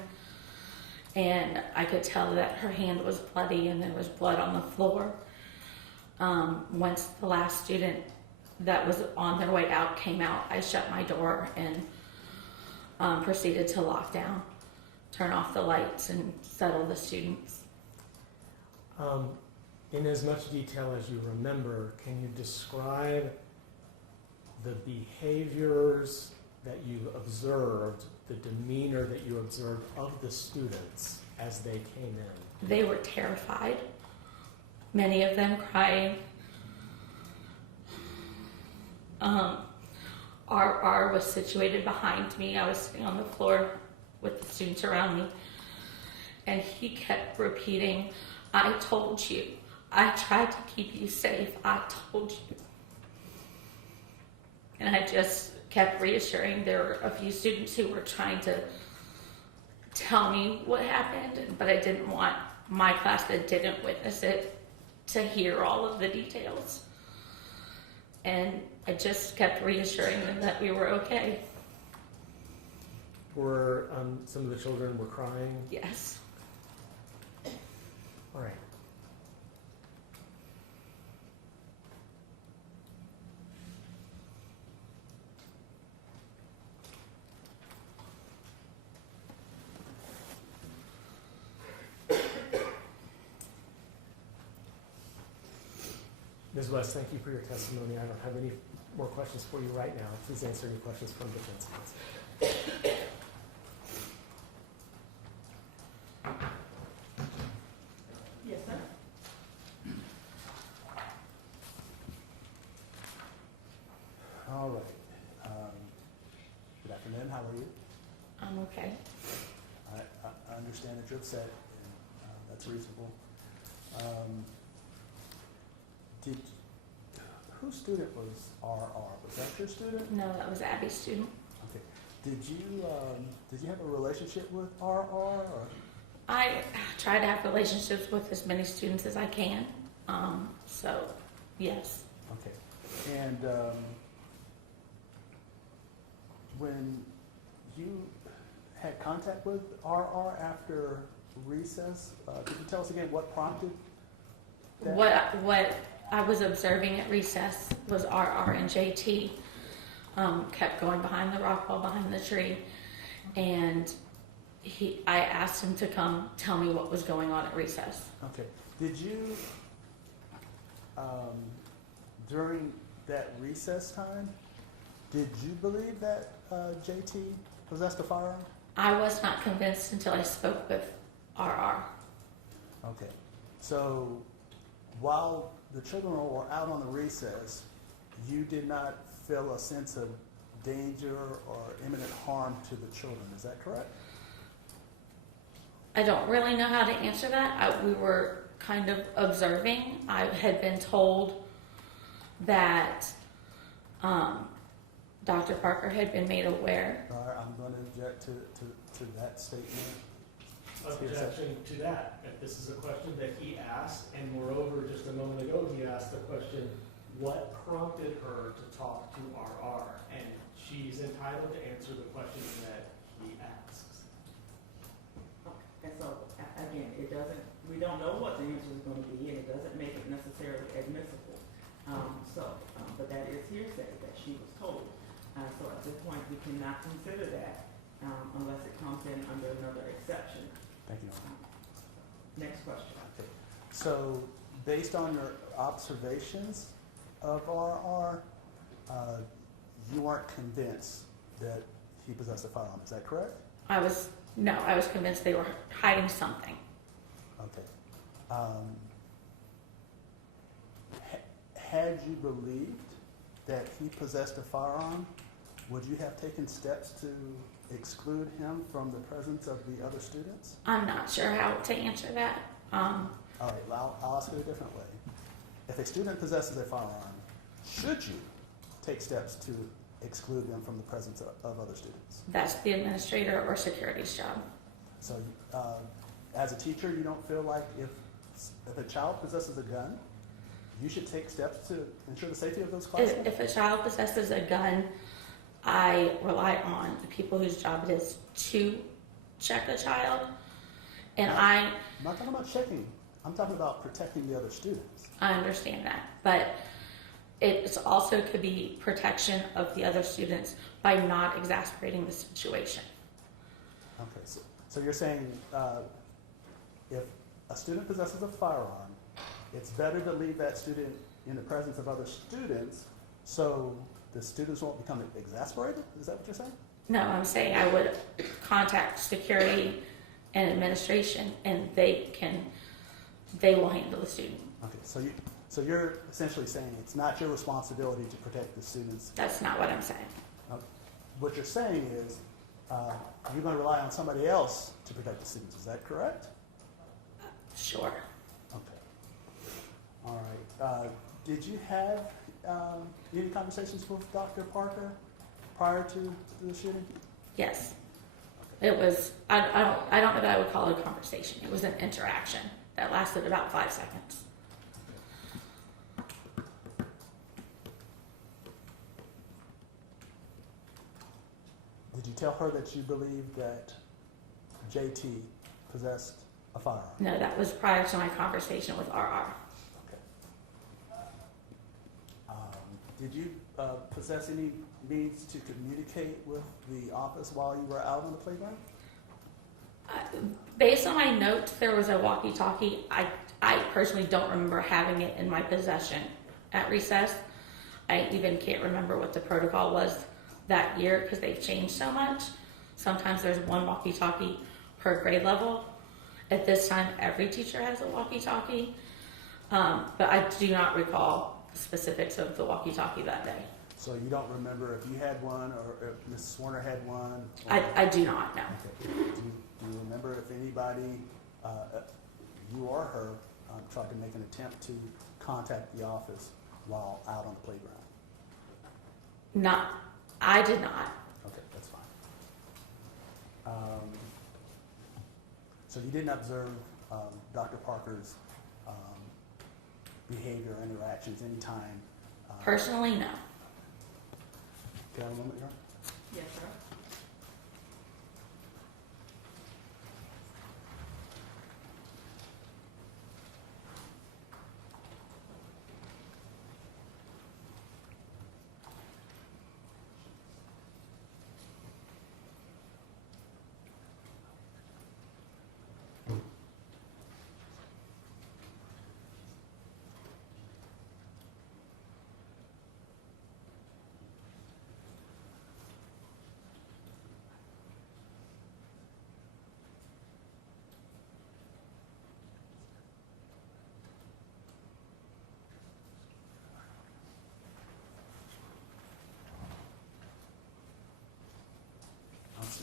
And I could tell that her hand was bloody and there was blood on the floor. Once the last student that was on their way out came out, I shut my door and proceeded to lock down, turn off the lights, and settle the students. In as much detail as you remember, can you describe the behaviors that you observed, the demeanor that you observed of the students as they came in? They were terrified, many of them crying. RR was situated behind me. I was sitting on the floor with the students around me, and he kept repeating, I told you. I tried to keep you safe. I told you. And I just kept reassuring. There were a few students who were trying to tell me what happened, but I didn't want my class that didn't witness it to hear all of the details. And I just kept reassuring them that we were okay. Were some of the children were crying? Yes. All right. Ms. West, thank you for your testimony. I don't have any more questions for you right now. Please answer any questions from defense counsel. Yes, sir. All right. Good afternoon. How are you? I'm okay. I understand that you're upset, and that's reasonable. Whose student was RR? Was that your student? No, that was Abby's student. Okay. Did you have a relationship with RR? Or? I try to have relationships with as many students as I can. So, yes. Okay. And when you had contact with RR after recess, could you tell us again what prompted that? What I was observing at recess was RR and JT kept going behind the rock wall, behind the tree, and I asked him to come tell me what was going on at recess. Okay. Did you, during that recess time, did you believe that JT possessed a firearm? I was not convinced until I spoke with RR. Okay, so while the children were out on the recess, you did not feel a sense of danger or imminent harm to the children, is that correct? I don't really know how to answer that. We were kind of observing. I had been told that Dr. Parker had been made aware. All right, I'm going to object to that statement. Objection to that. If this is a question that he asked, and moreover, just a moment ago, he asked the question, what prompted her to talk to RR? And she's entitled to answer the question that he asks. And so, again, we don't know what the answer is going to be, and it doesn't make it necessarily admissible. But that is hearsay that she was told. So at this point, we cannot consider that unless it comes in under another exception. Thank you. Next question. Okay. So, based on your observations of RR, you weren't convinced that he possessed a firearm, is that correct? I was convinced they were hiding something. Okay. Had you believed that he possessed a firearm, would you have taken steps to exclude him from the presence of the other students? I'm not sure how to answer that. All right, I'll ask it a different way. If a student possesses a firearm, should you take steps to exclude them from the presence of other students? That's the administrator or security's job. So, as a teacher, you don't feel like if a child possesses a gun, you should take steps to ensure the safety of those classrooms? If a child possesses a gun, I rely on the people whose job it is to check a child. And I'm not talking about checking. I'm talking about protecting the other students. I understand that. But it also could be protection of the other students by not exasperating the situation. Okay, so you're saying if a student possesses a firearm, it's better to leave that student in the presence of other students so the students won't become exasperated? Is that what you're saying? No, I'm saying I would contact security and administration, and they will handle the student. Okay, so you're essentially saying it's not your responsibility to protect the students. That's not what I'm saying. Okay. What you're saying is you're going to rely on somebody else to protect the students. Is that correct? Sure. Okay. All right. Did you have any conversations with Dr. Parker prior to the shooting? Yes. It was, I don't know that I would call it a conversation. It was an interaction that lasted about 5 seconds. Did you tell her that you believed that JT possessed a firearm? No, that was prior to my conversation with RR. Did you possess any means to communicate with the office while you were out on the playground? Based on my notes, there was a walkie-talkie. I personally don't remember having it in my possession at recess. I even can't remember what the protocol was that year because they've changed so much. Sometimes there's one walkie-talkie per grade level. At this time, every teacher has a walkie-talkie. But I do not recall the specifics of the walkie-talkie that day. So you don't remember if you had one or if Mrs. Zwerner had one? I do not know. Okay. Do you remember if anybody, you or her, tried to make an attempt to contact the office while out on the playground? I did not. Okay, that's fine. So you didn't observe Dr. Parker's behavior or interactions anytime? Personally, no. Can I have a moment here? Yes, sir.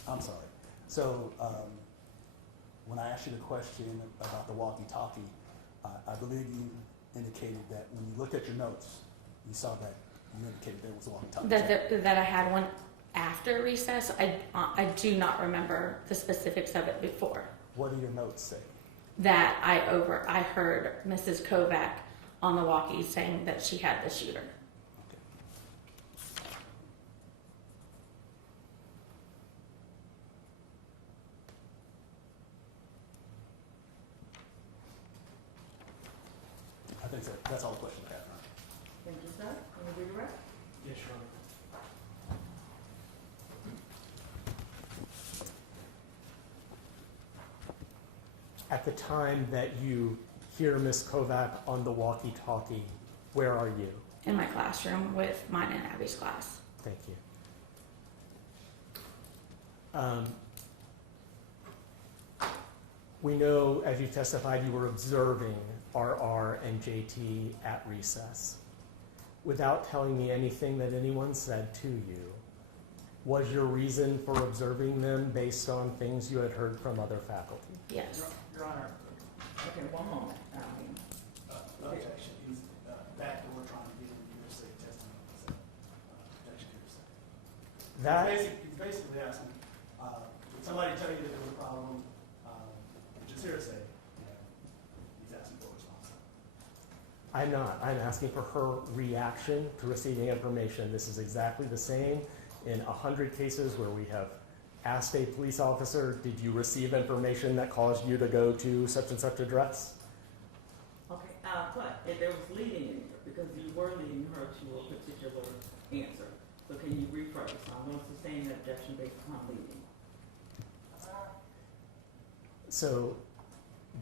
I'm sorry. So, when I asked you the question about the walkie-talkie, I believe you indicated that when you looked at your notes, you saw that you indicated there was a walkie-talkie. That I had one after recess. I do not remember the specifics of it before. What do your notes say? That I heard Mrs. Kovac on the walkie saying that she had the shooter. I think that's all the questions I have. Thank you, sir. Can we do the rest? Yes, Your Honor. At the time that you hear Ms. Kovac on the walkie-talkie, where are you? In my classroom with mine and Abby's class. Thank you. We know, as you testified, you were observing RR and JT at recess. Without telling me anything that anyone said to you, was your reason for observing them based on things you had heard from other faculty? Yes. Your Honor. Okay, one moment. Objection. He's back door trying to get in the hearsay testimony. Objection hearsay. He's basically asking, did somebody tell you that there was a problem? Which is hearsay. He's asking for a response. I'm not. I'm asking for her reaction to receiving information. This is exactly the same in 100 cases where we have asked a police officer, did you receive information that caused you to go to such and such address? Okay, but if there was leading in there, because you were leading her to a particular answer. So can you rephrase? I'm going to sustain the objection based upon leading. So,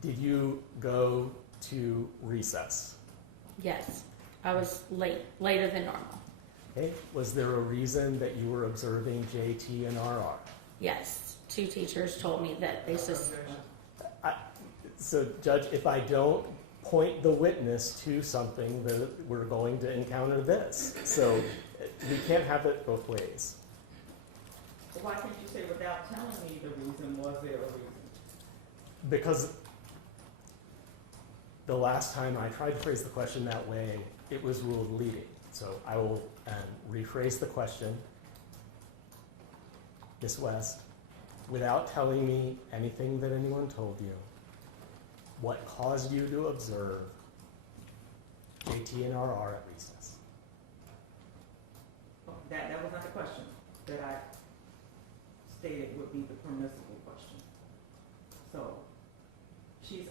did you go to recess? Yes. I was later than normal. Okay. Was there a reason that you were observing JT and RR? Yes. 2 teachers told me that they So, Judge, if I don't point the witness to something, that we're going to encounter this. So, we can't have it both ways. So why can't you say without telling me the reason, was there a reason? Because the last time I tried to phrase the question that way, it was ruled leading. So I will rephrase the question. Ms. West, without telling me anything that anyone told you, what caused you to observe JT and RR at recess? That was not the question that I stated would be the permissible question. So she's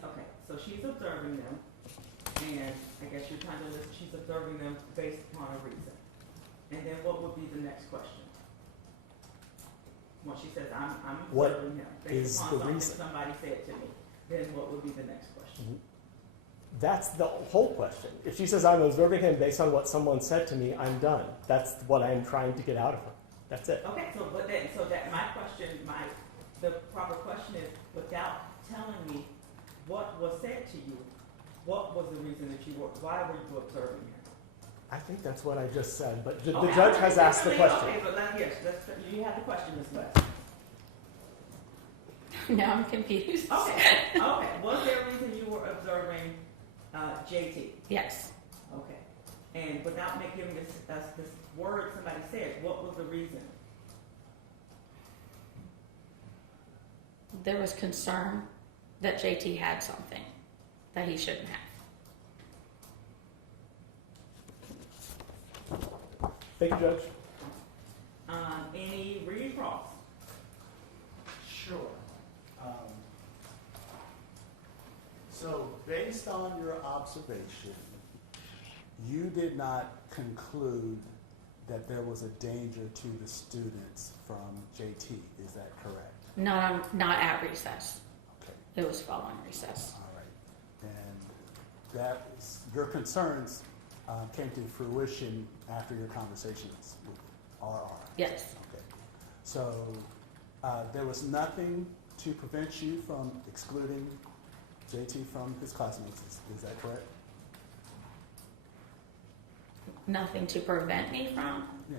observing them, and I guess you're trying to listen, she's observing them based upon a reason. And then what would be the next question? When she says, I'm observing him based upon something somebody said to me, then what would be the next question? That's the whole question. If she says, I'm observing him based on what someone said to me, I'm done. That's what I'm trying to get out of her. That's it. Okay, the proper question is, without telling me what was said to you, what was the reason that why were you observing him? I think that's what I just said, but the judge has asked the question. Okay, but yes, you have the question, Ms. West. Now I'm confused. Okay. Was there a reason you were observing JT? Yes. Okay. And without giving us this word somebody said, what was the reason? There was concern that JT had something that he shouldn't have. Thank you, Judge. Any read cross? Sure. So based on your observation, you did not conclude that there was a danger to the students from JT, is that correct? Not at recess. Okay. It was following recess. All right. And your concerns came to fruition after your conversations with RR? Yes. Okay. So there was nothing to prevent you from excluding JT from his classmates, is that correct? Nothing to prevent me from? Yeah.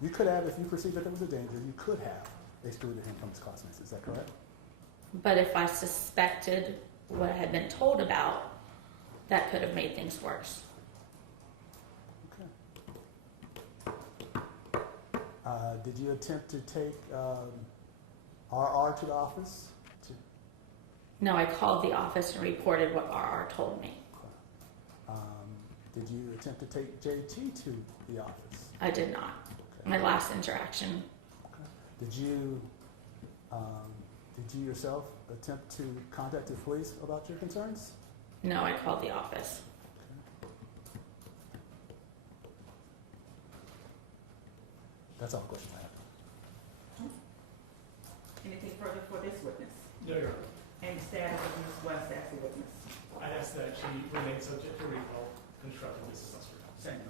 You could have, if you perceived that there was a danger, you could have excluded him from his classmates. Is that correct? But if I suspected what I had been told about, that could have made things worse. Did you attempt to take RR to the office? No, I called the office and reported what RR told me. Did you attempt to take JT to the office? I did not. Okay. My last interaction. Okay. Did you yourself attempt to contact the police about your concerns? No, I called the office. That's all the questions I have. Anything further for this witness? No, Your Honor. And the status of Ms. West as a witness? I ask that she remain subject to recall, constructive disaster. Same.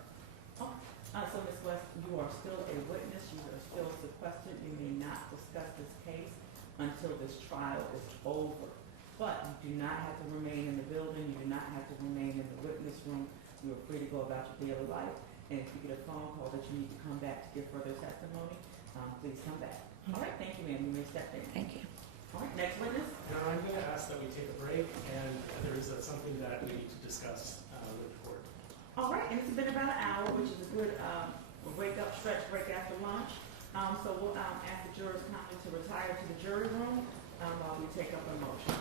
So Ms. West, you are still a witness, you are still sequestered, you may not discuss this case until this trial is over. But you do not have to remain in the building, you do not have to remain in the witness room, you are free to go about your daily life. And if you get a phone call that you need to come back to give further testimony, please come back. All right, thank you, ma'am, you may step in. Thank you. All right, next witness. Now, I'm going to ask that we take a break, and there is something that we need to discuss with the court. All right, and it's been about an hour, which is a good wake up, stretch break after lunch. So we'll ask the jurors kindly to retire to the jury room while we take up a motion.